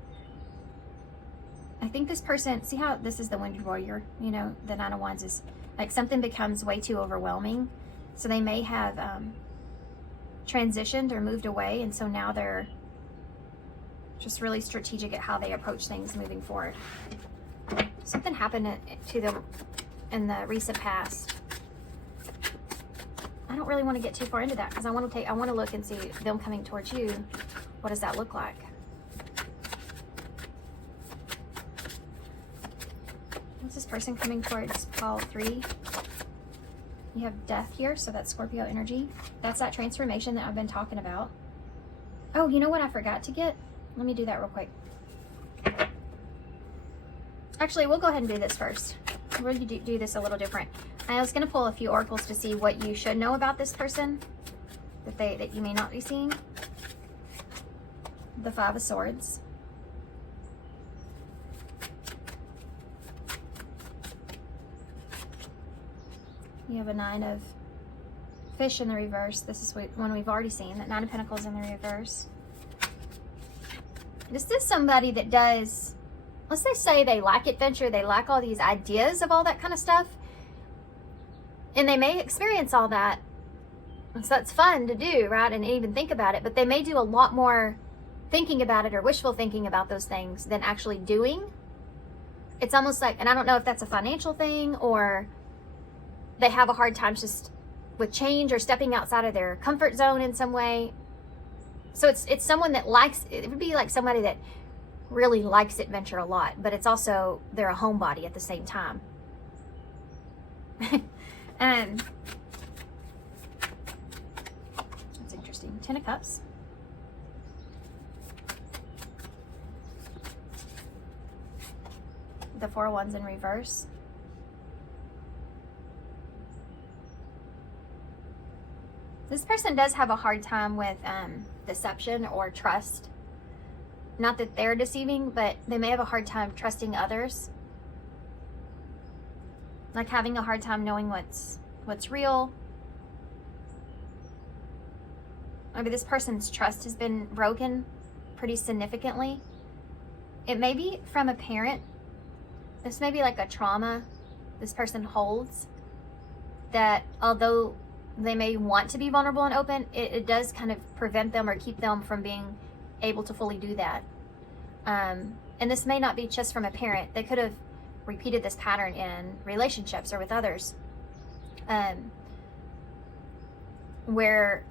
I think this person, see how this is the Wounded Warrior, you know, the Nine of Wands is like something becomes way too overwhelming. So they may have transitioned or moved away, and so now they're just really strategic at how they approach things moving forward. Something happened to them in the recent past. I don't really want to get too far into that because I want to look and see them coming towards you. What does that look like? What's this person coming towards pile 3? You have Death here, so that's Scorpio energy. That's that transformation that I've been talking about. Oh, you know what I forgot to get? Let me do that real quick. Actually, we'll go ahead and do this first. We'll do this a little different. I was going to pull a few oracles to see what you should know about this person that you may not be seeing. The Five of Swords. You have a Nine of Fish in the reverse. This is one we've already seen. That Nine of Pentacles in the reverse. This is somebody that does, let's say they like adventure, they like all these ideas of all that kind of stuff. And they may experience all that. So that's fun to do, right? And even think about it. But they may do a lot more thinking about it or wishful thinking about those things than actually doing. It's almost like, and I don't know if that's a financial thing or they have a hard time just with change or stepping outside of their comfort zone in some way. So it's someone that likes, it would be like somebody that really likes adventure a lot, but it's also, they're a homebody at the same time. That's interesting. Ten of Cups. The Four of Wands in reverse. This person does have a hard time with deception or trust. not that they're deceiving, but they may have a hard time trusting others. Like having a hard time knowing what's real. Maybe this person's trust has been broken pretty significantly. It may be from a parent. This may be like a trauma this person holds, that although they may want to be vulnerable and open, it does kind of prevent them or keep them from being able to fully do that. And this may not be just from a parent. They could have repeated this pattern in relationships or with others, where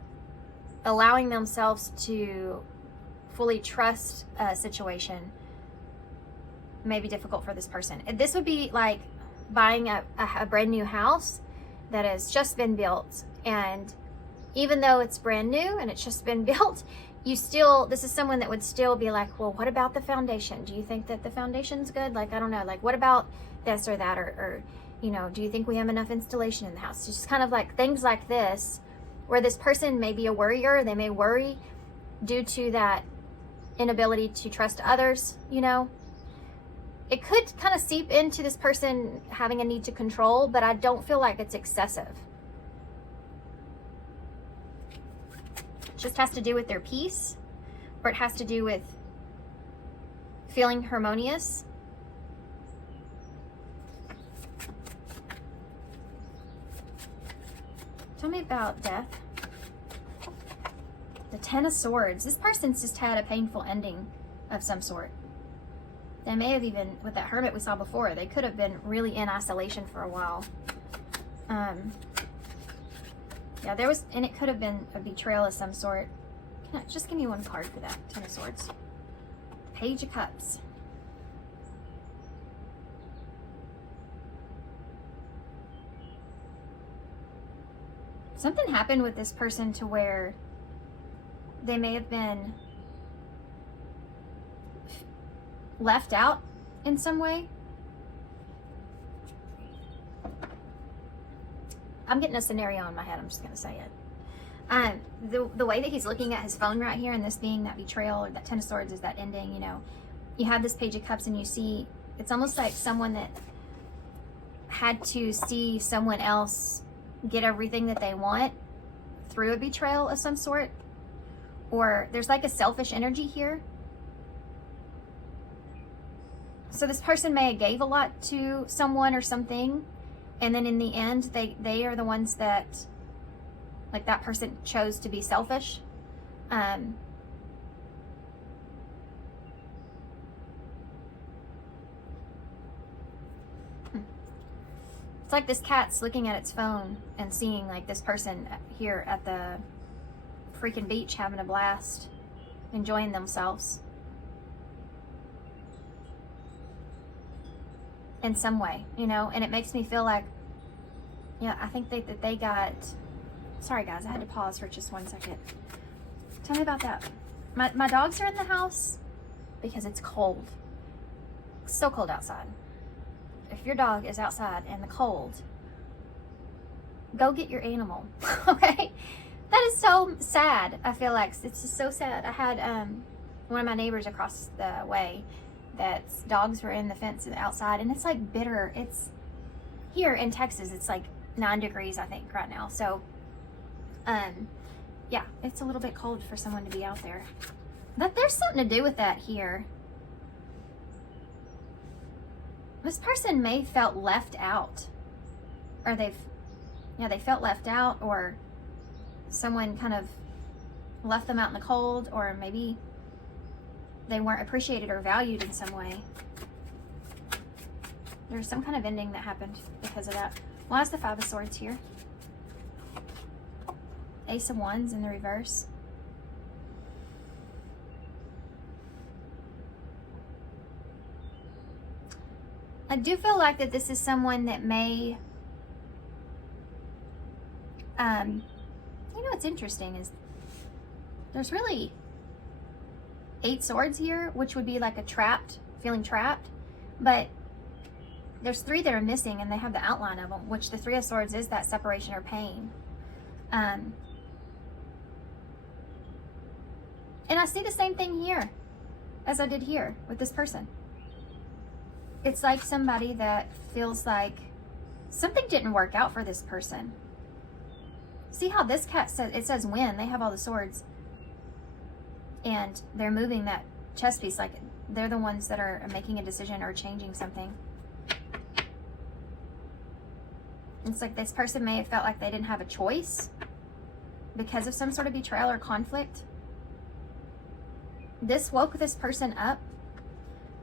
allowing themselves to fully trust a situation may be difficult for this person. This would be like buying a brand new house that has just been built, and even though it's brand new and it's just been built, this is someone that would still be like, well, what about the foundation? Do you think that the foundation's good? Like, I don't know, like, what about this or that, or you know, do you think we have enough installation in the house? Just kind of like things like this, where this person may be a worrier. They may worry due to that inability to trust others, you know. It could kind of seep into this person having a need to control, but I don't feel like it's excessive. It just has to do with their peace, or it has to do with feeling harmonious. Tell me about death. The Ten of Swords. This person's just had a painful ending of some sort. They may have even, with that Hermit we saw before, they could have been really in isolation for a while. Yeah, there was, and it could have been a betrayal of some sort. Just give me one card for that, Ten of Swords. Page of Cups. Something happened with this person to where they may have been left out in some way. I'm getting a scenario in my head. I'm just going to say it. The way that he's looking at his phone right here, and this being that betrayal or that Ten of Swords is that ending, you know, you have this Page of Cups and you see, it's almost like someone that had to see someone else get everything that they want through a betrayal of some sort. Or there's like a selfish energy here. So this person may have gave a lot to someone or something, and then in the end, they are the ones that, like, that person chose to be selfish. It's like this cat's looking at its phone and seeing, like, this person here at the freaking beach having a blast, enjoying themselves. In some way, you know, and it makes me feel like, yeah, I think that they got, sorry guys, I had to pause for just 1 second. Tell me about that. My dogs are in the house because it's cold. It's so cold outside. If your dog is outside in the cold, go get your animal, okay? That is so sad. I feel like it's just so sad. I had one of my neighbors across the way that dogs were in the fence outside, and it's like bitter. It's here in Texas, it's like 9 degrees, I think, right now. So, yeah, it's a little bit cold for someone to be out there. But there's something to do with that here. This person may have felt left out, or they felt left out, or someone kind of left them out in the cold, or maybe they weren't appreciated or valued in some way. There's some kind of ending that happened because of that. Why is the Five of Swords here? Ace of Wands in the reverse. I do feel like that this is someone that may, you know what's interesting is there's really 8 swords here, which would be like a trapped, feeling trapped, but there's 3 that are missing, and they have the outline of them, which the 3 of Swords is that separation or pain. And I see the same thing here. as I did here with this person. It's like somebody that feels like something didn't work out for this person. See how this cat says, it says win, they have all the swords. And they're moving that chess piece like they're the ones that are making a decision or changing something. It's like this person may have felt like they didn't have a choice because of some sort of betrayal or conflict. This woke this person up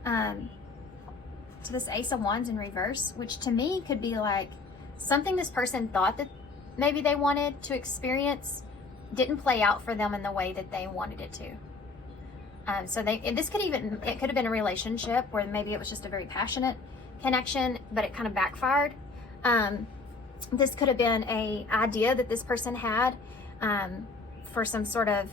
to this Ace of Wands in reverse, which to me could be like something this person thought that maybe they wanted to experience didn't play out for them in the way that they wanted it to. So it could have been a relationship where maybe it was just a very passionate connection, but it kind of backfired. This could have been a idea that this person had for some sort of,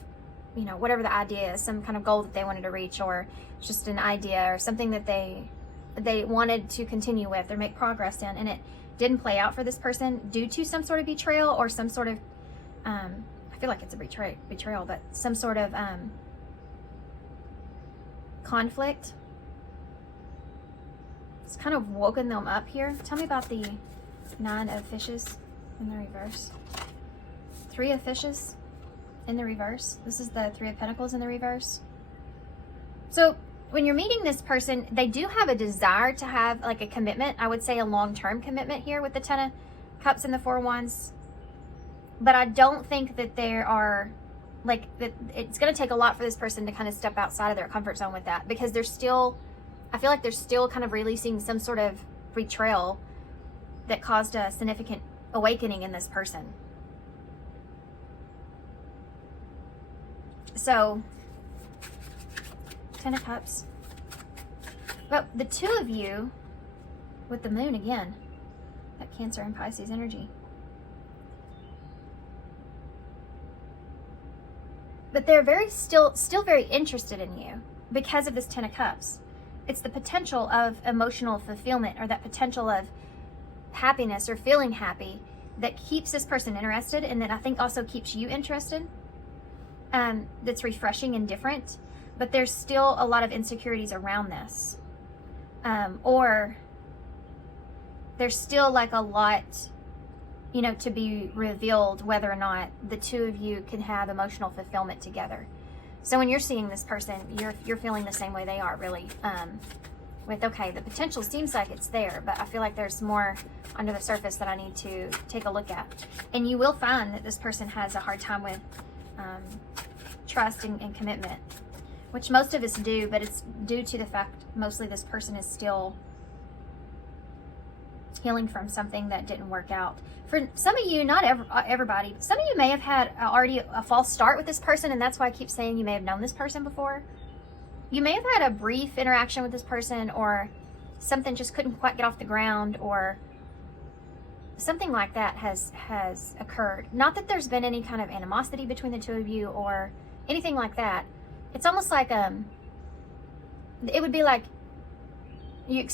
you know, whatever the idea is, some kind of goal that they wanted to reach, or just an idea or something that they wanted to continue with or make progress in, and it didn't play out for this person due to some sort of betrayal or some sort of, I feel like it's a betrayal, but some sort of conflict. It's kind of woken them up here. Tell me about the 9 of Fishes in the reverse. 3 of Fishes in the reverse. This is the 3 of Pentacles in the reverse. So when you're meeting this person, they do have a desire to have like a commitment. I would say a long-term commitment here with the 10 of Cups and the 4 of Wands. But I don't think that there are like that. It's going to take a lot for this person to kind of step outside of their comfort zone with that, because they're still, I feel like they're still kind of releasing some sort of betrayal that caused a significant awakening in this person. So 10 of Cups. But the 2 of you with the Moon again, that Cancer and Pisces energy. But they're still very interested in you because of this 10 of Cups. It's the potential of emotional fulfillment, or that potential of happiness or feeling happy, that keeps this person interested, and that I think also keeps you interested. That's refreshing and different, but there's still a lot of insecurities around this. Or there's still like a lot, you know, to be revealed whether or not the 2 of you can have emotional fulfillment together. So when you're seeing this person, you're feeling the same way they are, really. With, okay, the potential seems like it's there, but I feel like there's more under the surface that I need to take a look at. And you will find that this person has a hard time with trust and commitment, which most of us do, but it's due to the fact mostly this person is still healing from something that didn't work out. For some of you, not everybody, but some of you may have had already a false start with this person, and that's why I keep saying you may have known this person before. You may have had a brief interaction with this person, or something just couldn't quite get off the ground, or something like that has occurred. Not that there's been any kind of animosity between the 2 of you or anything like that. It's almost like it would be like you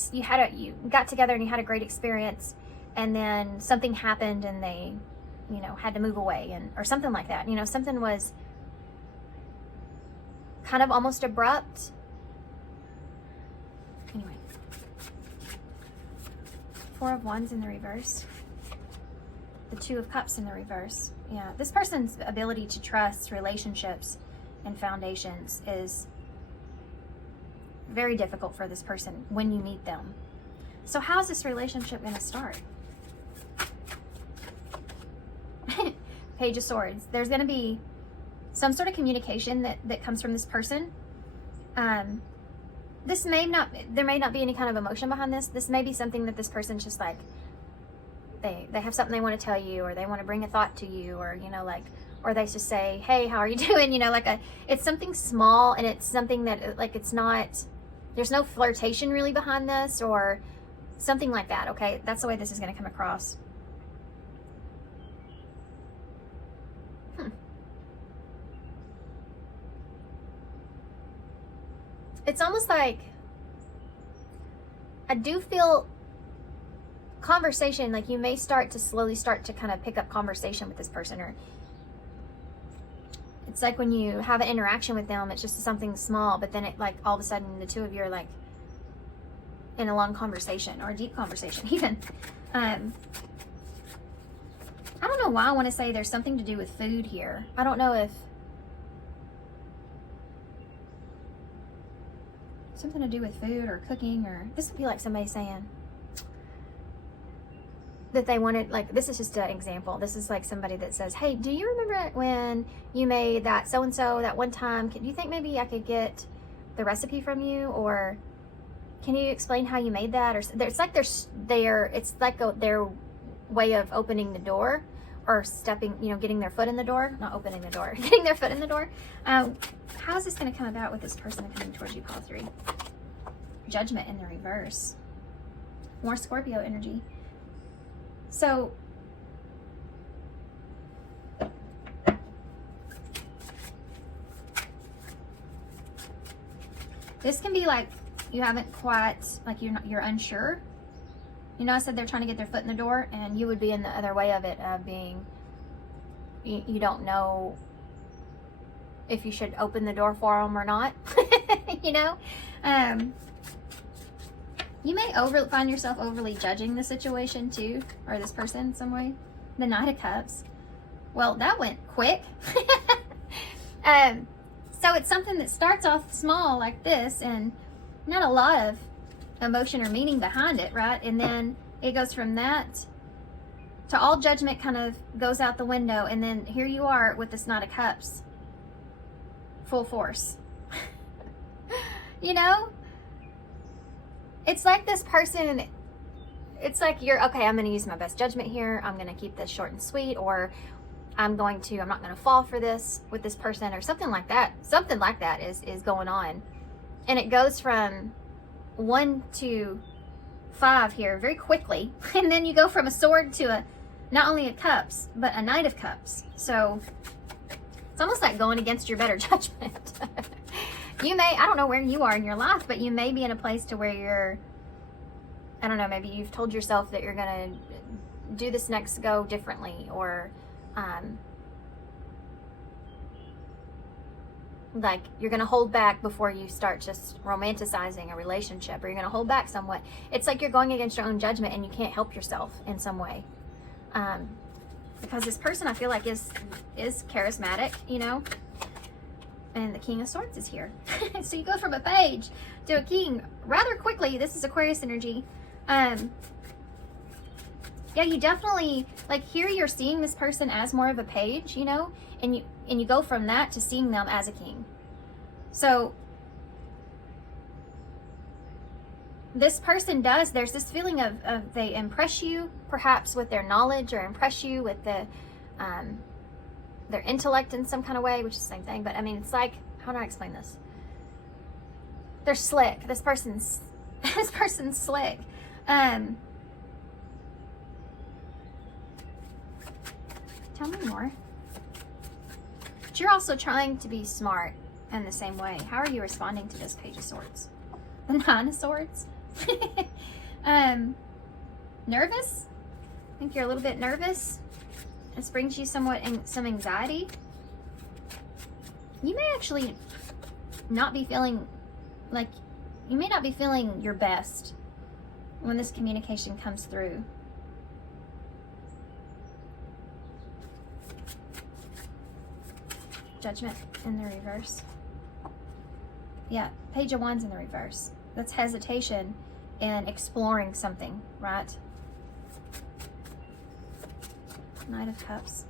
got together and you had a great experience, and then something happened and they, you know, had to move away, or something like that. You know, something was kind of almost abrupt. Anyway, 4 of Wands in the reverse. The 2 of Cups in the reverse. Yeah, this person's ability to trust relationships and foundations is very difficult for this person when you meet them. So how's this relationship going to start? Page of Swords. There's going to be some sort of communication that comes from this person. There may not be any kind of emotion behind this. This may be something that this person's just like, they have something they want to tell you, or they want to bring a thought to you, or, you know, like, or they just say, hey, how are you doing? You know, like it's something small, and it's something that, like, it's not, there's no flirtation really behind this, or something like that. Okay, that's the way this is going to come across. It's almost like I do feel conversation, like you may slowly start to kind of pick up conversation with this person, or it's like when you have an interaction with them, it's just something small, but then it like all of a sudden the two of you are like in a long conversation or a deep conversation even. I don't know why I want to say there's something to do with food here. I don't know if something to do with food or cooking, or this would be like somebody saying that they wanted, like, this is just an example. This is like somebody that says, hey, do you remember when you made that so-and-so that one time? Do you think maybe I could get the recipe from you? Or can you explain how you made that? Or it's like it's like their way of opening the door or stepping, getting their foot in the door, not opening the door, getting their foot in the door. How is this going to come about with this person coming towards you, pile 3? Judgment in the reverse. More Scorpio energy. So this can be like you haven't quite, like you're unsure. I said they're trying to get their foot in the door, and you would be in the other way of it, of being, you don't know if you should open the door for them or not. You may find yourself overly judging the situation too, or this person in some way. The Knight of Cups. Well, that went quick. So it's something that starts off small like this, and not a lot of emotion or meaning behind it, right? And then it goes from that to all judgment kind of goes out the window, and then here you are with this Knight of Cups. Full force. It's like this person, it's like I'm going to use my best judgment here. I'm going to keep this short and sweet, or I'm not going to fall for this with this person, or something like that. Something like that is going on. And it goes from 1 to 5 here very quickly. And then you go from a sword to not only a cups, but a Knight of Cups. So it's almost like going against your better judgment. I don't know where you are in your life, but you may be in a place to where I don't know, maybe you've told yourself that you're going to do this next go differently, or like you're going to hold back before you start just romanticizing a relationship, or you're going to hold back somewhat. It's like you're going against your own judgment and you can't help yourself in some way. Because this person, I feel like, is charismatic, and the King of Swords is here. So you go from a page to a king rather quickly. This is Aquarius energy. Yeah, you definitely, like, here you're seeing this person as more of a page, and you go from that to seeing them as a king. So this person there's this feeling of they impress you perhaps with their knowledge, or impress you with their intellect in some kind of way, which is the same thing. But I mean, it's like, how do I explain this? They're slick. This person's slick. Tell me more. But you're also trying to be smart in the same way. How are you responding to this Page of Swords? The Nine of Swords? Nervous? I think you're a little bit nervous. This brings you some anxiety. You may actually not be feeling like, you may not be feeling your best when this communication comes through. Judgment in the reverse. Yeah, Page of Wands in the reverse. That's hesitation in exploring something, right? Knight of Cups.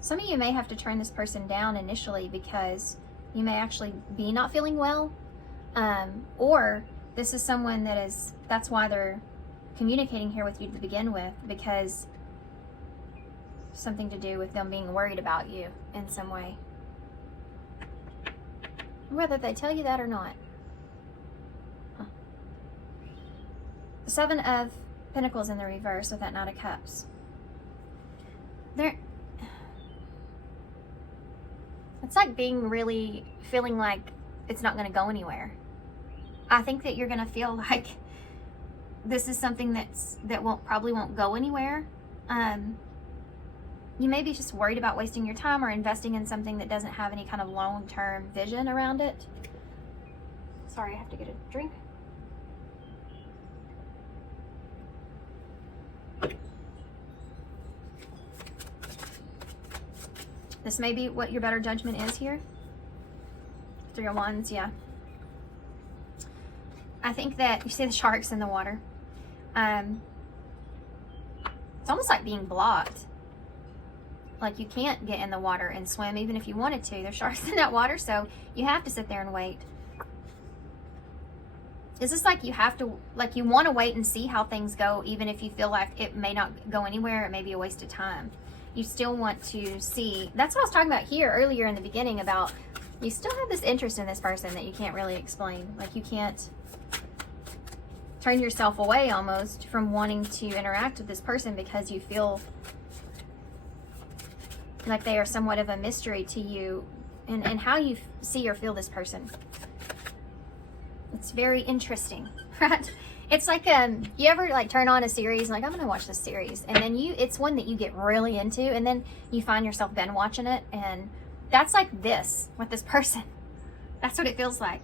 Some of you may have to turn this person down initially because you may actually be not feeling well, or this is someone that's why they're communicating here with you to begin with, because something to do with them being worried about you in some way, whether they tell you that or not. The Seven of Pentacles in the reverse with that Knight of Cups. It's like feeling like it's not going to go anywhere. I think that you're going to feel like this is something that probably won't go anywhere. you may be just worried about wasting your time or investing in something that doesn't have any kind of long-term vision around it. Sorry, I have to get a drink. This may be what your better judgment is here. 3 of Wands, yeah. I think that, you see the sharks in the water. It's almost like being blocked. Like you can't get in the water and swim even if you wanted to. There's sharks in that water, so you have to sit there and wait. It's just like you have to, like you want to wait and see how things go, even if you feel like it may not go anywhere, it may be a waste of time. You still want to see. That's what I was talking about here earlier in the beginning about you still have this interest in this person that you can't really explain. Like you can't turn yourself away almost from wanting to interact with this person because you feel like they are somewhat of a mystery to you and how you see or feel this person. It's very interesting, right? It's like you ever like turn on a series and like, I'm gonna watch this series, and then it's one that you get really into, and then you find yourself binge watching it, and that's like this with this person. That's what it feels like.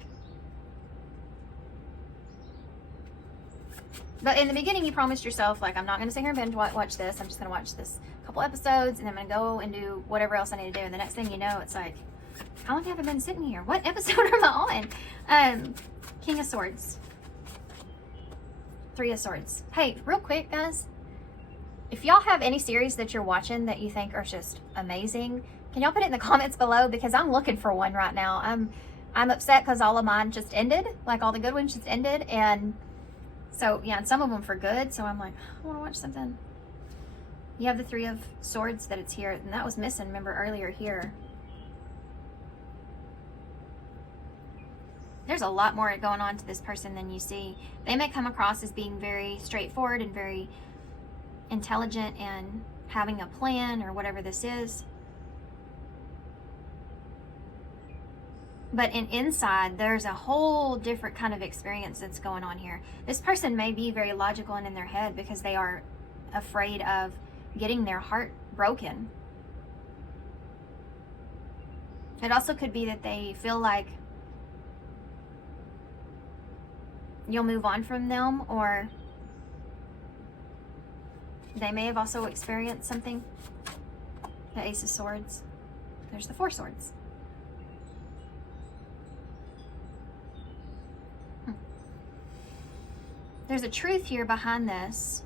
But in the beginning, you promised yourself, like, I'm not going to sit here and binge watch this. I'm just going to watch this couple episodes, and then I'm going to go and do whatever else I need to do. And the next thing you know, it's like, how long have I been sitting here? What episode am I on? King of Swords. 3 of Swords. Hey, real quick, guys. If y'all have any series that you're watching that you think are just amazing, can y'all put it in the comments below? Because I'm looking for one right now. I'm upset because all of mine just ended. Like, all the good ones just ended. And so, yeah, and some of them for good. So I'm like, I want to watch something. You have the 3 of Swords that it's here. And that was missing, remember, earlier here. There's a lot more going on to this person than you see. They may come across as being very straightforward and very intelligent and having a plan or whatever this is. But inside, there's a whole different kind of experience that's going on here. This person may be very logical and in their head because they are afraid of getting their heart broken. It also could be that they feel like you'll move on from them, or they may have also experienced something. The Ace of Swords. There's the 4 Swords. There's a truth here behind this.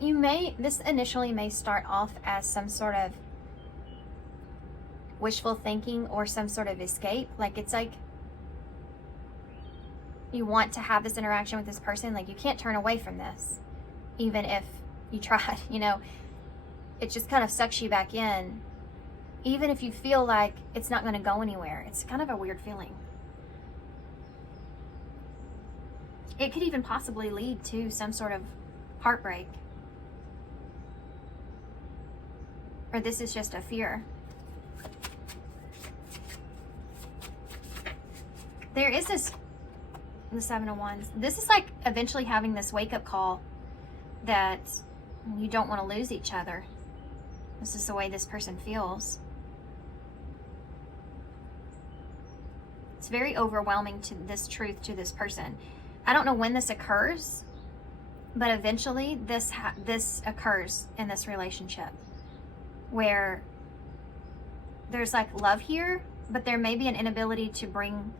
You may, this initially may start off as some sort of wishful thinking or some sort of escape. Like, it's like you want to have this interaction with this person. Like, you can't turn away from this, even if you tried, you know. It just kind of sucks you back in, even if you feel like it's not going to go anywhere. It's kind of a weird feeling. It could even possibly lead to some sort of heartbreak. Or this is just a fear. There is this, the 7 of Wands. This is like eventually having this wake-up call that you don't want to lose each other. This is the way this person feels. It's very overwhelming to this truth to this person. I don't know when this occurs, but eventually this occurs in this relationship where there's like love here, but there may be an inability to bring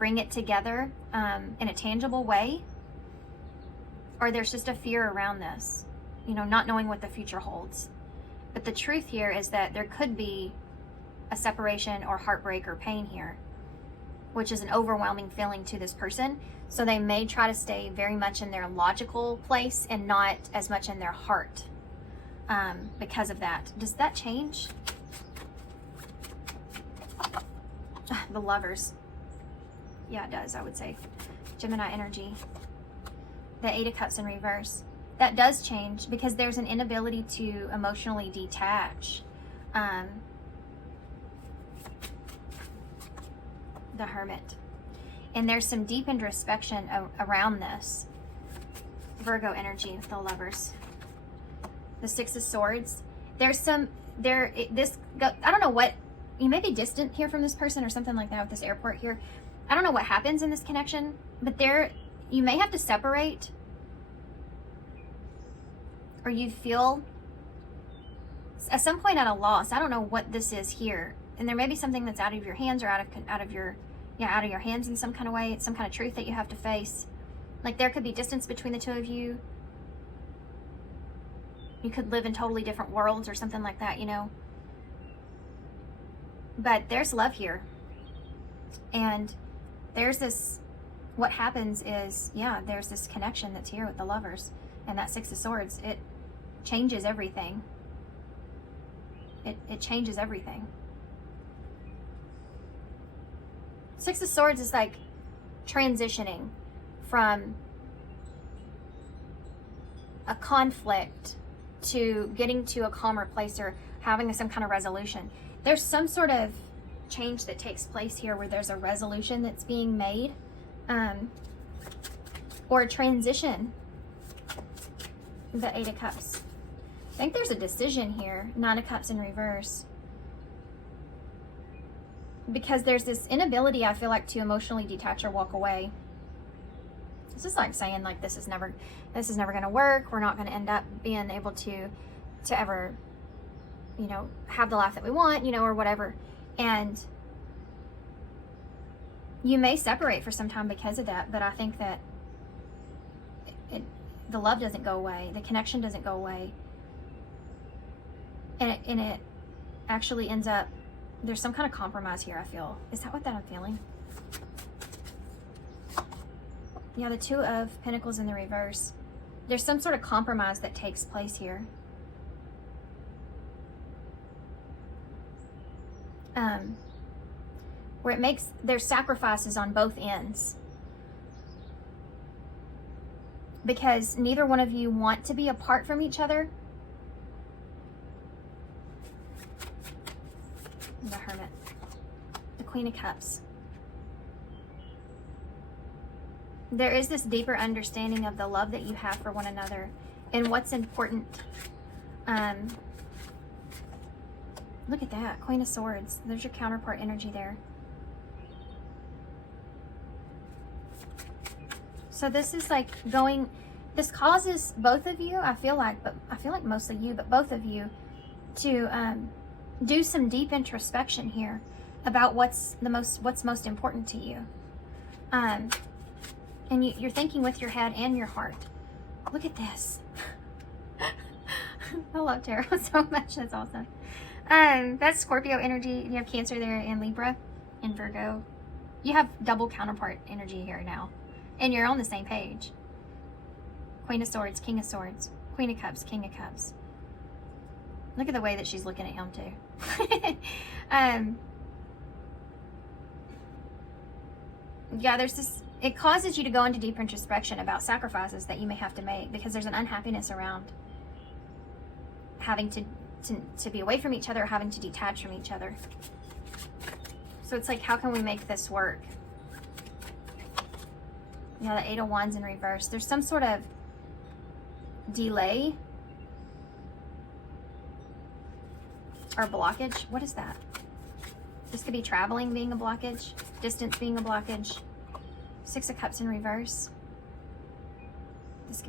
it together in a tangible way, or there's just a fear around this, you know, not knowing what the future holds. But the truth here is that there could be a separation or heartbreak or pain here, which is an overwhelming feeling to this person. So they may try to stay very much in their logical place and not as much in their heart because of that. Does that change? The Lovers. Yeah, it does, I would say. Gemini energy. The 8 of Cups in reverse. That does change because there's an inability to emotionally detach. The Hermit. And there's some deep introspection around this. Virgo energy with the Lovers. the Six of Swords. There's some, I don't know what, you may be distant here from this person or something like that with this airport here. I don't know what happens in this connection, but you may have to separate, or you feel at some point at a loss. I don't know what this is here. And there may be something that's out of your hands or out of your hands in some kind of way. It's some kind of truth that you have to face. Like there could be distance between the two of you. You could live in totally different worlds or something like that, you know. But there's love here. And there's this, what happens is, yeah, there's this connection that's here with the lovers. And that Six of Swords, it changes everything. It changes everything. Six of Swords is like transitioning from a conflict to getting to a calmer place or having some kind of resolution. There's some sort of change that takes place here where there's a resolution that's being made, or a transition. The Eight of Cups. I think there's a decision here. Nine of Cups in reverse. Because there's this inability, I feel like, to emotionally detach or walk away. This is like saying, like, this is never going to work. We're not going to end up being able to ever, you know, have the life that we want, you know, or whatever. And you may separate for some time because of that, but I think that the love doesn't go away. The connection doesn't go away. And it actually ends up, there's some kind of compromise here, I feel. Is that what I'm feeling? Yeah, the Two of Pentacles in the reverse. There's some sort of compromise that takes place here. Where there's sacrifices on both ends. Because neither one of you want to be apart from each other. The Hermit. The Queen of Cups. There is this deeper understanding of the love that you have for one another and what's important. Look at that. Queen of Swords. There's your counterpart energy there. So this is like this causes both of you, I feel like mostly you, but both of you to do some deep introspection here about what's most important to you. And you're thinking with your head and your heart. Look at this. I love tarot so much. That's awesome. That's Scorpio energy. You have Cancer there and Libra and Virgo. You have double counterpart energy here now. And you're on the same page. Queen of Swords, King of Swords, Queen of Cups, King of Cups. Look at the way that she's looking at him too. Yeah, there's this, it causes you to go into deep introspection about sacrifices that you may have to make because there's an unhappiness around having to be away from each other, having to detach from each other. So it's like, how can we make this work? You know, the Eight of Wands in reverse. There's some sort of delay or blockage. What is that? This could be traveling being a blockage, distance being a blockage. Six of Cups in reverse. This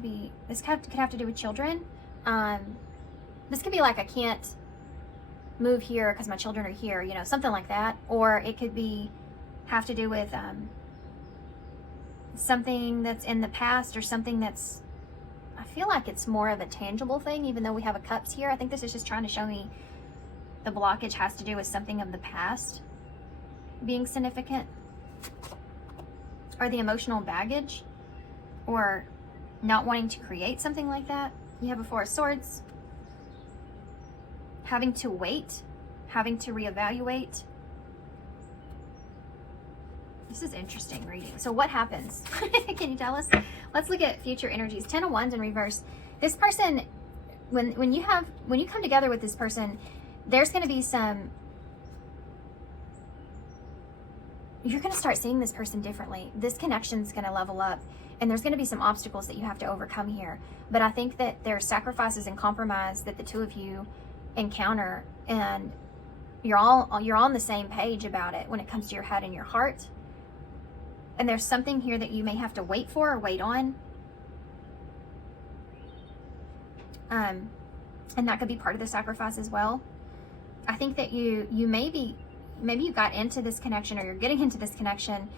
could have to do with children. This could be like, I can't move here because my children are here, you know, something like that. Or it could have to do with something that's in the past or something that's, I feel like it's more of a tangible thing, even though we have a Cups here. I think this is just trying to show me the blockage has to do with something of the past being significant, or the emotional baggage, or not wanting to create something like that. You have a Four of Swords, having to wait, having to reevaluate. This is interesting reading. So what happens? Can you tell us? Let's look at future energies. Ten of Wands in reverse. This person, when you come together with this person, there's going to be you're going to start seeing this person differently. This connection's going to level up. and there's going to be some obstacles that you have to overcome here. But I think that there's sacrifices and compromise that the two of you encounter, and you're on the same page about it when it comes to your head and your heart. And there's something here that you may have to wait for or wait on. And that could be part of the sacrifice as well. I think that you maybe you got into this connection, or you're getting into this connection.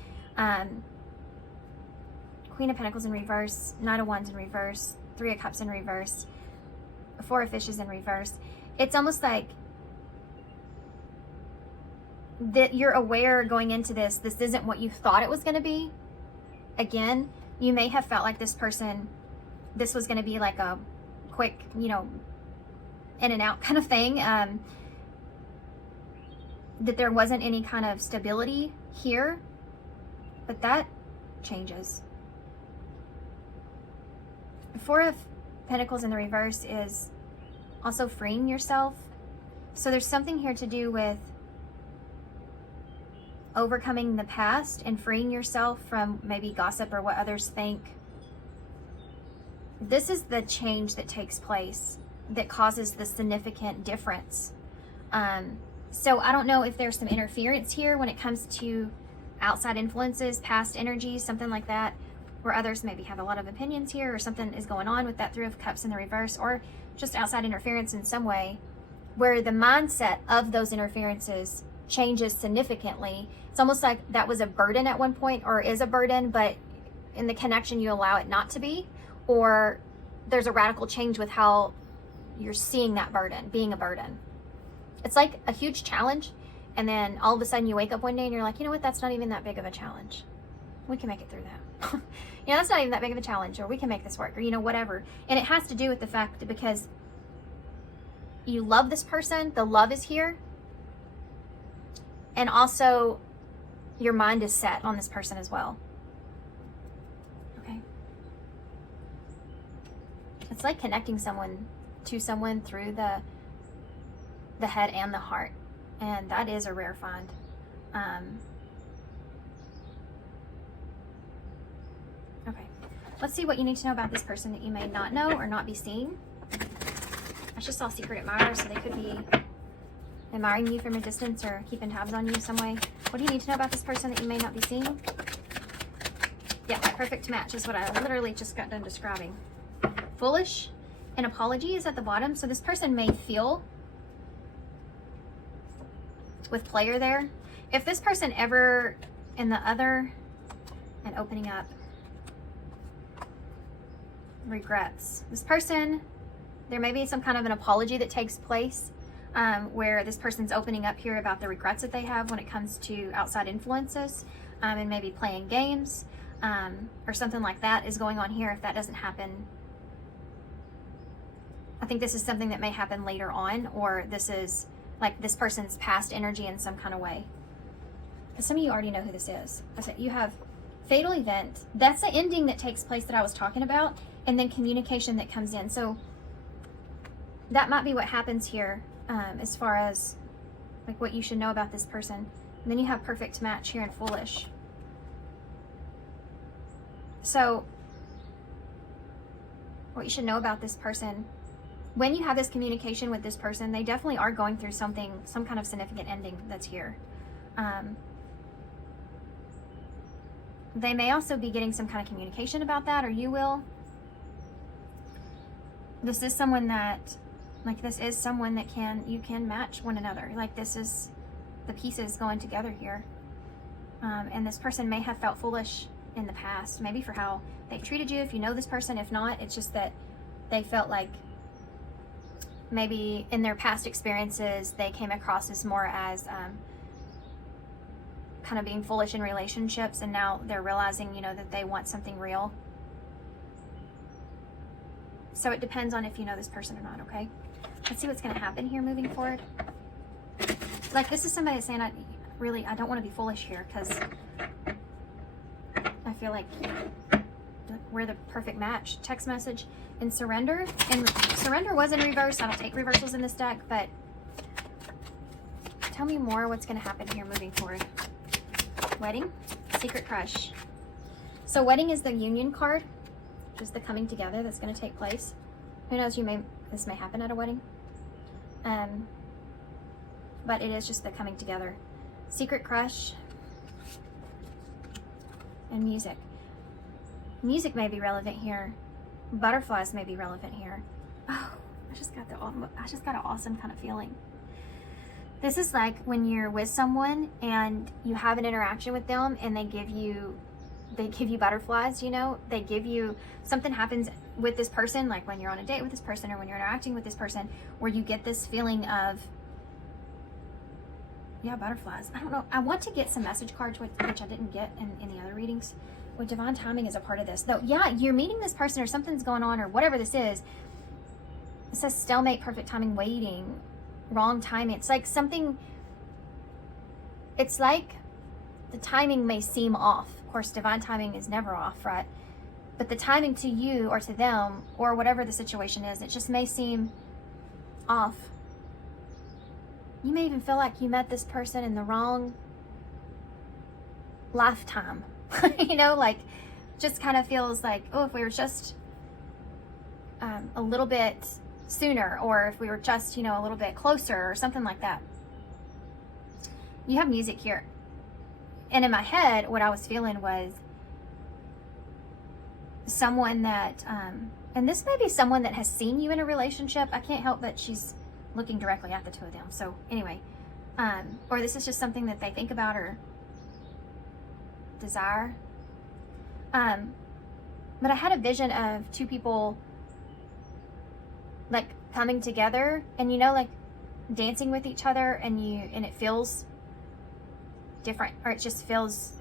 Queen of Pentacles in reverse, Knight of Wands in reverse, Three of Cups in reverse, Four of Fishes in reverse. It's almost like that you're aware going into this isn't what you thought it was going to be. Again, you may have felt like this was going to be like a quick, in and out kind of thing. That there wasn't any kind of stability here, but that changes. Four of Pentacles in the reverse is also freeing yourself. So there's something here to do with overcoming the past and freeing yourself from maybe gossip or what others think. This is the change that takes place that causes the significant difference. So I don't know if there's some interference here when it comes to outside influences, past energies, something like that, where others maybe have a lot of opinions here, or something is going on with that Three of Cups in the reverse, or just outside interference in some way, where the mindset of those interferences changes significantly. It's almost like that was a burden at one point, or is a burden, but in the connection you allow it not to be, or there's a radical change with how you're seeing that burden being a burden. It's like a huge challenge, and then all of a sudden you wake up one day and you're like, you know what, that's not even that big of a challenge. We can make it through that. That's not even that big of a challenge, or we can make this work, or whatever. And it has to do with the fact that because you love this person, the love is here, and also your mind is set on this person as well. Okay. It's like connecting someone to someone through the head and the heart, and that is a rare find. Okay, let's see what you need to know about this person that you may not know or not be seeing. I just saw secret admirers, so they could be admiring you from a distance or keeping tabs on you in some way. What do you need to know about this person that you may not be seeing? Yeah, that perfect match is what I literally just got done describing. Foolish and apology is at the bottom, so this person may feel, with player there, if this person ever in the other, and opening up, regrets. This person, there may be some kind of an apology that takes place where this person's opening up here about the regrets that they have when it comes to outside influences, and maybe playing games, or something like that is going on here. If that doesn't happen, I think this is something that may happen later on, or this is like this person's past energy in some kind of way. Because some of you already know who this is. I said you have fatal event. That's the ending that takes place that I was talking about, and then communication that comes in. So that might be what happens here, as far as like what you should know about this person. And then you have perfect match here in foolish. So what you should know about this person, when you have this communication with this person, they definitely are going through some kind of significant ending that's here. They may also be getting some kind of communication about that, or you will. This is someone that, you can match one another. Like this is the pieces going together here. And this person may have felt foolish in the past, maybe for how they've treated you, if you know this person. If not, it's just that they felt like maybe in their past experiences they came across as more as kind of being foolish in relationships, and now they're realizing, that they want something real. So it depends on if you know this person or not, okay? Let's see what's going to happen here moving forward. Like this is somebody that's saying, I don't want to be foolish here, because I feel like we're the perfect match. Text message and surrender. And surrender was in reverse. I don't take reversals in this deck, but tell me more what's going to happen here moving forward. Wedding, secret crush. So wedding is the union card, which is the coming together that's going to take place. Who knows, this may happen at a wedding. But it is just the coming together. Secret crush. And music. Music may be relevant here. Butterflies may be relevant here. Oh, I just got an awesome kind of feeling. This is like when you're with someone and you have an interaction with them and they give you butterflies, you know? They give you, something happens with this person, like when you're on a date with this person or when you're interacting with this person, where you get this feeling of, yeah, butterflies. I don't know. I want to get some message cards, which I didn't get in the other readings. Well, divine timing is a part of this. Though, yeah, you're meeting this person or something's going on or whatever this is. It says stalemate, perfect timing, waiting, wrong timing. It's like something, it's like the timing may seem off. Of course, divine timing is never off, right? But the timing to you or to them or whatever the situation is, it just may seem off. You may even feel like you met this person in the wrong lifetime. You know, like, just kind of feels like, oh, if we were just a little bit sooner, or if we were just, you know, a little bit closer or something like that. You have music here. And in my head, what I was feeling was someone that, and this may be someone that has seen you in a relationship. I can't help but she's looking directly at the two of them. So anyway, or this is just something that they think about or desire. But I had a vision of two people like coming together and, you know, like dancing with each other, and it feels different, or it just feels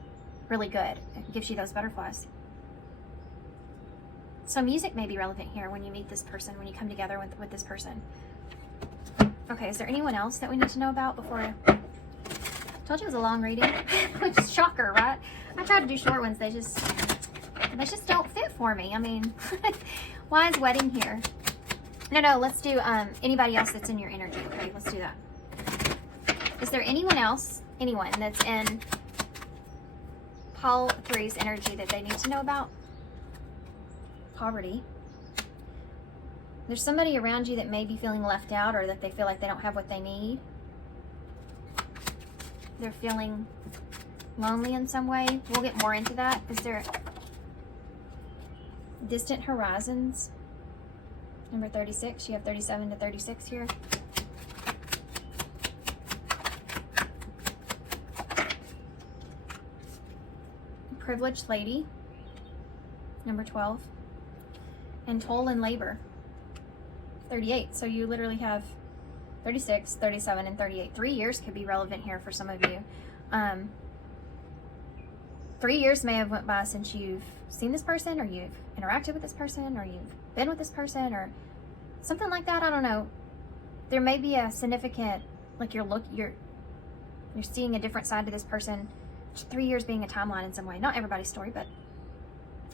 really good. It gives you those butterflies. So music may be relevant here when you meet this person, when you come together with this person. Okay, is there anyone else that we need to know about before I told you it was a long reading? Which is shocker, right? I try to do short ones. They just don't fit for me. I mean, why is wedding here? No, let's do anybody else that's in your energy. Okay, let's do that. Is there anyone that's in Paul 3's energy that they need to know about? Poverty. There's somebody around you that may be feeling left out, or that they feel like they don't have what they need. They're feeling lonely in some way. We'll get more into that. Is there distant horizons? Number 36. You have 37 to 36 here. Privileged lady. Number 12. And toil and labor. 38. So you literally have 36, 37, and 38. 3 years could be relevant here for some of you. 3 years may have went by since you've seen this person, or you've interacted with this person, or you've been with this person, or something like that. I don't know. There may be a significant, like you're seeing a different side to this person. 3 years being a timeline in some way. Not everybody's story, but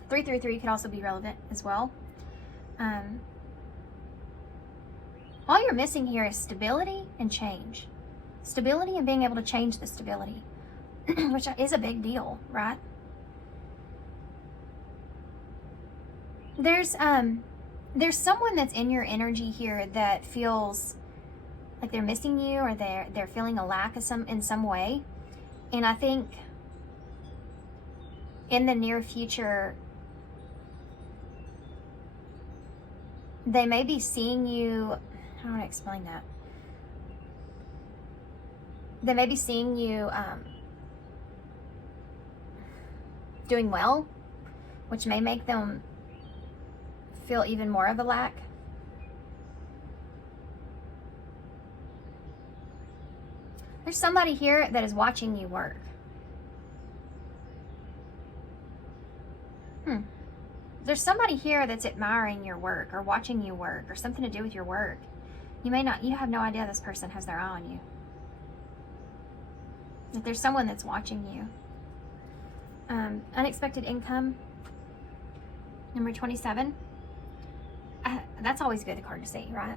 333 could also be relevant as well. All you're missing here is stability and change. Stability and being able to change the stability, which is a big deal, right? There's someone that's in your energy here that feels like they're missing you, or they're feeling a lack of in some way. And I think in the near future, they may be seeing you. How do I explain that? They may be seeing you doing well, which may make them feel even more of a lack. There's somebody here that is watching you work. There's somebody here that's admiring your work, or watching you work, or something to do with your work. You have no idea this person has their eye on you. If there's someone that's watching you. Unexpected income. Number 27. That's always good, the card to see, right?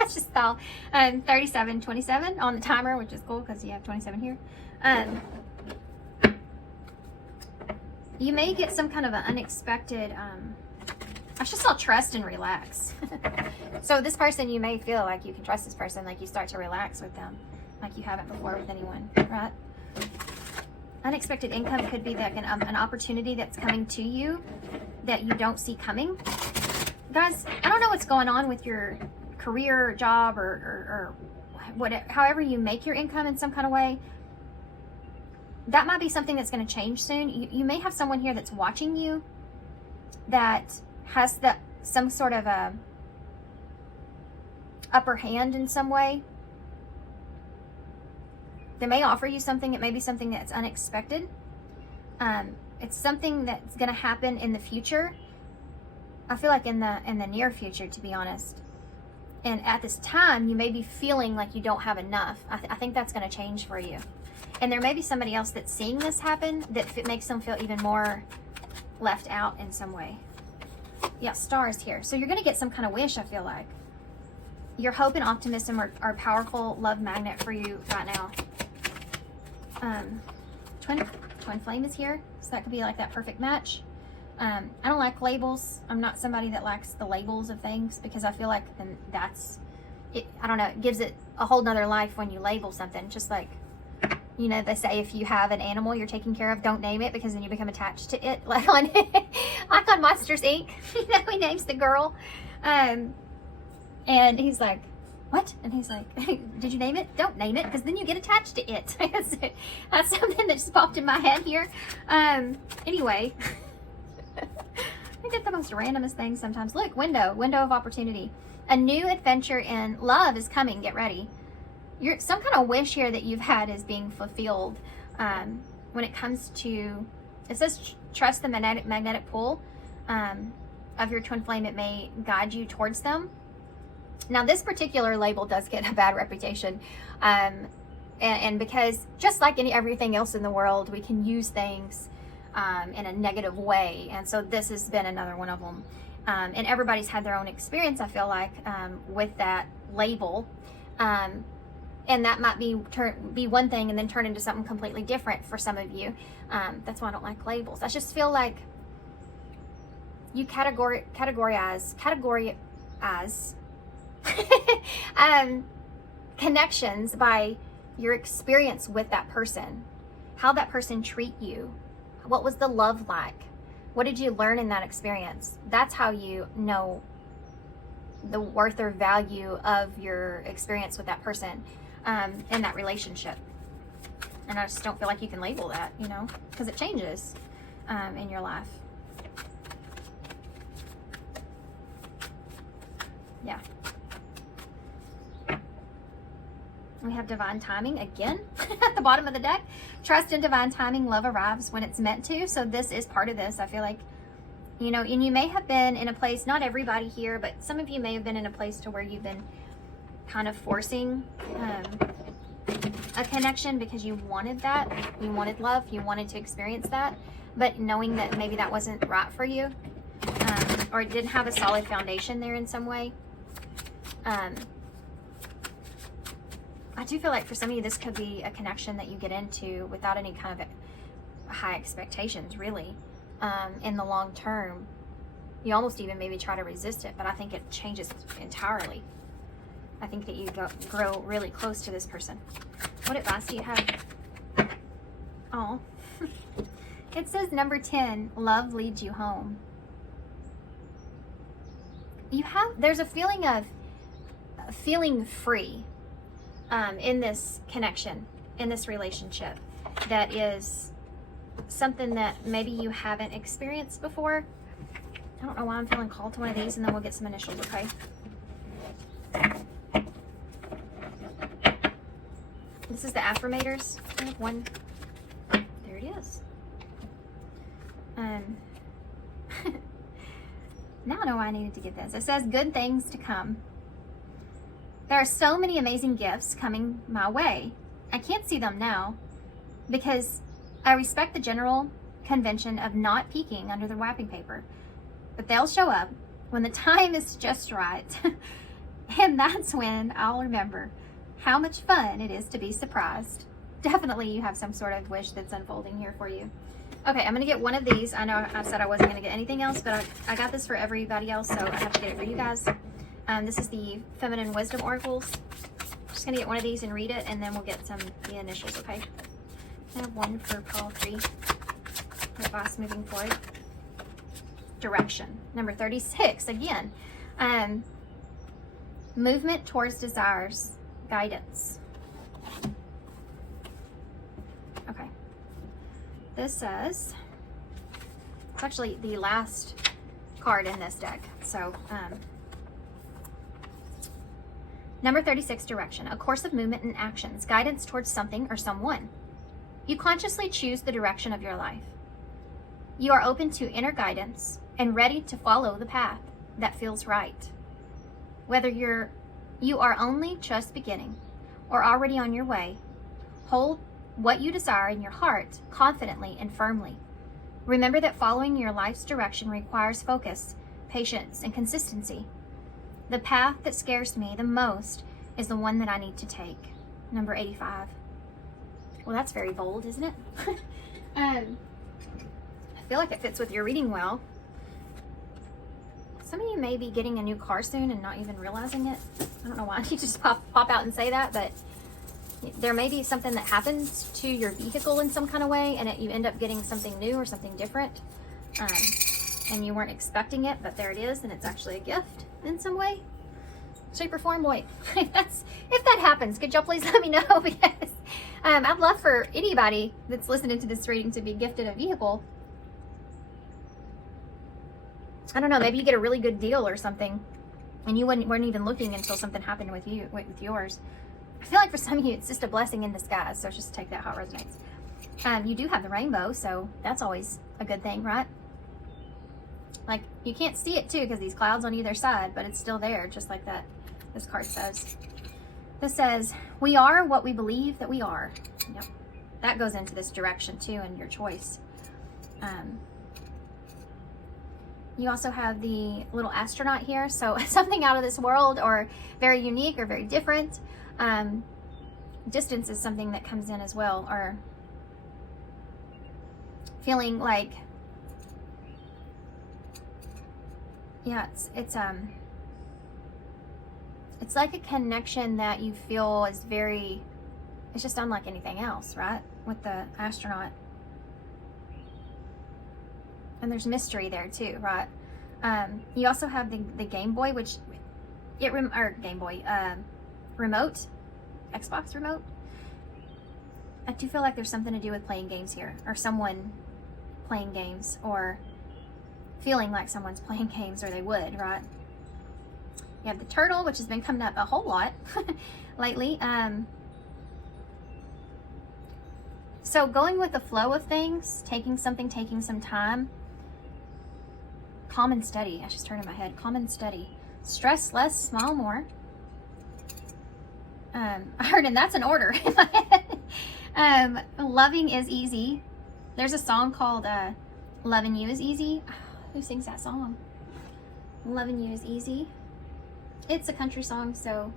I just thought 37, 27 on the timer, which is cool because you have 27 here. You may get some kind of an unexpected, I just saw trust and relax. So this person, you may feel like you can trust this person, like you start to relax with them, like you haven't before with anyone, right? Unexpected income could be like an opportunity that's coming to you that you don't see coming. Guys, I don't know what's going on with your career, or job, or whatever, however you make your income in some kind of way. That might be something that's going to change soon. You may have someone here that's watching you that has some sort of a upper hand in some way. They may offer you something. It may be something that's unexpected. It's something that's going to happen in the future. I feel like in the near future, to be honest. And at this time, you may be feeling like you don't have enough. I think that's going to change for you. And there may be somebody else that's seeing this happen that makes them feel even more left out in some way. Yeah, stars here. So you're going to get some kind of wish, I feel like. Your hope and optimism are a powerful love magnet for you right now. Twin flame is here, so that could be like that perfect match. I don't like labels. I'm not somebody that likes the labels of things, because I feel like then that's it. I don't know, it gives it a whole nother life when you label something. Just like, you know, they say if you have an animal you're taking care of, don't name it, because then you become attached to it. Like on Monsters Inc. You know, he names the girl, and he's like, what? And he's like, did you name it? Don't name it, because then you get attached to it. That's something that just popped in my head here. Anyway, I get the most randomest things sometimes. Look, window of opportunity. A new adventure in love is coming. Get ready. Some kind of wish here that you've had is being fulfilled. When it comes to, it says trust the magnetic pull of your twin flame. It may guide you towards them. Now, this particular label does get a bad reputation, and because just like everything else in the world, we can use things in a negative way, and so this has been another one of them. And everybody's had their own experience, I feel like, with that label, and that might be one thing and then turn into something completely different for some of you. That's why I don't like labels. I just feel like you categorize connections by your experience with that person, how that person treat you, what was the love like, what did you learn in that experience. That's how you know the worth or value of your experience with that person in that relationship. And I just don't feel like you can label that, you know, because it changes in your life. Yeah. We have divine timing again at the bottom of the deck. Trust in divine timing. Love arrives when it's meant to. So this is part of this. I feel like, you know, and you may have been in a place, not everybody here, but some of you may have been in a place to where you've been kind of forcing a connection because you wanted that. You wanted love. You wanted to experience that. But knowing that maybe that wasn't right for you, or it didn't have a solid foundation there in some way. I do feel like for some of you, this could be a connection that you get into without any kind of high expectations, really. In the long term, you almost even maybe try to resist it, but I think it changes entirely. I think that you grow really close to this person. What advice do you have? Oh, it says number 10, love leads you home. There's a feeling of feeling free in this connection, in this relationship, that is something that maybe you haven't experienced before. I don't know why I'm feeling called to one of these, and then we'll get some initials, okay? This is the affirmators. I have one. There it is. Now I know why I needed to get this. It says good things to come. There are so many amazing gifts coming my way. I can't see them now because I respect the general convention of not peeking under the wrapping paper. But they'll show up when the time is just right. And that's when I'll remember how much fun it is to be surprised. definitely you have some sort of wish that's unfolding here for you. Okay, I'm gonna get one of these. I know I said I wasn't gonna get anything else, but I got this for everybody else, so I have to get it for you guys. This is the Feminine Wisdom Oracles. Just gonna get one of these and read it, and then we'll get the initials, okay? I have one for Paul 3. Advice moving forward. Direction. Number 36, again. Movement towards desires. Guidance. Okay. This says, it's actually the last card in this deck. So, number 36, direction. A course of movement and actions. Guidance towards something or someone. You consciously choose the direction of your life. You are open to inner guidance and ready to follow the path that feels right. Whether you are only just beginning or already on your way, hold what you desire in your heart confidently and firmly. Remember that following your life's direction requires focus, patience, and consistency. The path that scares me the most is the one that I need to take. Number 85. Well, that's very bold, isn't it? I feel like it fits with your reading well. Some of you may be getting a new car soon and not even realizing it. I don't know why you just pop out and say that, but there may be something that happens to your vehicle in some kind of way, and you end up getting something new or something different, and you weren't expecting it, but there it is, and it's actually a gift in some way, shape, or form. Boy, if that happens, could y'all please let me know? Because I'd love for anybody that's listening to this reading to be gifted a vehicle. I don't know, maybe you get a really good deal or something, and you weren't even looking until something happened with yours. I feel like for some of you, it's just a blessing in disguise, so just take that how it resonates. You do have the rainbow, so that's always a good thing, right? Like, you can't see it, too, because these clouds on either side, but it's still there, just like that. This card says. This says, we are what we believe that we are. Yep. That goes into this direction, too, and your choice. You also have the little astronaut here, so something out of this world or very unique or very different. Distance is something that comes in as well, or feeling like, yeah, it's like a connection that you feel is very, it's just unlike anything else, right? With the astronaut. And there's mystery there too, right? You also have the Game Boy, which remote, Xbox remote. I do feel like there's something to do with playing games here, or someone playing games, or feeling like someone's playing games, or they would, right? You have the turtle, which has been coming up a whole lot lately. So going with the flow of things, taking some time. Calm and steady. I just turned in my head. Calm and steady. Stress less, smile more. I heard, and that's an order in my head. Loving is easy. There's a song called Loving You is Easy. Who sings that song? Loving You is Easy. It's a country song, so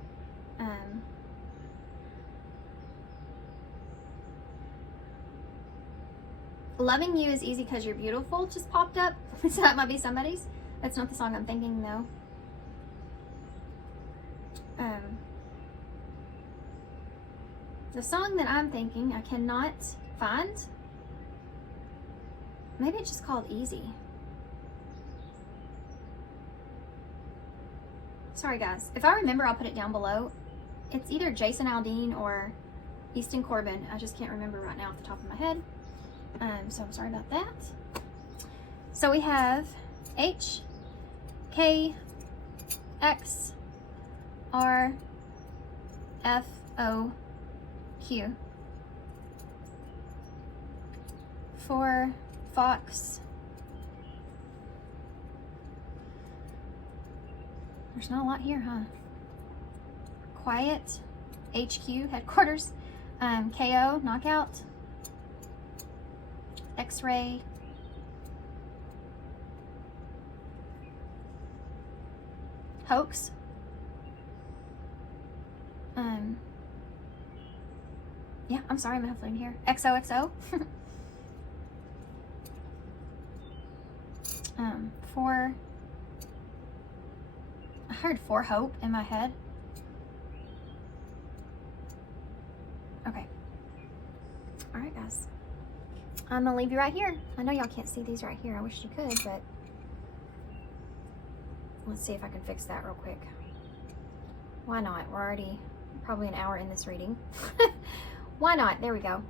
Loving You is Easy Because You're Beautiful just popped up. So that might be somebody's. That's not the song I'm thinking, though. The song that I'm thinking, I cannot find. Maybe it's just called Easy. Sorry, guys. If I remember, I'll put it down below. It's either Jason Aldean or Easton Corbin. I just can't remember right now off the top of my head. So I'm sorry about that. So we have H, K, X, R, F, O, Q. For Fox. There's not a lot here, huh? Quiet, HQ, headquarters, KO, knockout, X-ray, hoax, Yeah, I'm sorry, I'm hopefully in here. XOXO. For, I heard for hope in my head. Okay. All right, guys. I'm gonna leave you right here. I know y'all can't see these right here. I wish you could, but let's see if I can fix that real quick. Why not? We're already probably an hour in this reading. Why not? There we go.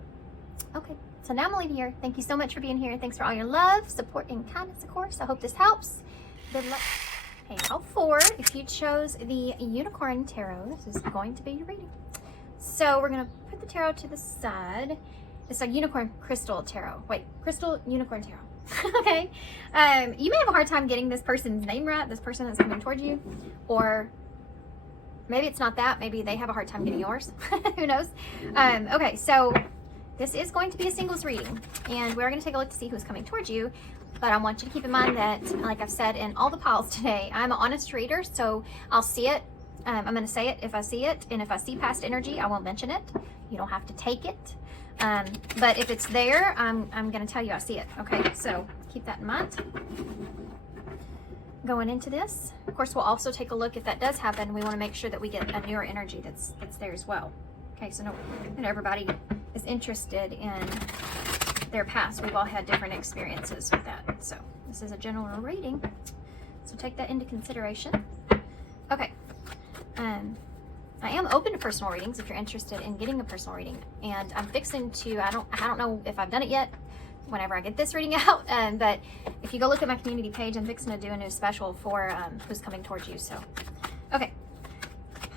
Okay, so now I'm gonna leave you here. Thank you so much for being here. Thanks for all your love, support, and kindness, of course. I hope this helps. Good luck. Hey, pile 4, if you chose the Unicorn Tarot, this is going to be your reading. So we're gonna put the tarot to the side. It's a Unicorn Crystal Tarot. Wait, Crystal Unicorn Tarot. Okay. You may have a hard time getting this person's name right, this person that's coming towards you, or maybe it's not that. Maybe they have a hard time getting yours. Who knows? Okay, so this is going to be a singles reading, and we're going to take a look to see who's coming towards you. But I want you to keep in mind that, like I've said in all the piles today, I'm an honest reader, so I'll see it. I'm going to say it if I see it, and if I see past energy, I won't mention it. You don't have to take it. But if it's there, I'm going to tell you I see it. Okay, so keep that in mind. Going into this, of course, we'll also take a look if that does happen. We want to make sure that we get a newer energy that's there as well. Okay, so no, and everybody is interested in their past. We've all had different experiences with that. So this is a general reading. So take that into consideration. Okay. I am open to personal readings if you're interested in getting a personal reading. And I'm fixing to, I don't know if I've done it yet whenever I get this reading out. But if you go look at my community page, I'm fixing to do a new special for who's coming towards you. So, okay.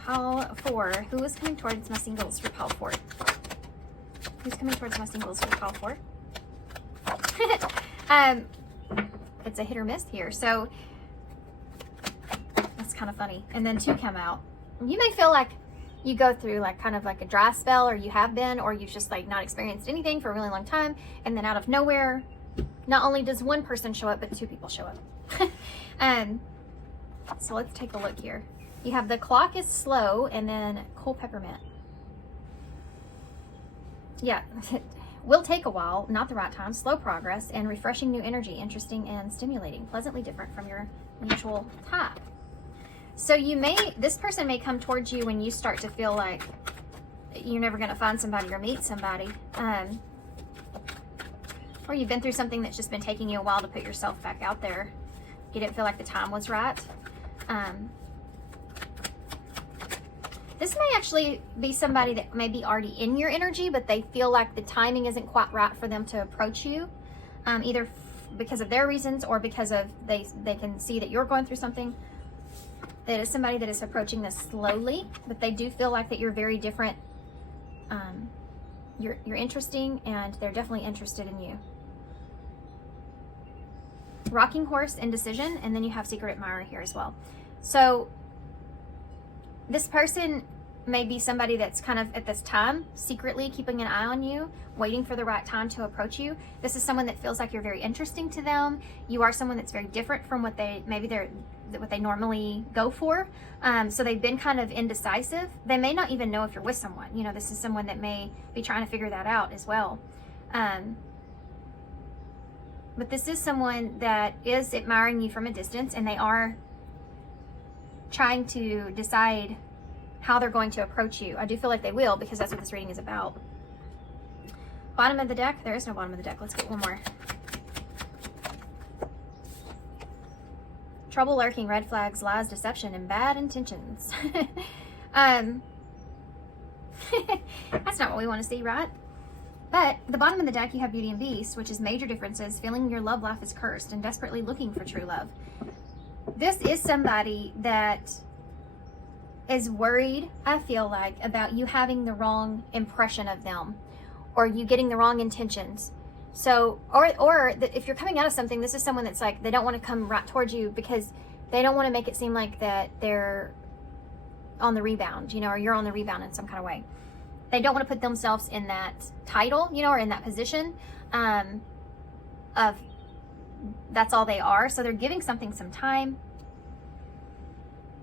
Pile 4. Who is coming towards my singles for pile 4? Who's coming towards my singles for pile 4? It's a hit or miss here. So that's kind of funny. And then 2 come out. You may feel like you go through like kind of like a dry spell, or you have been, or you've just like not experienced anything for a really long time, and then out of nowhere, not only does 1 person show up, but 2 people show up. So let's take a look here. You have the clock is slow, and then cool peppermint. Yeah, will take a while, not the right time, slow progress, and refreshing new energy, interesting and stimulating, pleasantly different from your usual type. So this person may come towards you when you start to feel like you're never going to find somebody or meet somebody. Or you've been through something that's just been taking you a while to put yourself back out there. You didn't feel like the time was right. This may actually be somebody that may be already in your energy, but they feel like the timing isn't quite right for them to approach you, either because of their reasons or because of they can see that you're going through something. That is somebody that is approaching this slowly, but they do feel like that you're very different. You're interesting, and they're definitely interested in you. Rocking horse, indecision, and then you have secret admirer here as well. So this person may be somebody that's kind of at this time secretly keeping an eye on you, waiting for the right time to approach you. This is someone that feels like you're very interesting to them. You are someone that's very different from what they normally go for. So they've been kind of indecisive. They may not even know if you're with someone. You know, this is someone that may be trying to figure that out as well. But this is someone that is admiring you from a distance, and they are trying to decide how they're going to approach you. I do feel like they will, because that's what this reading is about. Bottom of the deck. There is no bottom of the deck. Let's get one more. Trouble lurking, red flags, lies, deception, and bad intentions. That's not what we want to see, right? But the bottom of the deck, you have Beauty and Beast, which is major differences, feeling your love life is cursed, and desperately looking for true love. This is somebody that is worried, I feel like, about you having the wrong impression of them, or you getting the wrong intentions. So, or if you're coming out of something, this is someone that's like, they don't want to come right towards you because they don't want to make it seem like that they're on the rebound, you know, or you're on the rebound in some kind of way. They don't want to put themselves in that title, you know, or in that position of that's all they are. So they're giving something some time.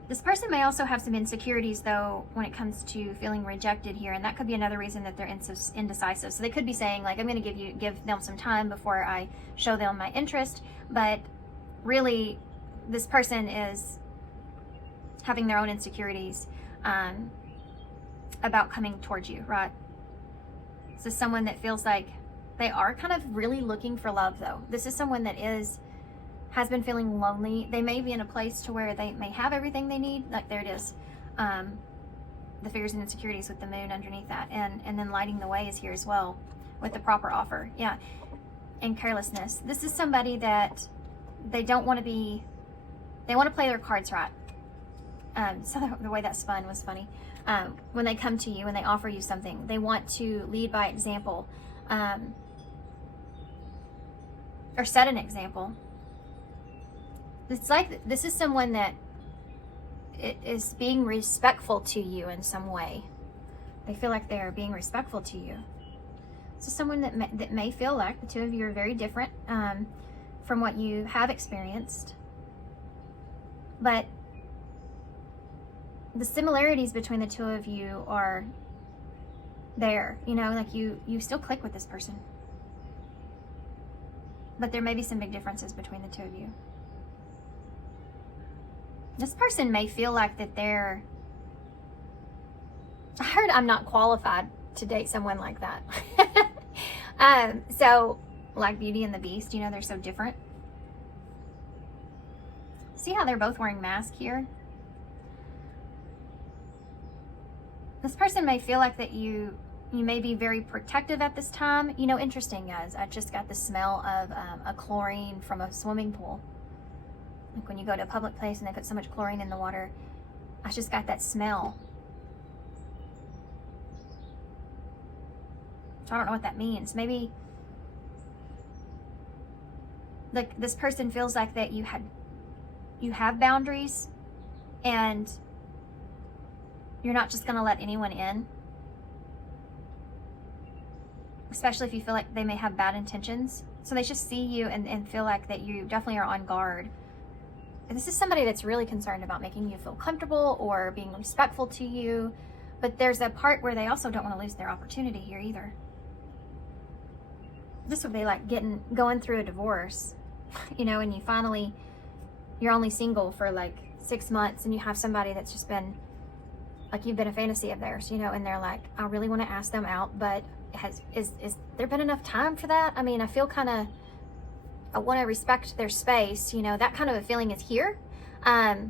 This person may also have some insecurities, though, when it comes to feeling rejected here, and that could be another reason that they're indecisive. So they could be saying, like, I'm going to give them some time before I show them my interest, but really, this person is having their own insecurities about coming towards you, right? This is someone that feels like they are kind of really looking for love, though. This is someone that has been feeling lonely. They may be in a place to where they may have everything they need. Like, there it is. The fears and insecurities with the moon underneath that. And then lighting the way is here as well with the proper offer. Yeah. And carelessness. This is somebody that they don't want to be, they want to play their cards right. So the way that spun was funny. When they come to you, when they offer you something, they want to lead by example, or set an example. It's like this is someone that is being respectful to you in some way. They feel like they're being respectful to you. So someone that may feel like the two of you are very different from what you have experienced, but the similarities between the two of you are there. You know, like you still click with this person, but there may be some big differences between the two of you. This person may feel like that I heard I'm not qualified to date someone like that. So like Beauty and the Beast, you know, they're so different. See how they're both wearing masks here? This person may feel like that you may be very protective at this time. You know, interesting, guys. I just got the smell of a chlorine from a swimming pool. Like when you go to a public place and they put so much chlorine in the water, I just got that smell. So I don't know what that means. Maybe like this person feels like that you have boundaries and you're not just going to let anyone in. Especially if you feel like they may have bad intentions. So they just see you and feel like that you definitely are on guard. And this is somebody that's really concerned about making you feel comfortable or being respectful to you. But there's a part where they also don't want to lose their opportunity here either. This would be like going through a divorce, you know, and you're only single for like 6 months and you have somebody that's just been, like you've been a fantasy of theirs, you know, and they're like, I really want to ask them out, but is there been enough time for that? I mean, I feel kind of, I want to respect their space, you know, that kind of a feeling is here. I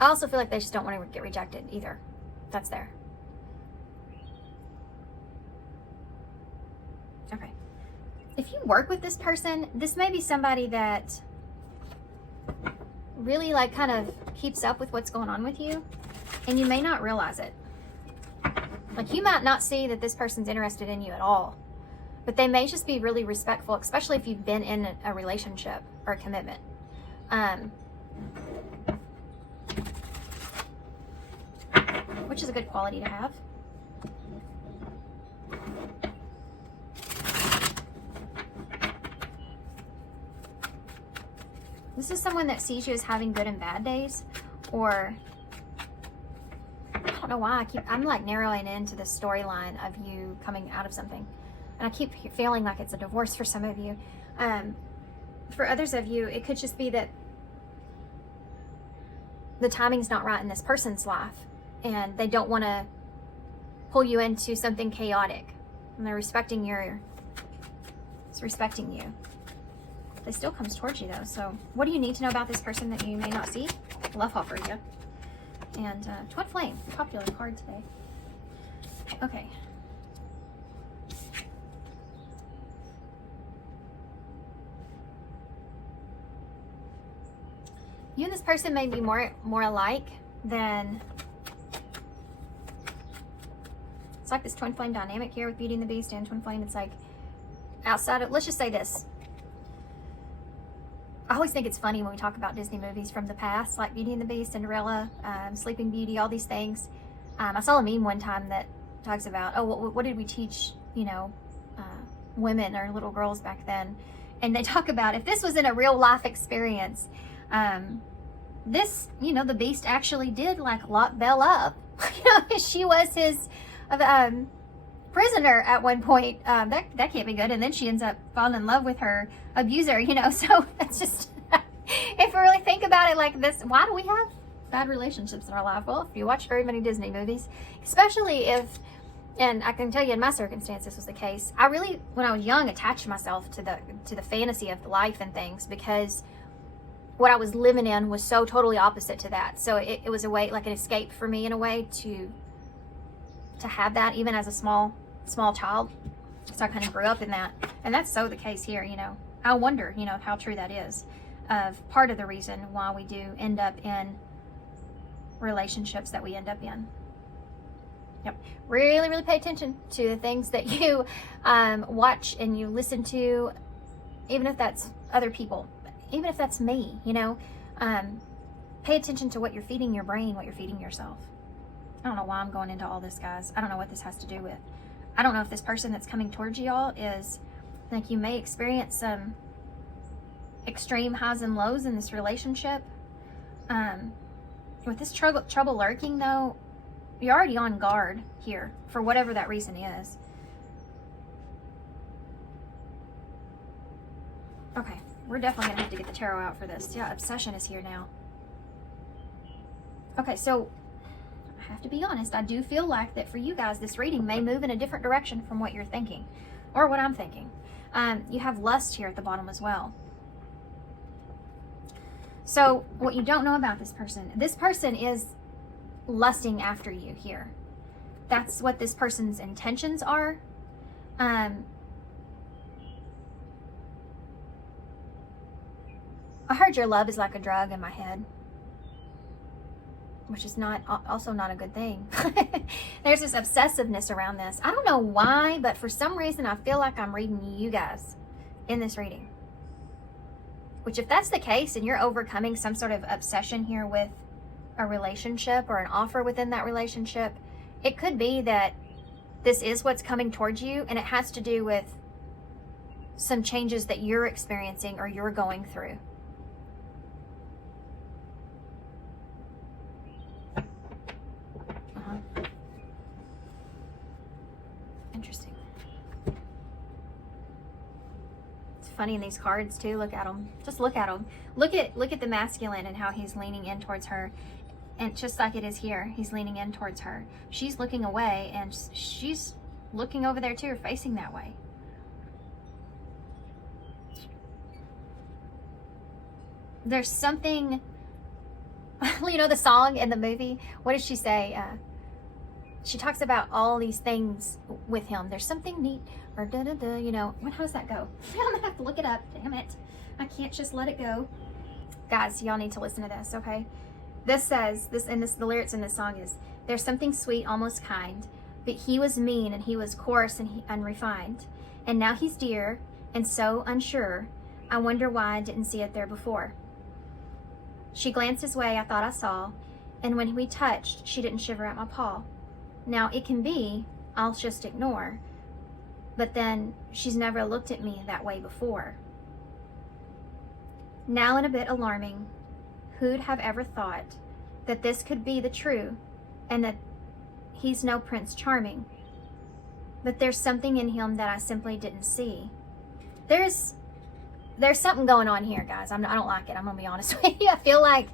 also feel like they just don't want to get rejected either. That's there. Okay. If you work with this person, this may be somebody that really like kind of keeps up with what's going on with you, and you may not realize it. Like you might not see that this person's interested in you at all, but they may just be really respectful, especially if you've been in a relationship or a commitment. Which is a good quality to have. This is someone that sees you as having good and bad days, or I don't know why I'm like narrowing into the storyline of you coming out of something, and I keep feeling like it's a divorce for some of you. For others of you, it could just be that the timing's not right in this person's life, and they don't want to pull you into something chaotic, and they're respecting you. It still comes towards you though. So what do you need to know about this person that you may not see? Love offer, yeah. And Twin Flame, popular card today. Okay. You and this person may be more alike than, it's like this Twin Flame dynamic here with Beauty and the Beast and Twin Flame. It's like outside of, let's just say this. I always think it's funny when we talk about Disney movies from the past, like Beauty and the Beast, Cinderella, Sleeping Beauty, all these things. I saw a meme one time that talks about, oh, what did we teach, you know, women or little girls back then? And they talk about if this was in a real life experience, This, the beast actually did like lock Belle up. She was his prisoner at one point. That can't be good. And then she ends up falling in love with her abuser, so that's just, if we really think about it like this, why do we have bad relationships in our life? Well, if you watch very many Disney movies, especially if, and I can tell you in my circumstance this was the case, I really, when I was young, attached myself to the fantasy of life and things, because what I was living in was so totally opposite to that. So it was a way, like an escape for me in a way to have that even as a small child. So I kind of grew up in that. And that's so the case here, I wonder, how true that is, of part of the reason why we do end up in relationships that we end up in. Yep. Really, really pay attention to the things that you watch and you listen to, even if that's other people, even if that's me, pay attention to what you're feeding your brain, what you're feeding yourself. I don't know why I'm going into all this, guys. I don't know what this has to do with. I don't know if this person that's coming towards y'all is, like, you may experience some extreme highs and lows in this relationship. With this trouble lurking, though, you're already on guard here for whatever that reason is. Okay, we're definitely going to have to get the tarot out for this. Yeah, obsession is here now. Okay, so I have to be honest. I do feel like that for you guys, this reading may move in a different direction from what you're thinking or what I'm thinking. You have lust here at the bottom as well. So what you don't know about this person is lusting after you here. That's what this person's intentions are. I heard your love is like a drug in my head, which is also not a good thing. There's this obsessiveness around this. I don't know why, but for some reason I feel like I'm reading you guys in this reading. Which, if that's the case and you're overcoming some sort of obsession here with a relationship or an offer within that relationship, it could be that this is what's coming towards you, and it has to do with some changes that you're experiencing or you're going through. Interesting. It's funny in these cards too. Look at them. Just look at them. Look at the masculine and how he's leaning in towards her. And just like it is here, he's leaning in towards her. She's looking away, and she's looking over there too, or facing that way. There's something, the song in the movie, what does she say? She talks about all these things with him. There's something neat, or da-da-da, how does that go? I'm gonna have to look it up, damn it. I can't just let it go. Guys, y'all need to listen to this, okay? This says, the lyrics in this song is, there's something sweet, almost kind, but he was mean and he was coarse and unrefined. And now he's dear and so unsure. I wonder why I didn't see it there before. She glanced his way, I thought I saw, and when we touched, she didn't shiver at my paw. Now it can be, I'll just ignore, but then she's never looked at me that way before. Now and a bit alarming, who'd have ever thought that this could be the true, and that he's no Prince Charming, but there's something in him that I simply didn't see. There's something going on here, guys. I don't like it. I'm gonna be honest with you. I feel like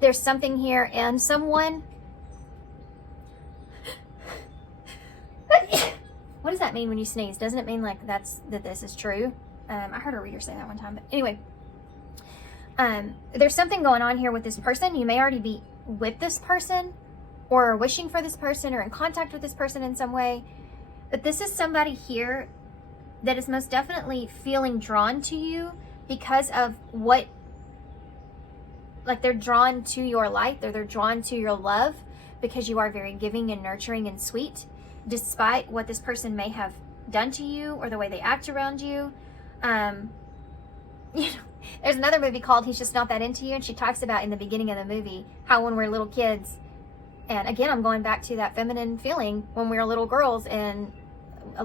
there's something here in someone. What does that mean when you sneeze? Doesn't it mean like that this is true? I heard a reader say that one time, but anyway. There's something going on here with this person. You may already be with this person, or wishing for this person, or in contact with this person in some way. But this is somebody here that is most definitely feeling drawn to you because of what, like, they're drawn to your light, or they're drawn to your love because you are very giving and nurturing and sweet, despite what this person may have done to you or the way they act around you. There's another movie called He's Just Not That Into You, and she talks about in the beginning of the movie how when we're little kids, and again, I'm going back to that feminine feeling when we were little girls, and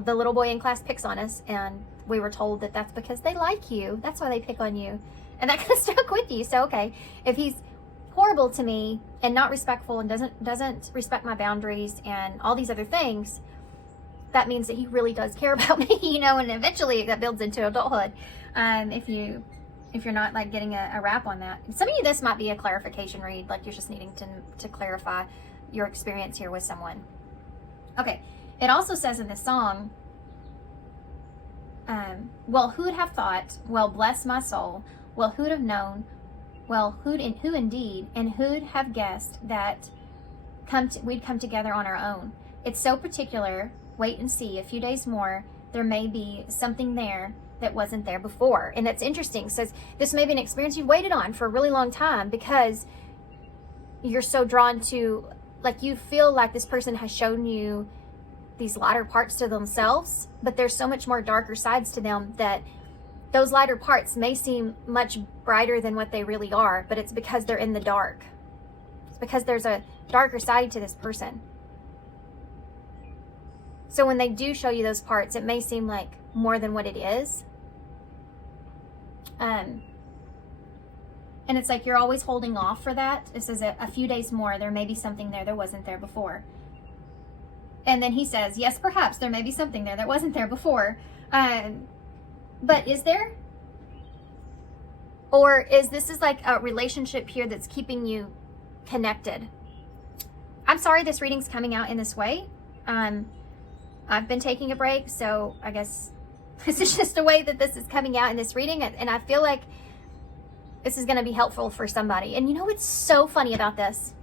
the little boy in class picks on us, and we were told that that's because they like you. That's why they pick on you. And that kind of stuck with you. So, okay, if he's horrible to me and not respectful and doesn't respect my boundaries and all these other things, that means that he really does care about me, you know, and eventually that builds into adulthood. If you're not like getting a wrap on that. Some of you, this might be a clarification read, like you're just needing to clarify your experience here with someone. Okay, it also says in the song, well, who'd have thought, well, bless my soul, well, who'd have known, well, who indeed, and who'd have guessed that we'd come together on our own. It's so particular, wait and see, a few days more, there may be something there that wasn't there before. And that's interesting. It says this may be an experience you've waited on for a really long time because you're so drawn to, like, you feel like this person has shown you these lighter parts to themselves, but there's so much more darker sides to them that those lighter parts may seem much brighter than what they really are, but it's because they're in the dark. It's because there's a darker side to this person. So when they do show you those parts, it may seem like more than what it is. And it's like you're always holding off for that. It says a few days more, there may be something there that wasn't there before. And then he says, yes, perhaps there may be something there that wasn't there before. But is there? Or is this like a relationship here that's keeping you connected? I'm sorry this reading's coming out in this way. I've been taking a break, so I guess this is just a way that this is coming out in this reading, and I feel like this is going to be helpful for somebody. And you know what's so funny about this?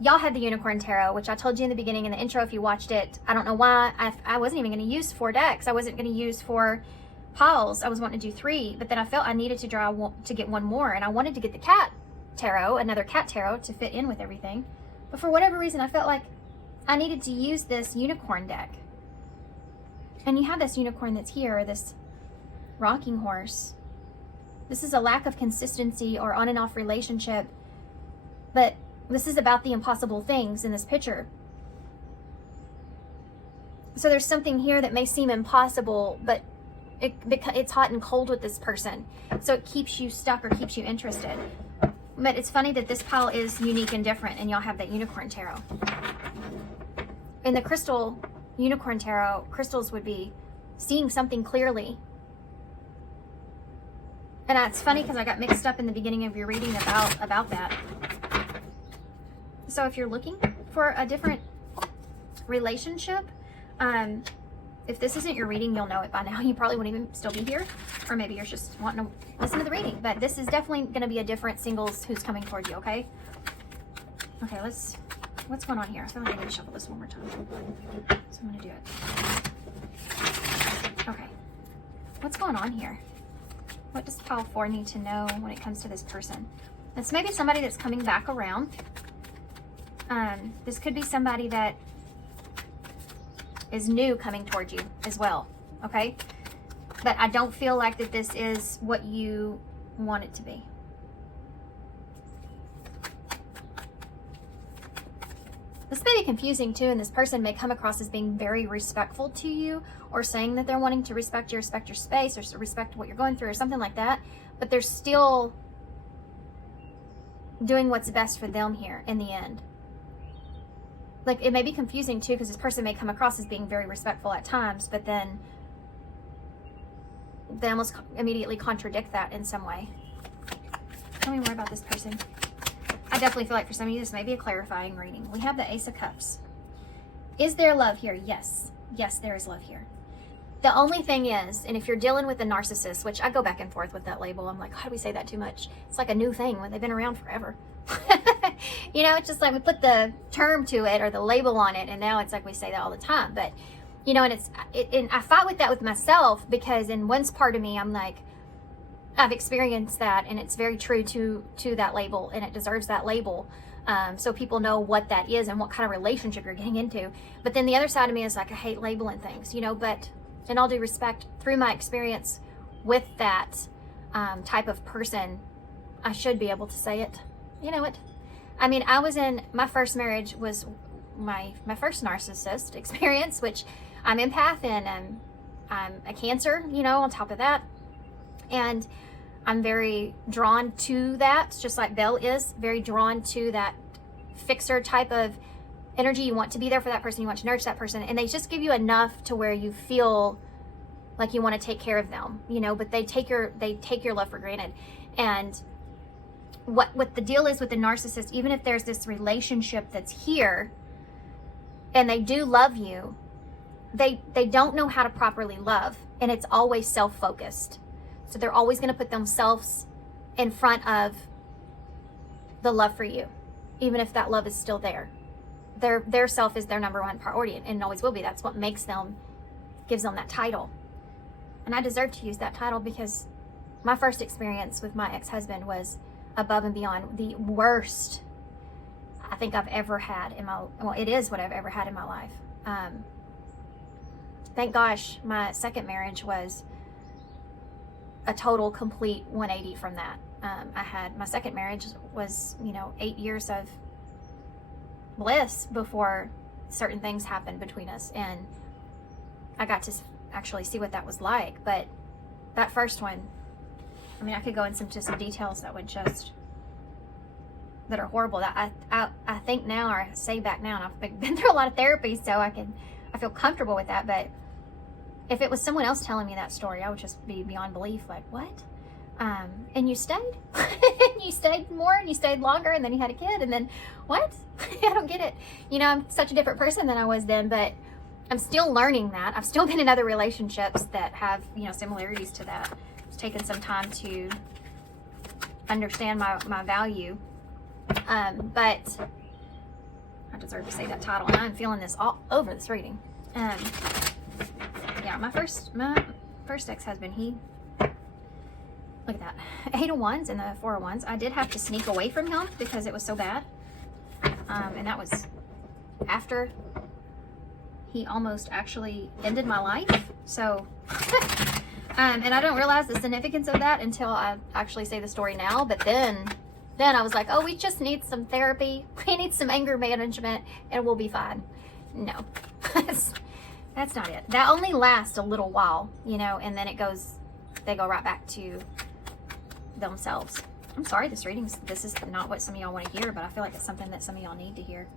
Y'all had the Unicorn Tarot, which I told you in the beginning in the intro if you watched it. I don't know why. I wasn't even going to use 4 decks. I wasn't going to use 4 Paws. I was wanting to do 3, but then I felt I needed to to get one more, and I wanted to get the Cat Tarot, another Cat Tarot, to fit in with everything. But for whatever reason, I felt like I needed to use this Unicorn deck. And you have this unicorn that's here, this rocking horse. This is a lack of consistency or on and off relationship, but this is about the impossible things in this picture. So there's something here that may seem impossible, but it's hot and cold with this person. So it keeps you stuck or keeps you interested. But it's funny that this pile is unique and different, and y'all have that Unicorn Tarot. In the Crystal Unicorn Tarot, crystals would be seeing something clearly. And it's funny because I got mixed up in the beginning of your reading about that. So if you're looking for a different relationship, if this isn't your reading, you'll know it by now. You probably wouldn't even still be here, or maybe you're just wanting to listen to the reading. But this is definitely going to be a different singles who's coming towards you, okay? Okay, what's going on here? I feel like I need to shuffle this one more time. So I'm going to do it. Okay. What's going on here? What does pile 4 need to know when it comes to this person? This may be somebody that's coming back around. This could be somebody that is new coming towards you as well, okay? But I don't feel like that this is what you want it to be. This may be confusing too, and this person may come across as being very respectful to you, or saying that they're wanting to respect your space, or respect what you're going through, or something like that, but they're still doing what's best for them here in the end. Like, it may be confusing too, because this person may come across as being very respectful at times, but then they almost immediately contradict that in some way. Tell me more about this person. I definitely feel like for some of you, this may be a clarifying reading. We have the Ace of Cups. Is there love here? Yes. Yes, there is love here. The only thing is, and if you're dealing with a narcissist, which I go back and forth with that label, I'm like, how do we say that too much? It's like a new thing when they've been around forever. You know, it's just like we put the term to it or the label on it, and now it's like we say that all the time. But, you know, and and I fight with that with myself, because in one part of me, I'm like, I've experienced that, and it's very true to that label, and it deserves that label. So people know what that is and what kind of relationship you're getting into. But then the other side of me is like, I hate labeling things, you know, but in all due respect, through my experience with that type of person, I should be able to say it. You know what? I mean, I was in, my first marriage was my first narcissist experience, which I'm empath, and I'm a Cancer, you know, on top of that. And I'm very drawn to that, just like Belle is very drawn to that fixer type of energy. You want to be there for that person, you want to nurture that person, and they just give you enough to where you feel like you want to take care of them, you know, but they take your love for granted. And what the deal is with the narcissist, even if there's this relationship that's here and they do love you, they don't know how to properly love, and it's always self-focused. So they're always going to put themselves in front of the love for you, even if that love is still there. Their self is their number one priority, and always will be. That's what gives them that title. And I deserve to use that title because my first experience with my ex-husband was above and beyond the worst I think I've ever had in my, well, it is what I've ever had in my life. Thank gosh, my second marriage was a total complete 180 from that. My second marriage was, 8 years of bliss before certain things happened between us, and I got to actually see what that was like. But that first one, I mean, I could go into some details that are horrible. That I think now, or I say back now, and I've been through a lot of therapy, so I feel comfortable with that. But if it was someone else telling me that story, I would just be beyond belief, like, what? And you stayed? And you stayed more, and you stayed longer, and then you had a kid, and then what? I don't get it. I'm such a different person than I was then, but I'm still learning that. I've still been in other relationships that have, similarities to that. It's taken some time to understand my value. But I deserve to say that title, and I'm feeling this all over this reading. Yeah, my first ex-husband, look at that, 8 of Wands and the 4 of Wands. I did have to sneak away from him because it was so bad. And that was after he almost actually ended my life. So, and I don't realize the significance of that until I actually say the story now. But then I was like, oh, we just need some therapy. We need some anger management, and we'll be fine. No, that's not it. That only lasts a little while, and then they go right back to themselves. I'm sorry, this is not what some of y'all want to hear, but I feel like it's something that some of y'all need to hear.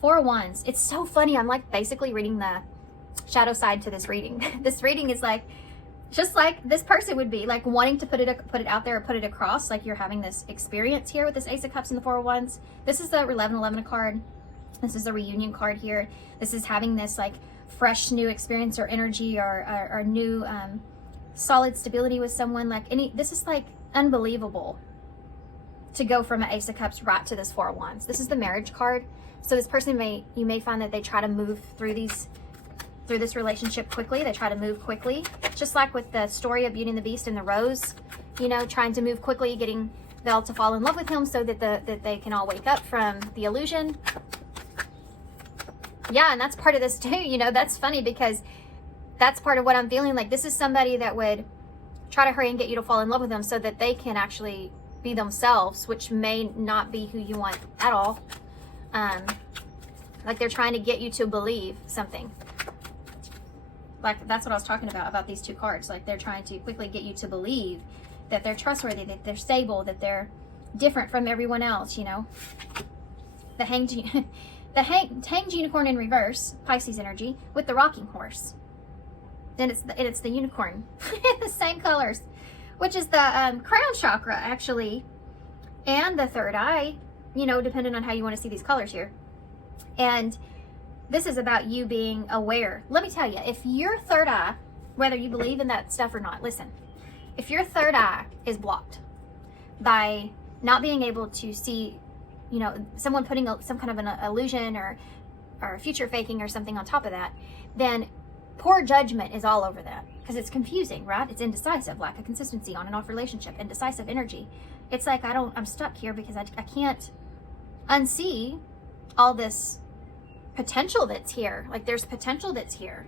4 of Wands. It's so funny. I'm like basically reading the shadow side to this reading. This reading is like, just like this person would be like wanting to put it out there or put it across, like you're having this experience here with this Ace of Cups and the 4 of Wands. This is the 1111 card. This is the reunion card here. This is having this like fresh new experience or energy or new solid stability with someone. This is like unbelievable to go from an Ace of Cups right to this 4 of Wands. This is the marriage card. So this person you may find that they try to move through this relationship quickly. They try to move quickly, just like with the story of Beauty and the Beast and the Rose, trying to move quickly, getting Belle to fall in love with him so that they can all wake up from the illusion. Yeah, and that's part of this too. That's funny because that's part of what I'm feeling. Like, this is somebody that would try to hurry and get you to fall in love with them so that they can actually be themselves, which may not be who you want at all. Like they're trying to get you to believe something. Like, that's what I was talking about these 2 cards. Like, they're trying to quickly get you to believe that they're trustworthy, that they're stable, that they're different from everyone else, The hanged unicorn in reverse, Pisces energy, with the rocking horse. Then it's the unicorn in the same colors, which is the crown chakra, actually, and the third eye, depending on how you want to see these colors here. And this is about you being aware. Let me tell you, if your third eye, whether you believe in that stuff or not, listen, if your third eye is blocked by not being able to see, someone putting some kind of an illusion or future faking or something on top of that, then poor judgment is all over that, because it's confusing, right? It's indecisive, lack of consistency, on and off relationship, indecisive energy. It's like, I'm stuck here because I can't unsee all this potential that's here. Like, there's potential that's here.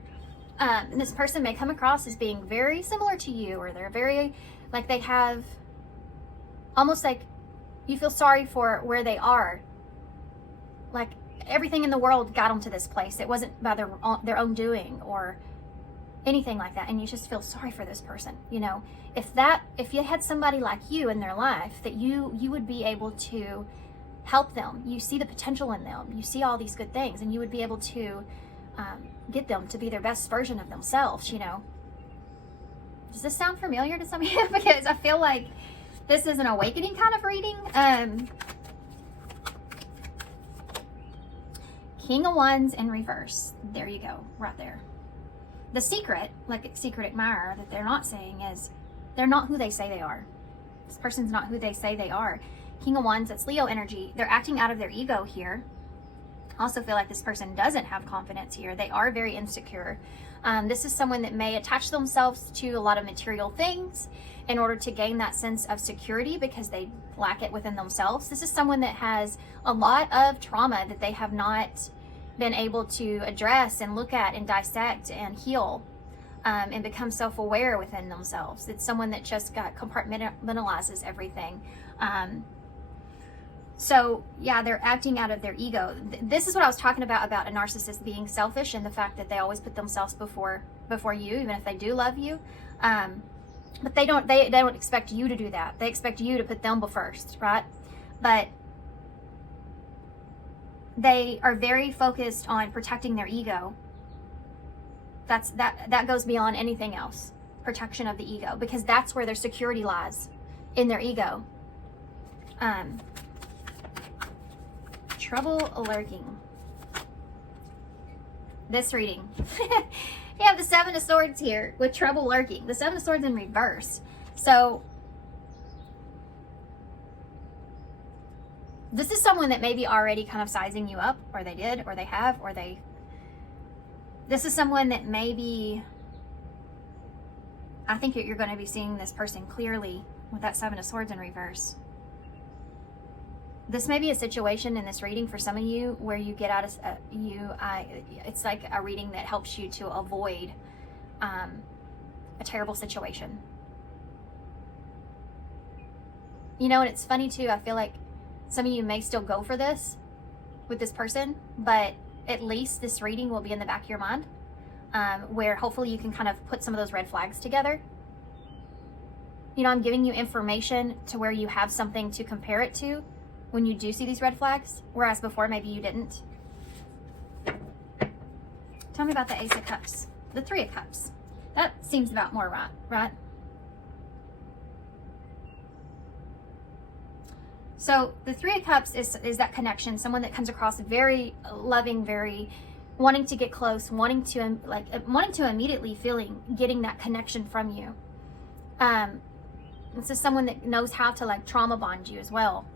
And this person may come across as being very similar to you, or they're very, like, they have almost like you feel sorry for where they are. Like, everything in the world got them to this place. It wasn't by their own doing, anything like that, and you just feel sorry for this person. You know, if you had somebody like you in their life, that you would be able to help them. You see the potential in them. You see all these good things, and you would be able to get them to be their best version of themselves, you know. Does this sound familiar to some of you? Because I feel like this is an awakening kind of reading. King of Wands in reverse. There you go, right there. The secret, like a secret admirer, that they're not saying is they're not who they say they are. This person's not who they say they are. King of Wands, that's Leo energy. They're acting out of their ego here. I also feel like this person doesn't have confidence here. They are very insecure. This is someone that may attach themselves to a lot of material things in order to gain that sense of security because they lack it within themselves. This is someone that has a lot of trauma that they have not been able to address and look at and dissect and heal, and become self-aware within themselves. It's someone that just compartmentalizes everything. So yeah, they're acting out of their ego. This is what I was talking about a narcissist being selfish, and the fact that they always put themselves before you, even if they do love you. But they don't expect you to do that. They expect you to put them first, right? But they are very focused on protecting their ego. That goes beyond anything else. Protection of the ego, because that's where their security lies, in their ego. Trouble lurking. This reading. You have the Seven of Swords here with trouble lurking. The Seven of Swords in reverse. So this is someone that may be already kind of sizing you up, or they did, or they have, or they... This is someone that maybe... I think you're going to be seeing this person clearly with that Seven of Swords in reverse. This may be a situation in this reading for some of you where you get out of... it's like a reading that helps you to avoid a terrible situation. You know, and it's funny too, I feel like some of you may still go for this with this person, but at least this reading will be in the back of your mind, where hopefully you can kind of put some of those red flags together. You know, I'm giving you information to where you have something to compare it to when you do see these red flags, whereas before maybe you didn't. Tell me about the Ace of Cups. The Three of Cups. That seems about more right? So the Three of Cups is that connection, someone that comes across very loving, very wanting to get close, wanting to immediately getting that connection from you. This is someone that knows how to like trauma bond you as well.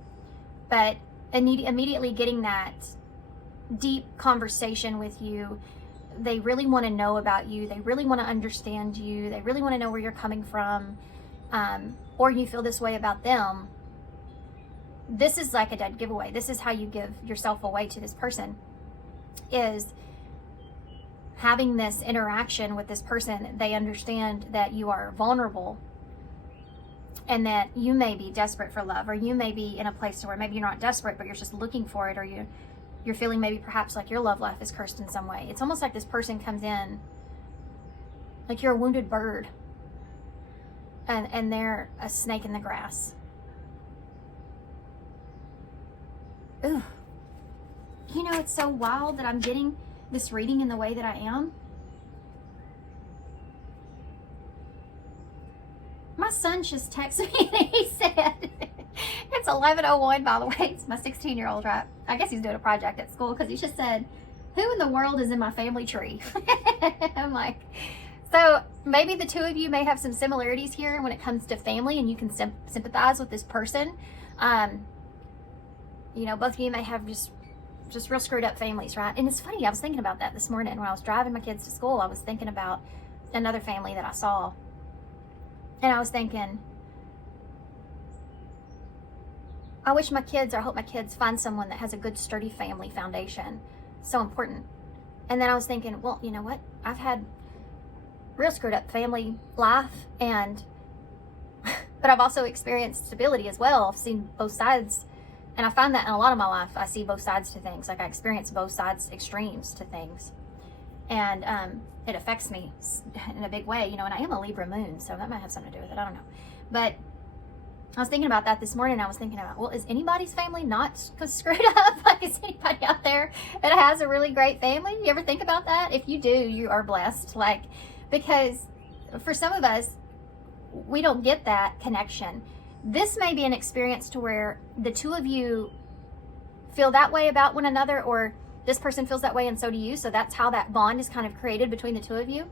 But immediately getting that deep conversation with you. They really want to know about you. They really want to understand you. They really want to know where you're coming from. Or you feel this way about them. This is like a dead giveaway. This is how you give yourself away to this person, is having this interaction with this person. They understand that you are vulnerable, and that you may be desperate for love, or you may be in a place where maybe you're not desperate, but you're just looking for it, or you're feeling maybe perhaps like your love life is cursed in some way. It's almost like this person comes in like you're a wounded bird, and they're a snake in the grass. Ooh. You know, it's so wild that I'm getting this reading in the way that I am. My son just texted me and he said, it's 11:01, by the way. It's my 16-year-old, right? I guess he's doing a project at school, because he just said, who in the world is in my family tree? I'm like, so maybe the two of you may have some similarities here when it comes to family, and you can sympathize with this person. You know, both of you may have just real screwed up families, right? And it's funny, I was thinking about that this morning when I was driving my kids to school. I was thinking about another family that I saw. And I was thinking, I hope my kids find someone that has a good, sturdy family foundation. So important. And then I was thinking, well, you know what? I've had real screwed up family life, but I've also experienced stability as well. I've seen both sides. And I find that in a lot of my life, I see both sides to things. Like I experience both sides, extremes to things. and it affects me in a big way, you know, and I am a Libra moon, so that might have something to do with it. I don't know. But I was thinking about that this morning. I was thinking about, well, is anybody's family not screwed up? Like, is anybody out there that has a really great family? You ever think about that? If you do, you are blessed. Like, because for some of us, we don't get that connection. This may be an experience to where the two of you feel that way about one another, or this person feels that way and so do you. So that's how that bond is kind of created between the two of you.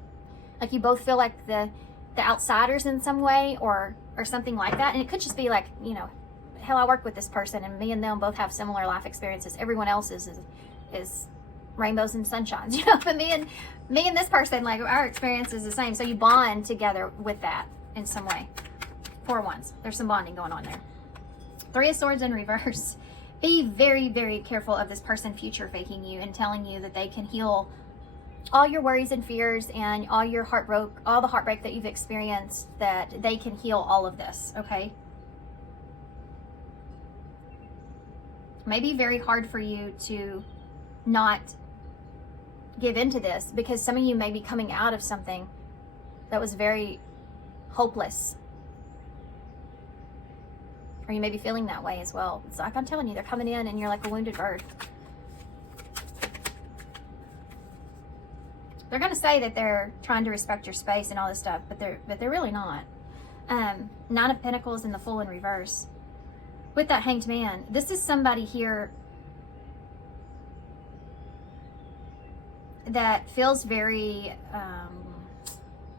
Like, you both feel like the outsiders in some way, or something like that. And it could just be like, you know, hell, I work with this person and me and them both have similar life experiences. Everyone else is rainbows and sunshines, you know. But me and this person, like, our experience is the same. So you bond together with that in some way. 4 wands. There's some bonding going on there. 3 of Swords in reverse. Be very, very careful of this person future faking you and telling you that they can heal all your worries and fears and all the heartbreak that you've experienced, that they can heal all of this, okay? It may be very hard for you to not give into this, because some of you may be coming out of something that was very hopeless. Or you may be feeling that way as well. It's like, I'm telling you, they're coming in and you're like a wounded bird. They're going to say that they're trying to respect your space and all this stuff, but they're really not. 9 of Pentacles and the Fool in reverse. With that Hanged Man, this is somebody here that feels very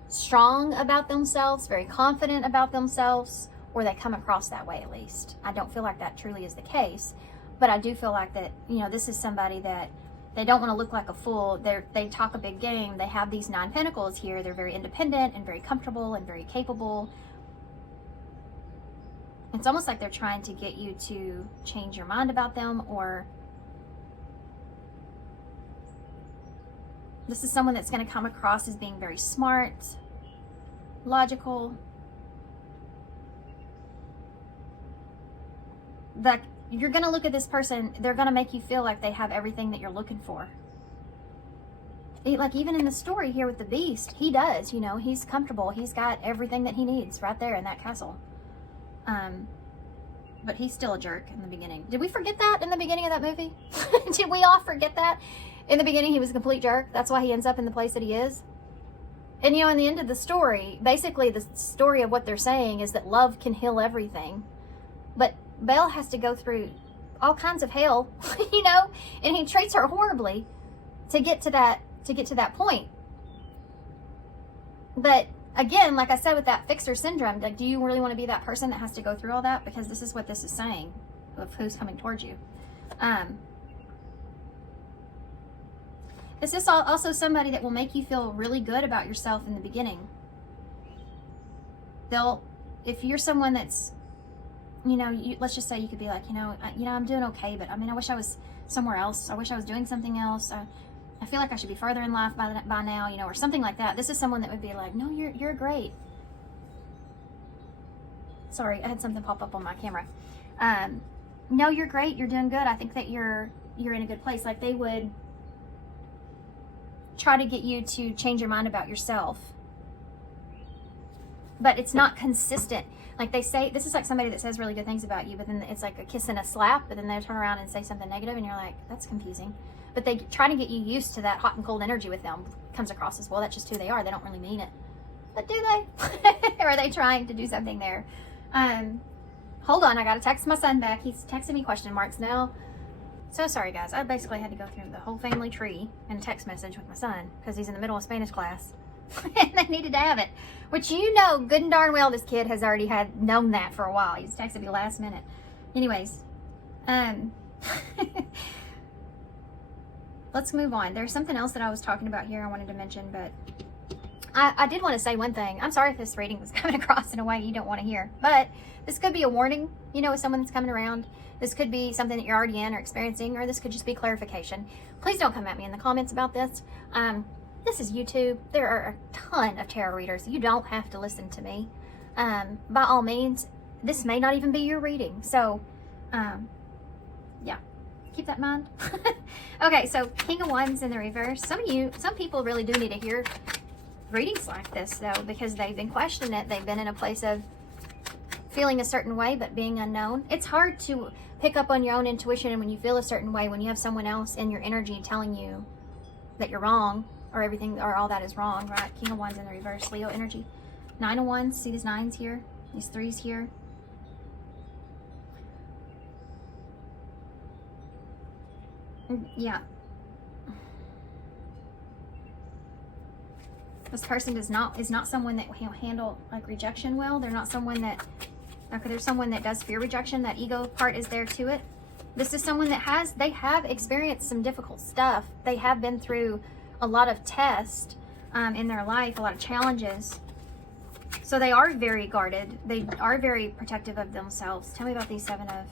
strong about themselves, very confident about themselves, or they come across that way at least. I don't feel like that truly is the case, but I do feel like that, you know, this is somebody that they don't want to look like a fool. They talk a big game. They have these 9 Pentacles here. They're very independent and very comfortable and very capable. It's almost like they're trying to get you to change your mind about them, or this is someone that's going to come across as being very smart, logical. Like, you're going to look at this person, they're going to make you feel like they have everything that you're looking for. Like, even in the story here with the Beast, he does, you know, he's comfortable. He's got everything that he needs right there in that castle. But he's still a jerk in the beginning. Did we forget that in the beginning of that movie? Did we all forget that? In the beginning, he was a complete jerk. That's why he ends up in the place that he is. And, you know, in the end of the story, basically the story of what they're saying is that love can heal everything. But Belle has to go through all kinds of hell, you know, and he treats her horribly to get to that point. But again, like I said, with that fixer syndrome, like, do you really want to be that person that has to go through all that? Because this is what this is saying of who's coming towards you. This is also somebody that will make you feel really good about yourself in the beginning. If you're someone that's, you know, let's just say you could be like, you know, I'm doing okay, but I mean, I wish I was somewhere else. I wish I was doing something else. I feel like I should be further in life by now, you know, or something like that. This is someone that would be like, no, you're great. Sorry, I had something pop up on my camera. No, you're great. You're doing good. I think that you're in a good place. Like, they would try to get you to change your mind about yourself. But it's not consistent. Like, they say, this is like somebody that says really good things about you, but then it's like a kiss and a slap, but then they turn around and say something negative, and you're like, that's confusing. But they try to get you used to that hot and cold energy with them. Comes across as, well, that's just who they are. They don't really mean it. But do they? Or are they trying to do something there? Hold on, I gotta text my son back. He's texting me question marks now. So sorry, guys. I basically had to go through the whole family tree and a text message with my son because he's in the middle of Spanish class. And they needed to have it. Which, you know, good and darn well this kid has already known that for a while. He's texted me last minute. Anyways, let's move on. There's something else that I was talking about here I wanted to mention, but I did want to say one thing. I'm sorry if this reading was coming across in a way you don't want to hear, but this could be a warning, you know, with someone that's coming around. This could be something that you're already in or experiencing, or this could just be clarification. Please don't come at me in the comments about this. This is YouTube. There are a ton of tarot readers. You don't have to listen to me. By all means, this may not even be your reading. So, yeah. Keep that in mind. Okay, so King of Wands in the reverse. Some people really do need to hear readings like this, though, because they've been questioning it. They've been in a place of feeling a certain way, but being unknown. It's hard to pick up on your own intuition, and when you feel a certain way, when you have someone else in your energy telling you that you're wrong, or everything, or all that is wrong, right? King of Wands in the reverse, Leo energy. 9 of Wands, see these 9s here, these 3s here. Yeah. This person is not someone that will handle like rejection well. They're not someone that, okay, there's someone that does fear rejection. That ego part is there to it. This is someone that they have experienced some difficult stuff. They have been through a lot of tests in their life, a lot of challenges. So they are very guarded. They are very protective of themselves. Tell me about these 7 of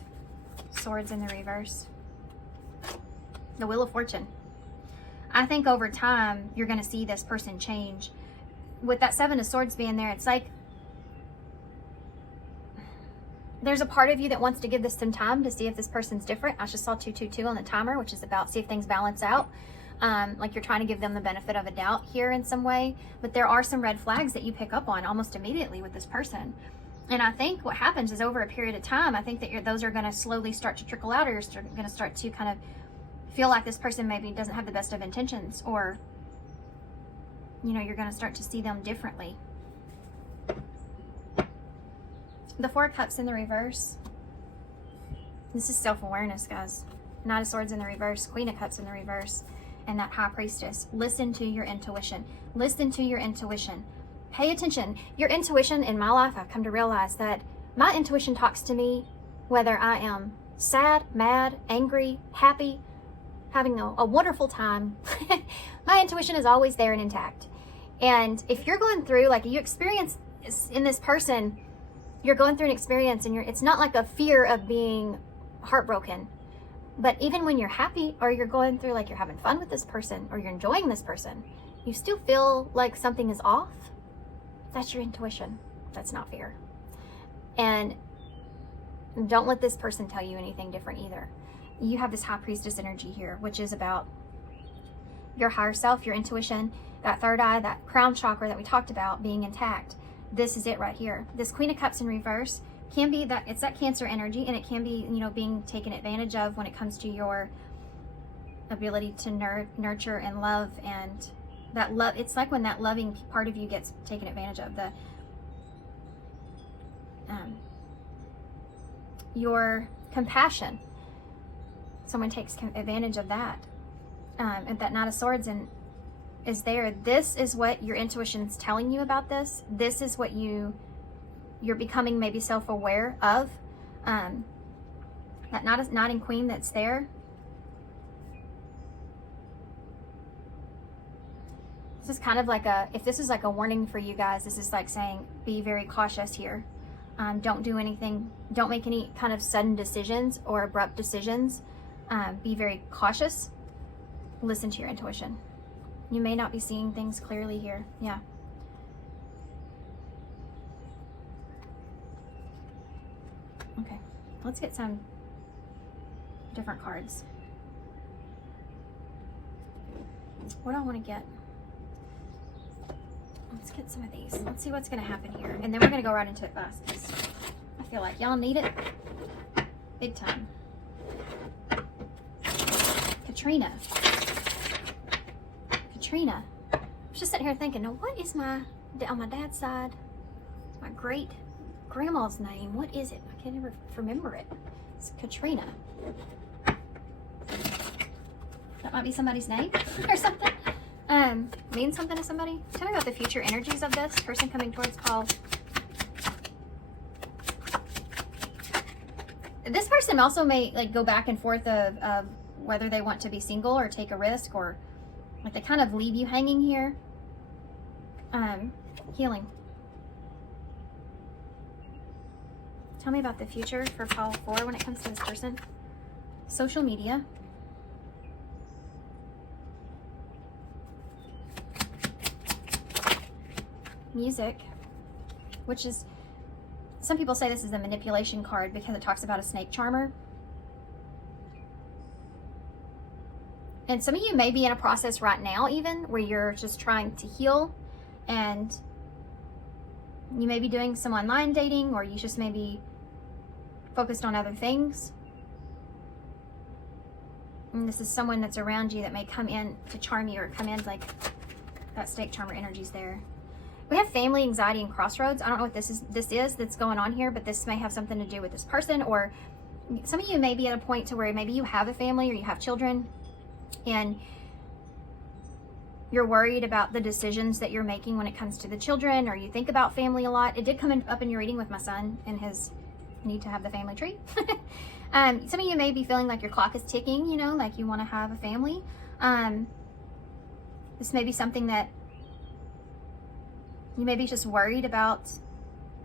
Swords in the reverse. The Wheel of Fortune. I think over time, you're going to see this person change. With that 7 of Swords being there, it's like there's a part of you that wants to give this some time to see if this person's different. I just saw 222 on the timer, which is about see if things balance out. Like you're trying to give them the benefit of a doubt here in some way. But there are some red flags that you pick up on almost immediately with this person. And I think what happens is over a period of time, I think that those are going to slowly start to trickle out, or you're going to start to kind of feel like this person maybe doesn't have the best of intentions, or, you know, you're going to start to see them differently. The 4 of Cups in the reverse. This is self-awareness, guys. Knight of Swords in the reverse, Queen of Cups in the reverse, and that High Priestess. Listen to your intuition. Listen to your intuition. Pay attention. Your intuition, in my life, I've come to realize that my intuition talks to me whether I am sad, mad, angry, happy, having a wonderful time. My intuition is always there and intact. And if you're going through, like you experience in this person, you're going through an experience and it's not like a fear of being heartbroken. But even when you're happy, or you're going through, like you're having fun with this person, or you're enjoying this person, you still feel like something is off. That's your intuition. That's not fear. And don't let this person tell you anything different either. You have this High Priestess energy here, which is about your higher self, your intuition, that third eye, that crown chakra that we talked about being intact. This is it right here. This Queen of Cups in reverse can be that, it's that Cancer energy, and it can be, you know, being taken advantage of when it comes to your ability to nurture and love, and that love. It's like when that loving part of you gets taken advantage of. Your compassion. Someone takes advantage of that. And that Knight of Swords is there. This is what your intuition's telling you about this. This is what you're becoming maybe self-aware of. That Knight and Queen that's there. This is kind of like if this is like a warning for you guys, this is like saying, be very cautious here. Don't do anything. Don't make any kind of sudden decisions or abrupt decisions. Be very cautious. Listen to your intuition. You may not be seeing things clearly here. Yeah. Okay. Let's get some different cards. What do I want to get? Let's get some of these. Let's see what's going to happen here. And then we're going to go right into it fast, because I feel like y'all need it big time. Katrina. I was just sitting here thinking, now what is on my dad's side, my great grandma's name? What is it? I can't ever remember it. It's Katrina. That might be somebody's name or something. Means something to somebody. Tell me about the future energies of this person coming towards Paul. This person also may like go back and forth of whether they want to be single or take a risk, or like they kind of leave you hanging here. Healing. Tell me about the future for Paul 4 when it comes to this person. Social media. Music, which is, some people say this is a manipulation card because it talks about a snake charmer. And some of you may be in a process right now even where you're just trying to heal, and you may be doing some online dating, or you just may be focused on other things. And this is someone that's around you that may come in to charm you, or come in like that snake charmer energy's there. We have family anxiety and crossroads. I don't know what this is that's going on here, but this may have something to do with this person, or some of you may be at a point to where maybe you have a family or you have children, and you're worried about the decisions that you're making when it comes to the children, or you think about family a lot. It did come up in your reading with my son and his need to have the family tree. Some of you may be feeling like your clock is ticking, you know, like you want to have a family. This may be something that you may be just worried about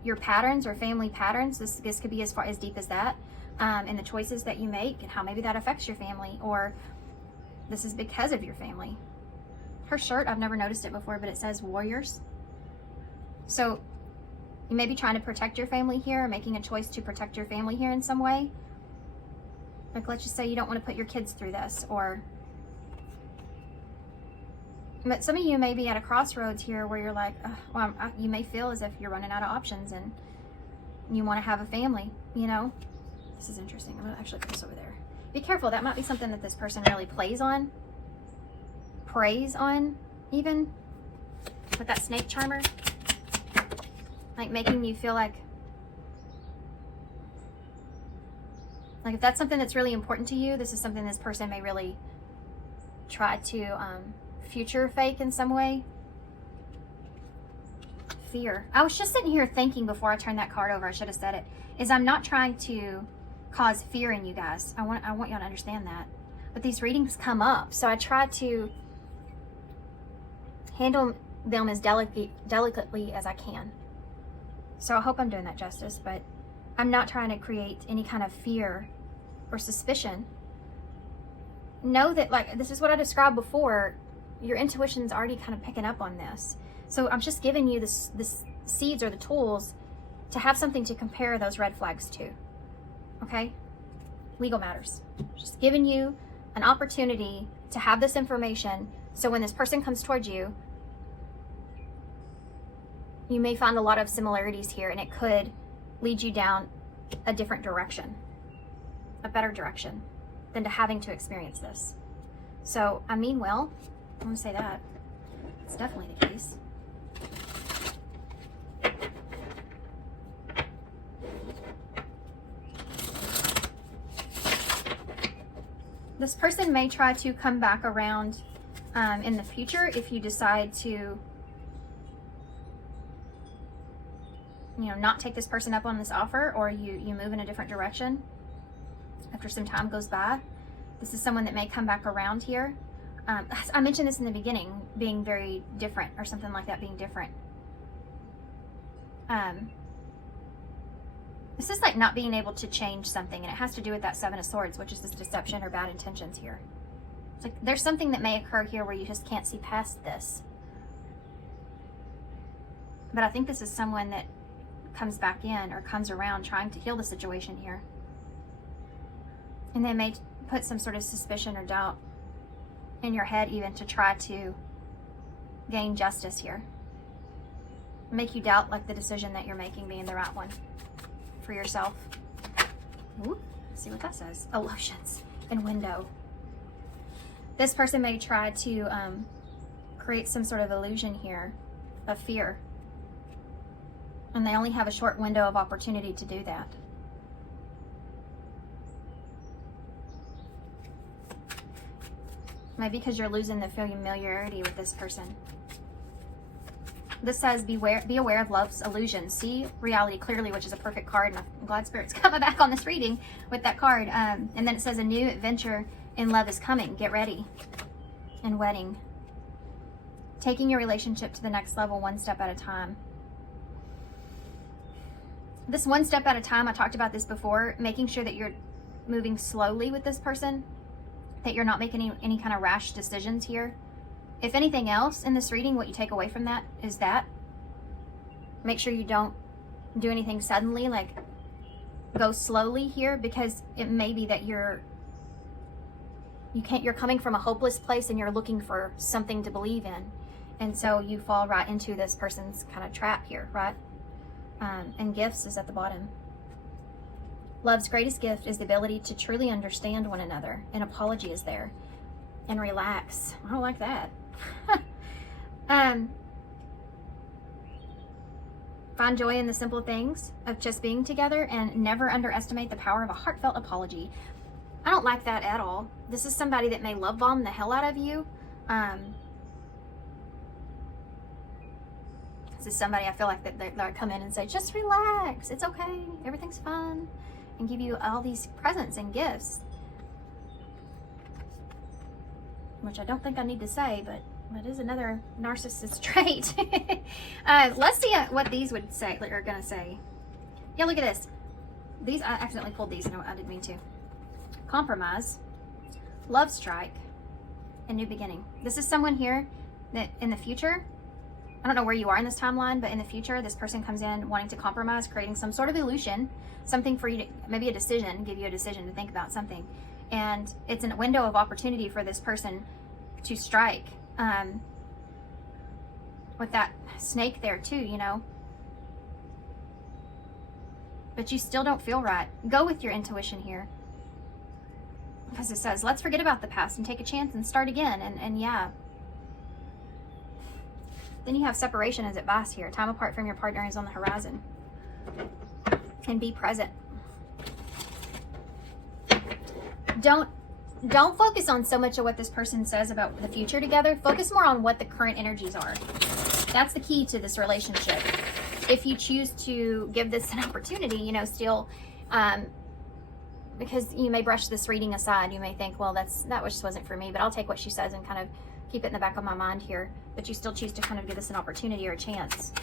your patterns or family patterns. This could be as far as deep as that, and the choices that you make and how maybe that affects your family, or this is because of your family. Her shirt, I've never noticed it before, but it says warriors. So you may be trying to protect your family here, or making a choice to protect your family here in some way. Like, let's just say you don't want to put your kids through this, or but some of you may be at a crossroads here where you're like, well, you may feel as if you're running out of options and you want to have a family, you know? This is interesting. I'm going to actually put this over there. Be careful. That might be something that this person really preys on, even, with that snake charmer. Like making you feel like if that's something that's really important to you, this is something this person may really try to future fake in some way. Fear. I was just sitting here thinking before I turned that card over, I should have said it, is I'm not trying to cause fear in you guys. I want y'all to understand that. But these readings come up, so I try to handle them as delicately as I can. So I hope I'm doing that justice, but I'm not trying to create any kind of fear or suspicion. Know that, like, this is what I described before. Your intuition's already kind of picking up on this. So I'm just giving you this seeds or the tools to have something to compare those red flags to. Okay? Legal matters. Just giving you an opportunity to have this information, so when this person comes towards you, you may find a lot of similarities here, and it could lead you down a different direction, a better direction, than to having to experience this. So I mean well. I'm going to say that. It's definitely the case. This person may try to come back around in the future if you decide to, not take this person up on this offer, or you move in a different direction after some time goes by. This is someone that may come back around here. I mentioned this in the beginning, being very different, or something like that, being different. This is like not being able to change something, and it has to do with that Seven of Swords, which is this deception or bad intentions here. It's like there's something that may occur here where you just can't see past this. But I think this is someone that comes back in or comes around trying to heal the situation here. And they may put some sort of suspicion or doubt in your head, even to try to gain justice here. Make you doubt like the decision that you're making being the right one for yourself. Ooh, let's see what that says. Illusions and window. This person may try to create some sort of illusion here of fear, and they only have a short window of opportunity to do that. Maybe because you're losing the familiarity with this person. This says, be aware of love's illusions. See reality clearly, which is a perfect card. And I'm glad Spirit's coming back on this reading with that card. And then it says, a new adventure in love is coming. Get ready. And wedding. Taking your relationship to the next level, one step at a time. This one step at a time, I talked about this before, making sure that you're moving slowly with this person, that you're not making any kind of rash decisions here. If anything else in this reading, what you take away from that is that make sure you don't do anything suddenly, like go slowly here, because it may be that you're you're coming from a hopeless place and you're looking for something to believe in. And so you fall right into this person's kind of trap here, right? And gifts is at the bottom. Love's greatest gift is the ability to truly understand one another. An apology is there. And relax. I don't like that. Find joy in the simple things of just being together and never underestimate the power of a heartfelt apology. I don't like that at all. This is somebody that may love bomb the hell out of you. This is somebody I feel like that they come in and say, just relax, it's okay, everything's fun, and give you all these presents and gifts. Which I don't think I need to say, but it is another narcissist trait. Let's see what these would say, or are gonna say. Yeah, look at this. These, I accidentally pulled these, no, I didn't mean to. Compromise, love strike, and new beginning. This is someone here that in the future, I don't know where you are in this timeline, but in the future, this person comes in wanting to compromise, creating some sort of illusion, something for you to, maybe a decision, give you a decision to think about something. And it's a window of opportunity for this person to strike. With that snake there too, you know. But you still don't feel right. Go with your intuition here. Because it says, let's forget about the past and take a chance and start again. And yeah. Then you have separation as advice here. Time apart from your partner is on the horizon. And be present. Don't focus on so much of what this person says about the future together. Focus more on what the current energies are. That's the key to this relationship. If you choose to give this an opportunity, you know, still, because you may brush this reading aside. You may think, well, that just wasn't for me, but I'll take what she says and kind of keep it in the back of my mind here. But you still choose to kind of give this an opportunity or a chance.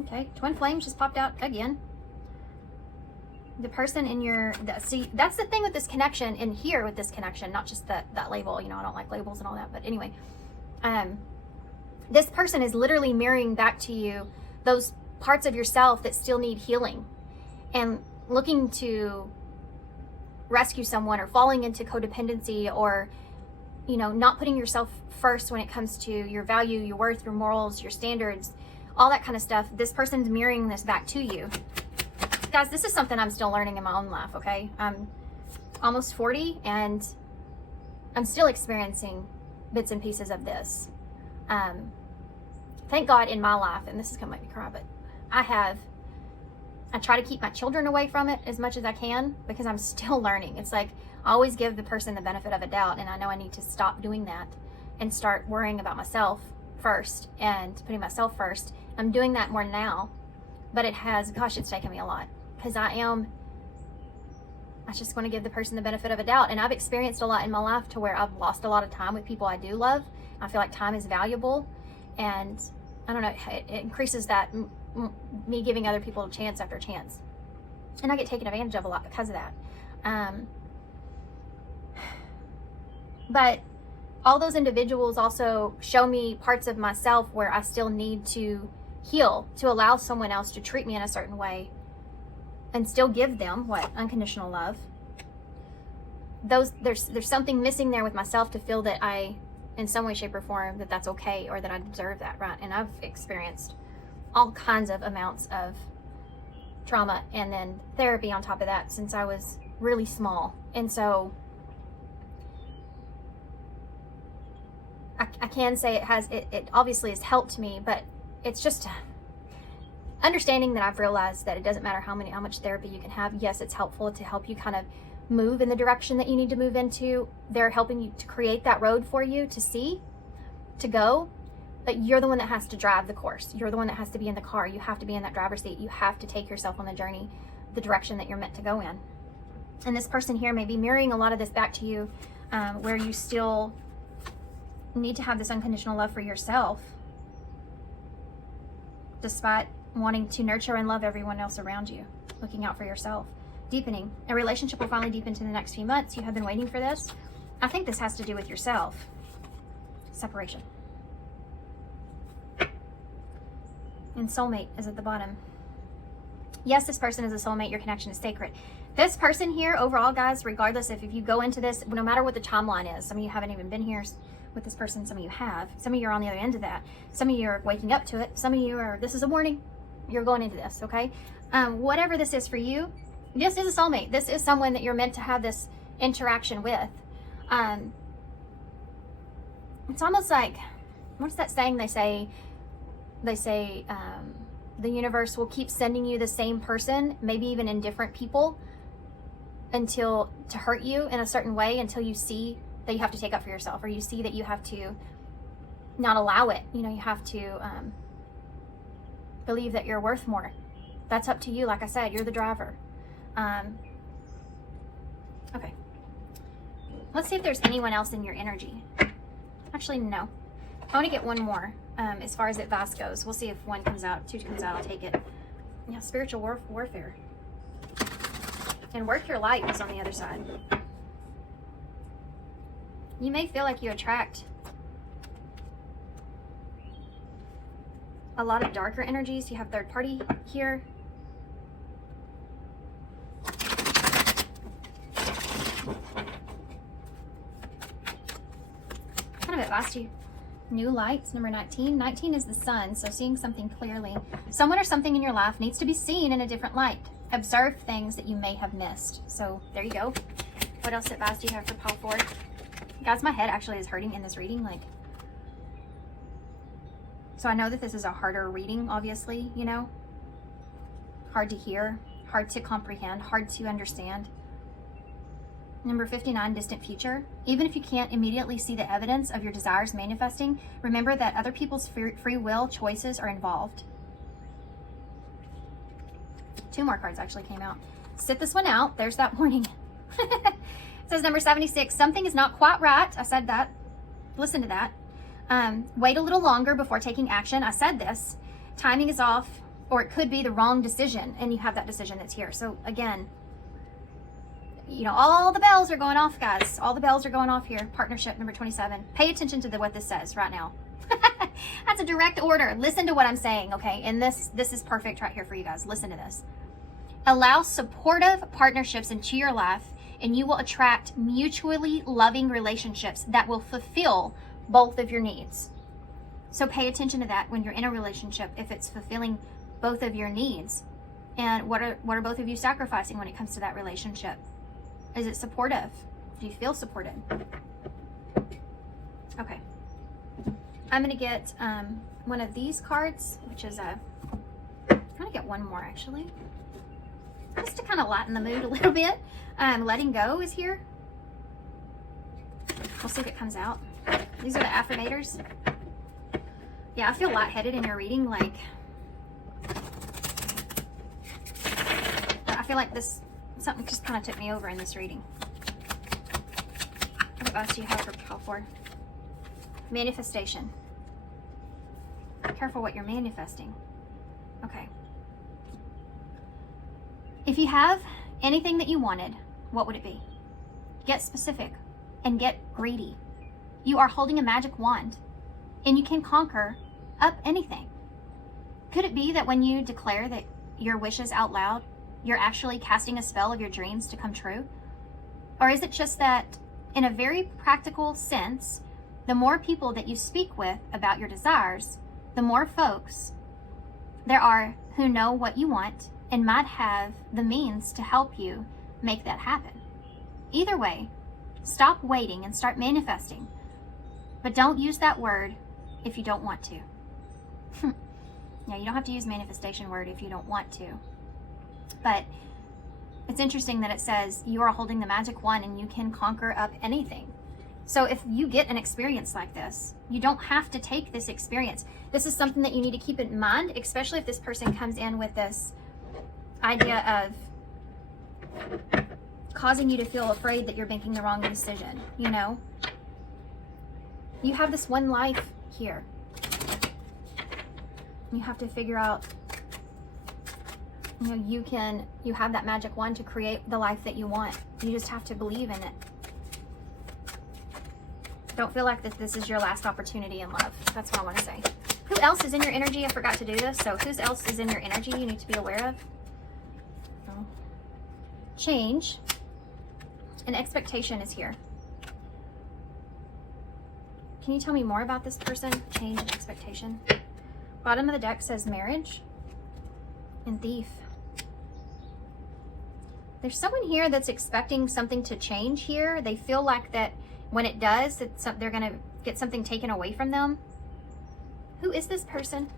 Okay, twin flames just popped out again. The person in your, see, that's the thing with this connection in here with this connection, not just that label, you know, I don't like labels and all that, but anyway, this person is literally mirroring back to you those parts of yourself that still need healing and looking to rescue someone or falling into codependency or, you know, not putting yourself first when it comes to your value, your worth, your morals, your standards, all that kind of stuff. This person's mirroring this back to you. Guys, this is something I'm still learning in my own life, okay? I'm almost 40 and I'm still experiencing bits and pieces of this. Thank God in my life, and this is gonna make me cry, but I try to keep my children away from it as much as I can because I'm still learning. It's like I always give the person the benefit of a doubt, and I know I need to stop doing that and start worrying about myself first and putting myself first. I'm doing that more now, but it has, gosh, it's taken me a lot because I just want to give the person the benefit of a doubt. And I've experienced a lot in my life to where I've lost a lot of time with people I do love. I feel like time is valuable, and I don't know, it increases that me giving other people chance after chance, and I get taken advantage of a lot because of that. But all those individuals also show me parts of myself where I still need to heal, to allow someone else to treat me in a certain way and still give them what? Unconditional love. There's something missing there with myself to feel that I, in some way, shape, or form, that's okay or that I deserve that, right? And I've experienced all kinds of amounts of trauma and then therapy on top of that since I was really small. And so I can say it obviously has helped me, but it's just understanding that I've realized that it doesn't matter how much therapy you can have. Yes, it's helpful to help you kind of move in the direction that you need to move into. They're helping you to create that road for you to see, to go, but you're the one that has to drive the course. You're the one that has to be in the car. You have to be in that driver's seat. You have to take yourself on the journey, the direction that you're meant to go in. And this person here may be mirroring a lot of this back to you, where you still need to have this unconditional love for yourself, despite wanting to nurture and love everyone else around you, looking out for yourself. Deepening. A relationship will finally deepen to the next few months. You have been waiting for this. I think this has to do with yourself. Separation. And soulmate is at the bottom. Yes, this person is a soulmate. Your connection is sacred. This person here, overall, guys, regardless if you go into this, no matter what the timeline is, some of you haven't even been here with this person, some of you have. Some of you are on the other end of that. Some of you are waking up to it. Some of you are, this is a warning. You're going into this, okay? Whatever this is for you, this is a soulmate. This is someone that you're meant to have this interaction with. It's almost like, what's that saying they say the universe will keep sending you the same person, maybe even in different people, to hurt you in a certain way, until you see that you have to take up for yourself, or you see that you have to not allow it. You know, you have to believe that you're worth more. That's up to you. Like I said, you're the driver. Okay. Let's see if there's anyone else in your energy. Actually, no. I want to get one more as far as advice goes. We'll see if one comes out, two comes out. I'll take it. Yeah, spiritual warfare. And work your light was on the other side. You may feel like you attract a lot of darker energies. You have third party here. Kind of advice to you. New lights, number 19. 19 is the sun, so seeing something clearly. Someone or something in your life needs to be seen in a different light. Observe things that you may have missed. So there you go. What else advice do you have for Paul Ford? Guys, my head actually is hurting in this reading. So I know that this is a harder reading, obviously, you know. Hard to hear, hard to comprehend, hard to understand. Number 59, distant future. Even if you can't immediately see the evidence of your desires manifesting, remember that other people's free will choices are involved. Two more cards actually came out. Sit this one out. There's that warning. It says number 76, something is not quite right. I said that. Listen to that. Wait a little longer before taking action. I said this. Timing is off, or it could be the wrong decision, and you have that decision that's here. So again, you know, all the bells are going off, guys. All the bells are going off here. Partnership number 27. Pay attention to what this says right now. That's a direct order. Listen to what I'm saying, okay? And this is perfect right here for you guys. Listen to this. Allow supportive partnerships into your life, and you will attract mutually loving relationships that will fulfill both of your needs. So pay attention to that when you're in a relationship, if it's fulfilling both of your needs. And what are both of you sacrificing when it comes to that relationship? Is it supportive? Do you feel supported? Okay. I'm going to get one of these cards, which is I'm going to get one more actually. Just to kind of lighten the mood a little bit. Letting go is here. We'll see if it comes out. These are the affirmators. Yeah, I feel lightheaded in your reading. Like, I feel like something just kind of took me over in this reading. What advice do you have for Paul Ford? Manifestation. Careful what you're manifesting. Okay. If you have anything that you wanted, what would it be? Get specific and get greedy. You are holding a magic wand, and you can conquer up anything. Could it be that when you declare that your wishes out loud, you're actually casting a spell of your dreams to come true? Or is it just that, in a very practical sense, the more people that you speak with about your desires, the more folks there are who know what you want and might have the means to help you make that happen? Either way, stop waiting and start manifesting. But don't use that word if you don't want to. Yeah, you don't have to use manifestation word if you don't want to. But it's interesting that it says you are holding the magic wand and you can conquer up anything. So if you get an experience like this, you don't have to take this experience. This is something that you need to keep in mind, especially if this person comes in with this idea of causing you to feel afraid that you're making the wrong decision, you know? You have this one life here. You have to figure out, you know, you have that magic wand to create the life that you want. You just have to believe in it. Don't feel like this is your last opportunity in love. That's what I want to say. Who else is in your energy? I forgot to do this. So who else is in your energy you need to be aware of? Oh. change and expectation is here. Can you tell me more about this person? Change and expectation. Bottom of the deck says marriage and thief. There's someone here that's expecting something to change here. They feel like that when it does, they're going to get something taken away from them. Who is this person?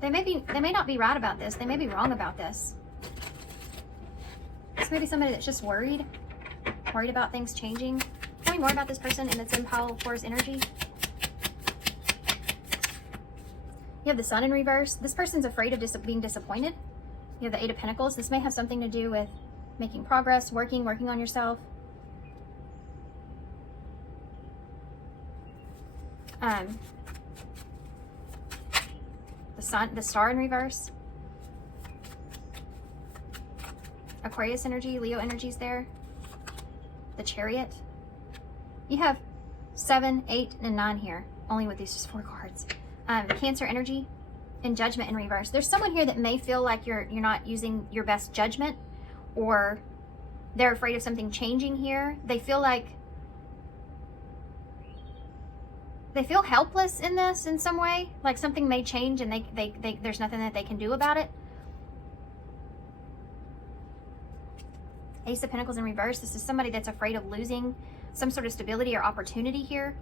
They may not be right about this. They may be wrong about this. This may be somebody that's just worried about things changing. Tell me more about this person and its in pile 4's energy. You have the Sun in reverse. This person's afraid of being disappointed. You have the 8 of Pentacles. This may have something to do with making progress, working on yourself. The Star in reverse. Aquarius energy, Leo energy's there. The Chariot. You have 7, 8, and 9 here, only with these just 4 cards. Cancer energy and Judgment in reverse. There's someone here that may feel like you're not using your best judgment, or they're afraid of something changing here. They feel helpless in this in some way, like something may change and they there's nothing that they can do about it. Ace of Pentacles in reverse. This is somebody that's afraid of losing some sort of stability or opportunity here.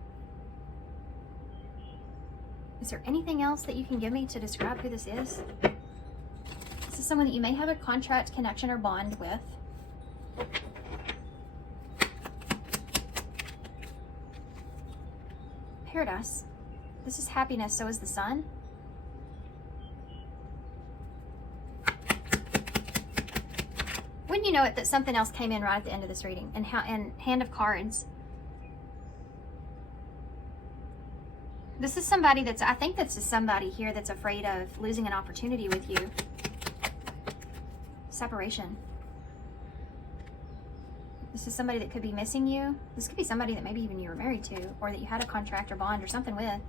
Is there anything else that you can give me to describe who this is? This is someone that you may have a contract, connection, or bond with. Paradise. This is happiness, so is the Sun. Wouldn't you know it that something else came in right at the end of this reading? And Hand of Cards. This is somebody I think that's just somebody here that's afraid of losing an opportunity with you. Separation. This is somebody that could be missing you. This could be somebody that maybe even you were married to, or that you had a contract or bond or something with.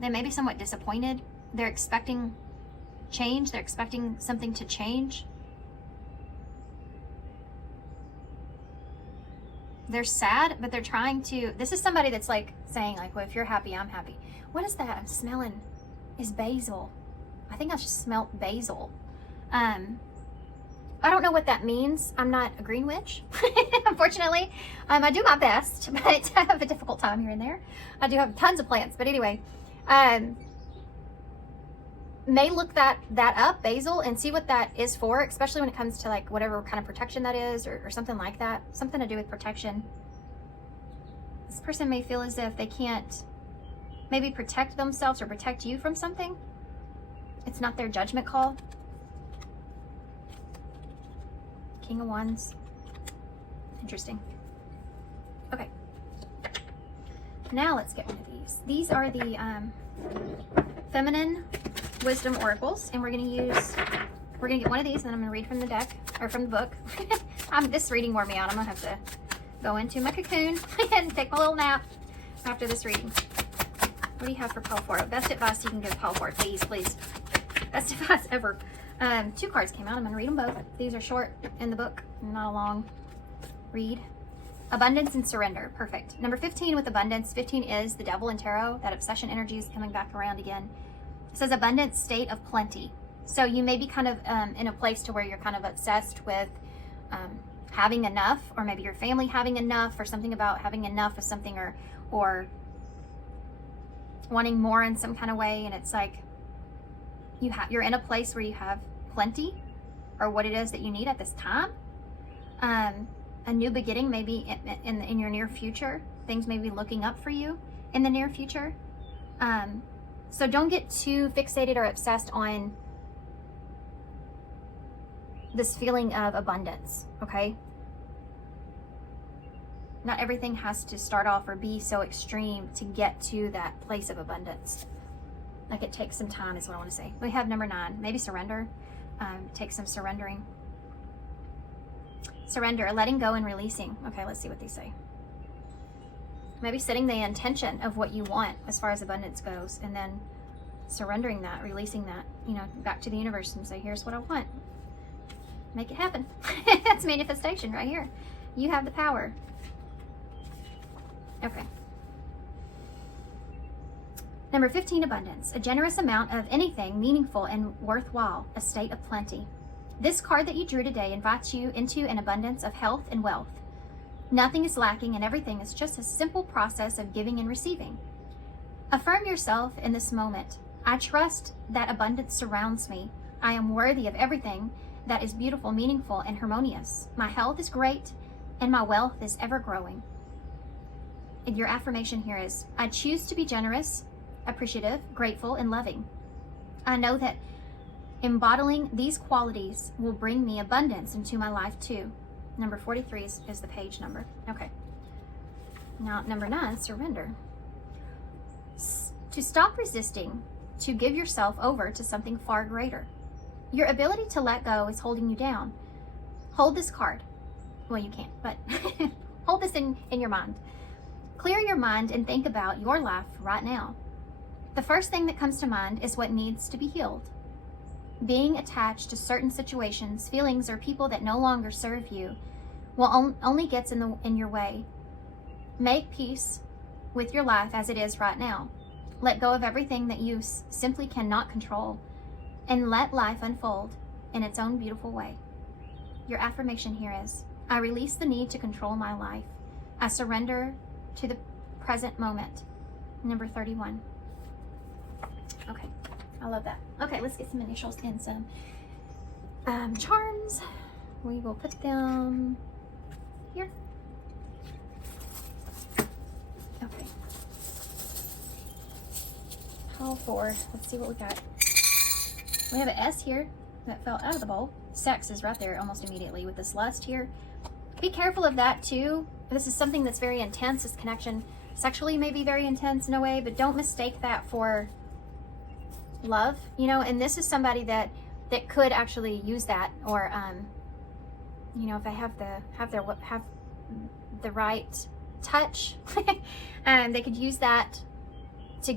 They may be somewhat disappointed. They're expecting change. They're expecting something to change. They're sad, but they're trying to, this is somebody that's like saying like, well, if you're happy, I'm happy. What is that I'm smelling? Is basil. I think I just smelled basil. I don't know what that means. I'm not a green witch, unfortunately. I do my best, but I have a difficult time here and there. I do have tons of plants, but anyway, may look that up, basil, and see what that is for, especially when it comes to like whatever kind of protection that is, or something like that, something to do with protection. This person may feel as if they can't maybe protect themselves or protect you from something. It's not their judgment call. King of Wands. Interesting. Okay. Now let's get one of these. These are the feminine wisdom oracles, and we're gonna get one of these, and then I'm gonna read from the deck, or from the book. This reading wore me out. I'm gonna have to go into my cocoon and take my little nap after this reading. What do you have for Pile 4? Best advice you can give Pile 4, please, please. Best advice ever. 2 cards came out. I'm gonna read them both. These are short in the book, not a long read. Abundance and surrender. Perfect. Number 15 with abundance. 15 is the devil in tarot. That obsession energy is coming back around again. It says abundance, state of plenty. So you may be kind of in a place to where you're kind of obsessed with having enough, or maybe your family having enough, or something about having enough of something, or wanting more in some kind of way. And it's like you're in a place where you have plenty, or what it is that you need at this time. A new beginning maybe in your near future. Things may be looking up for you in the near future. So don't get too fixated or obsessed on this feeling of abundance, okay? Not everything has to start off or be so extreme to get to that place of abundance. Like, it takes some time is what I want to say. We have number 9, maybe surrender. Take some surrendering. Surrender, letting go and releasing. Okay, let's see what they say. Maybe setting the intention of what you want as far as abundance goes, and then surrendering that, releasing that, back to the universe and say, here's what I want. make it happen. That's manifestation right here. You have the power. Okay. Number 15, abundance. A generous amount of anything meaningful and worthwhile, a state of plenty. This card that you drew today invites you into an abundance of health and wealth. Nothing is lacking and everything is just a simple process of giving and receiving. Affirm yourself in this moment. I trust that abundance surrounds me. I am worthy of everything that is beautiful, meaningful, and harmonious. My health is great and my wealth is ever growing. And your affirmation here is, I choose to be generous, appreciative, grateful, and loving. I know that embodying these qualities will bring me abundance into my life too. Number 43 is the page number. Okay. Now, number 9, surrender. To stop resisting, to give yourself over to something far greater. Your ability to let go is holding you down. Hold this card. Well, you can't, but hold this in your mind. Clear your mind and think about your life right now. The first thing that comes to mind is what needs to be healed. Being attached to certain situations, feelings, or people that no longer serve you will only gets in your way. Make peace with your life as it is right now. Let go of everything that you simply cannot control and let life unfold in its own beautiful way. Your affirmation here is, I release the need to control my life. I surrender to the present moment. Number 31. Okay, I love that. Okay, let's get some initials and some charms. We will put them here. Okay. All 4. Let's see what we got. We have an S here that fell out of the bowl. Sex is right there almost immediately with this lust here. Be careful of that too. This is something that's very intense. This connection sexually may be very intense in a way, but don't mistake that for love, you know. And this is somebody that could actually use that, or you know, if they have the right touch, they could use that to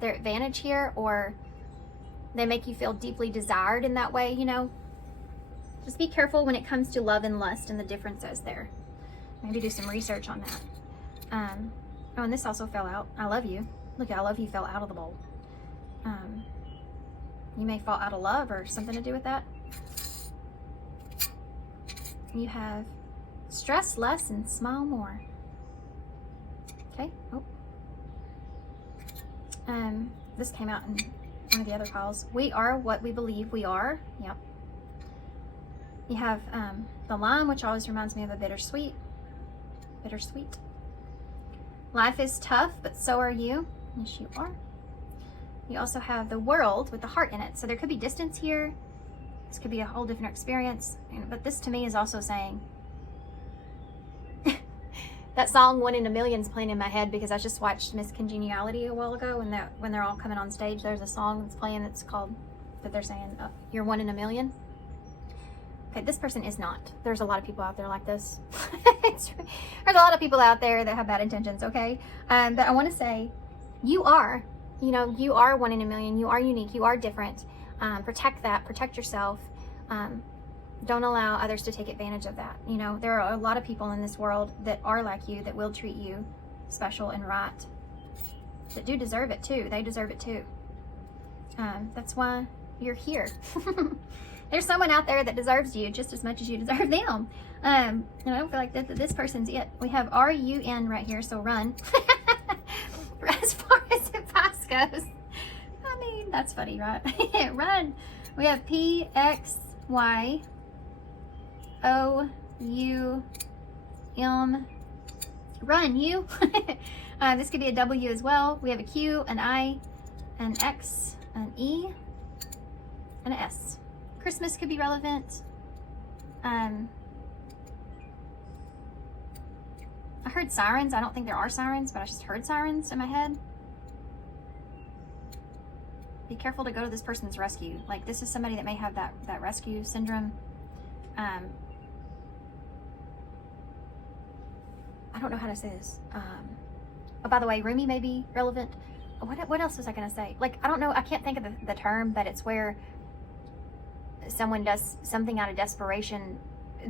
their advantage here, or they make you feel deeply desired in that way, you know. Just be careful when it comes to love and lust and the differences there. Maybe do some research on that. Oh, and this also fell out. I love you. Look, I love you fell out of the bowl. You may fall out of love or something to do with that. You have stress less and smile more. Okay. Oh. This came out in one of the other piles. We are what we believe we are. Yep. You have the lime, which always reminds me of a bittersweet. Bittersweet. Life is tough, but so are you. Yes, you are. You also have the world with the heart in it. So there could be distance here. This could be a whole different experience. But this to me is also saying, that song One in a Million is playing in my head because I just watched Miss Congeniality a while ago, and when they're all coming on stage, there's a song that's playing that's called, that they're saying, you're one in a million. Okay, this person is not. There's a lot of people out there like this. There's a lot of people out there that have bad intentions, okay? But I want to say, you are, you know, you are one in a million. You are unique. You are different. Protect that. Protect yourself. Don't allow others to take advantage of that. You know, there are a lot of people in this world that are like you, that will treat you special and right, that do deserve it too. They deserve it too. That's why you're here. There's someone out there that deserves you just as much as you deserve them. And I don't feel like that this person's it. We have R-U-N right here, so run. As far as the pass goes. I mean, that's funny, right? Run. We have P-X-Y-O-U-M. Run, you. This could be a W as well. We have a Q, an I, an X, an E, and an S. Christmas could be relevant. I heard sirens. I don't think there are sirens, but I just heard sirens in my head. Be careful to go to this person's rescue. Like, this is somebody that may have that rescue syndrome. I don't know how to say this. Oh, by the way, roomie may be relevant. What else was I going to say? Like, I don't know. I can't think of the term, but it's where someone does something out of desperation,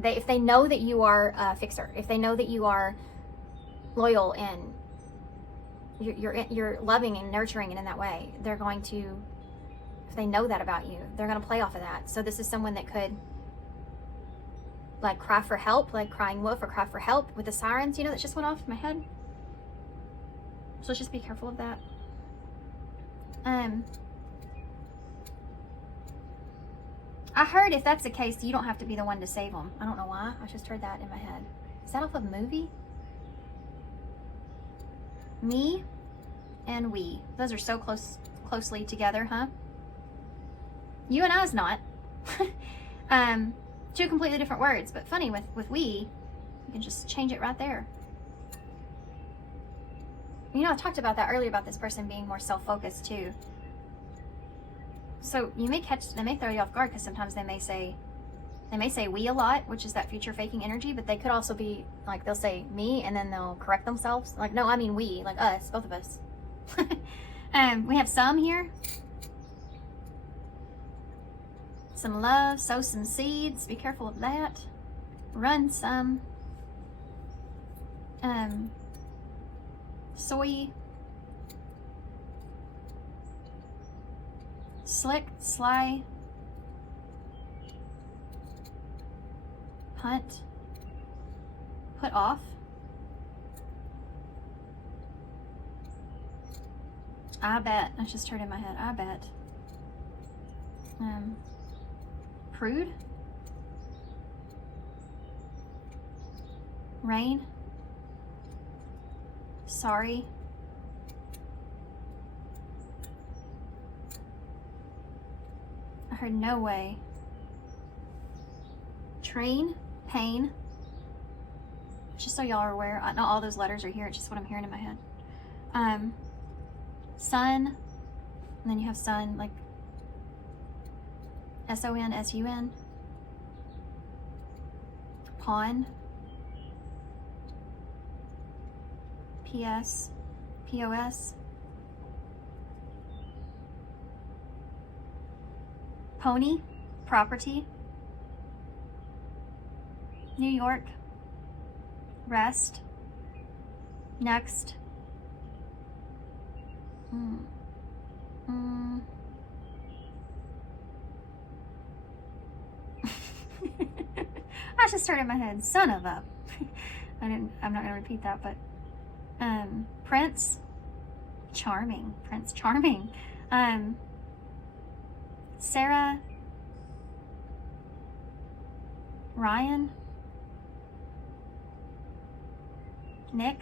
if they know that you are a fixer, if they know that you are loyal and you're loving and nurturing and in that way, they're going to, if they know that about you, they're going to play off of that. So this is someone that could like cry for help, like crying wolf, or cry for help with the sirens, you know, that just went off in my head. So let's just be careful of that. I heard if that's the case, you don't have to be the one to save them. I don't know why. I just heard that in my head. Is that off of a movie? Me and we. Those are so closely together, huh? You and I's not. Two completely different words, but funny with we, you can just change it right there. You know, I talked about that earlier about this person being more self-focused too. So they may throw you off guard because sometimes they may say we a lot, which is that future faking energy, but they could also be like, they'll say me and then they'll correct themselves. Like, no, I mean we, like us, both of us. We have some here. Some love, sow some seeds, be careful of that. Run some. Soy. Slick, sly. Punt. Put off. I bet. I just heard in my head. I bet. Prude. Rain. Sorry. I heard no way. Train. Pain. Just so y'all are aware, not all those letters are here, it's just what I'm hearing in my head. Sun, and then you have sun, like S-O-N, S-U-N. Pawn. P-S, P-O-S. Pony, property. New York. Rest. Next. I just heard in my head, son of a. I'm not gonna repeat that, but Prince Charming. Prince Charming. Sarah. Ryan. Nick.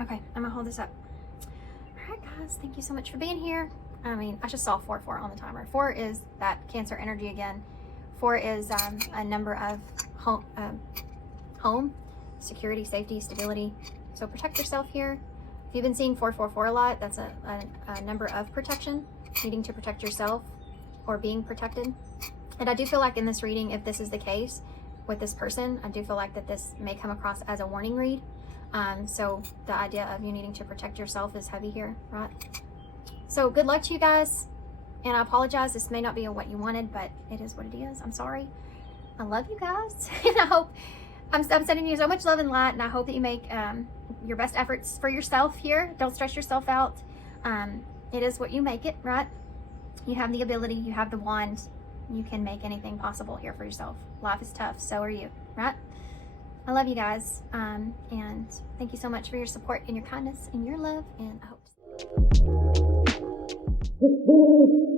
Okay, I'm gonna hold this up. Alright guys, thank you so much for being here. I mean, I just saw 4 on the timer. 4 is that Cancer energy again. 4 is a number of home, security, safety, stability. So protect yourself here. If you've been seeing 444 a lot, that's a number of protection, needing to protect yourself or being protected. And I do feel like in this reading, if this is the case with this person, I do feel like that this may come across as a warning read. So the idea of you needing to protect yourself is heavy here, right? So good luck to you guys. And I apologize, this may not be what you wanted, but it is what it is. I'm sorry. I love you guys. And I hope, I'm sending you so much love and light, and I hope that you make your best efforts for yourself here. Don't stress yourself out. It is what you make it, right? You have the ability, you have the wand. You can make anything possible here for yourself. Life is tough, so are you, right? I love you guys, and thank you so much for your support and your kindness and your love, and I hope to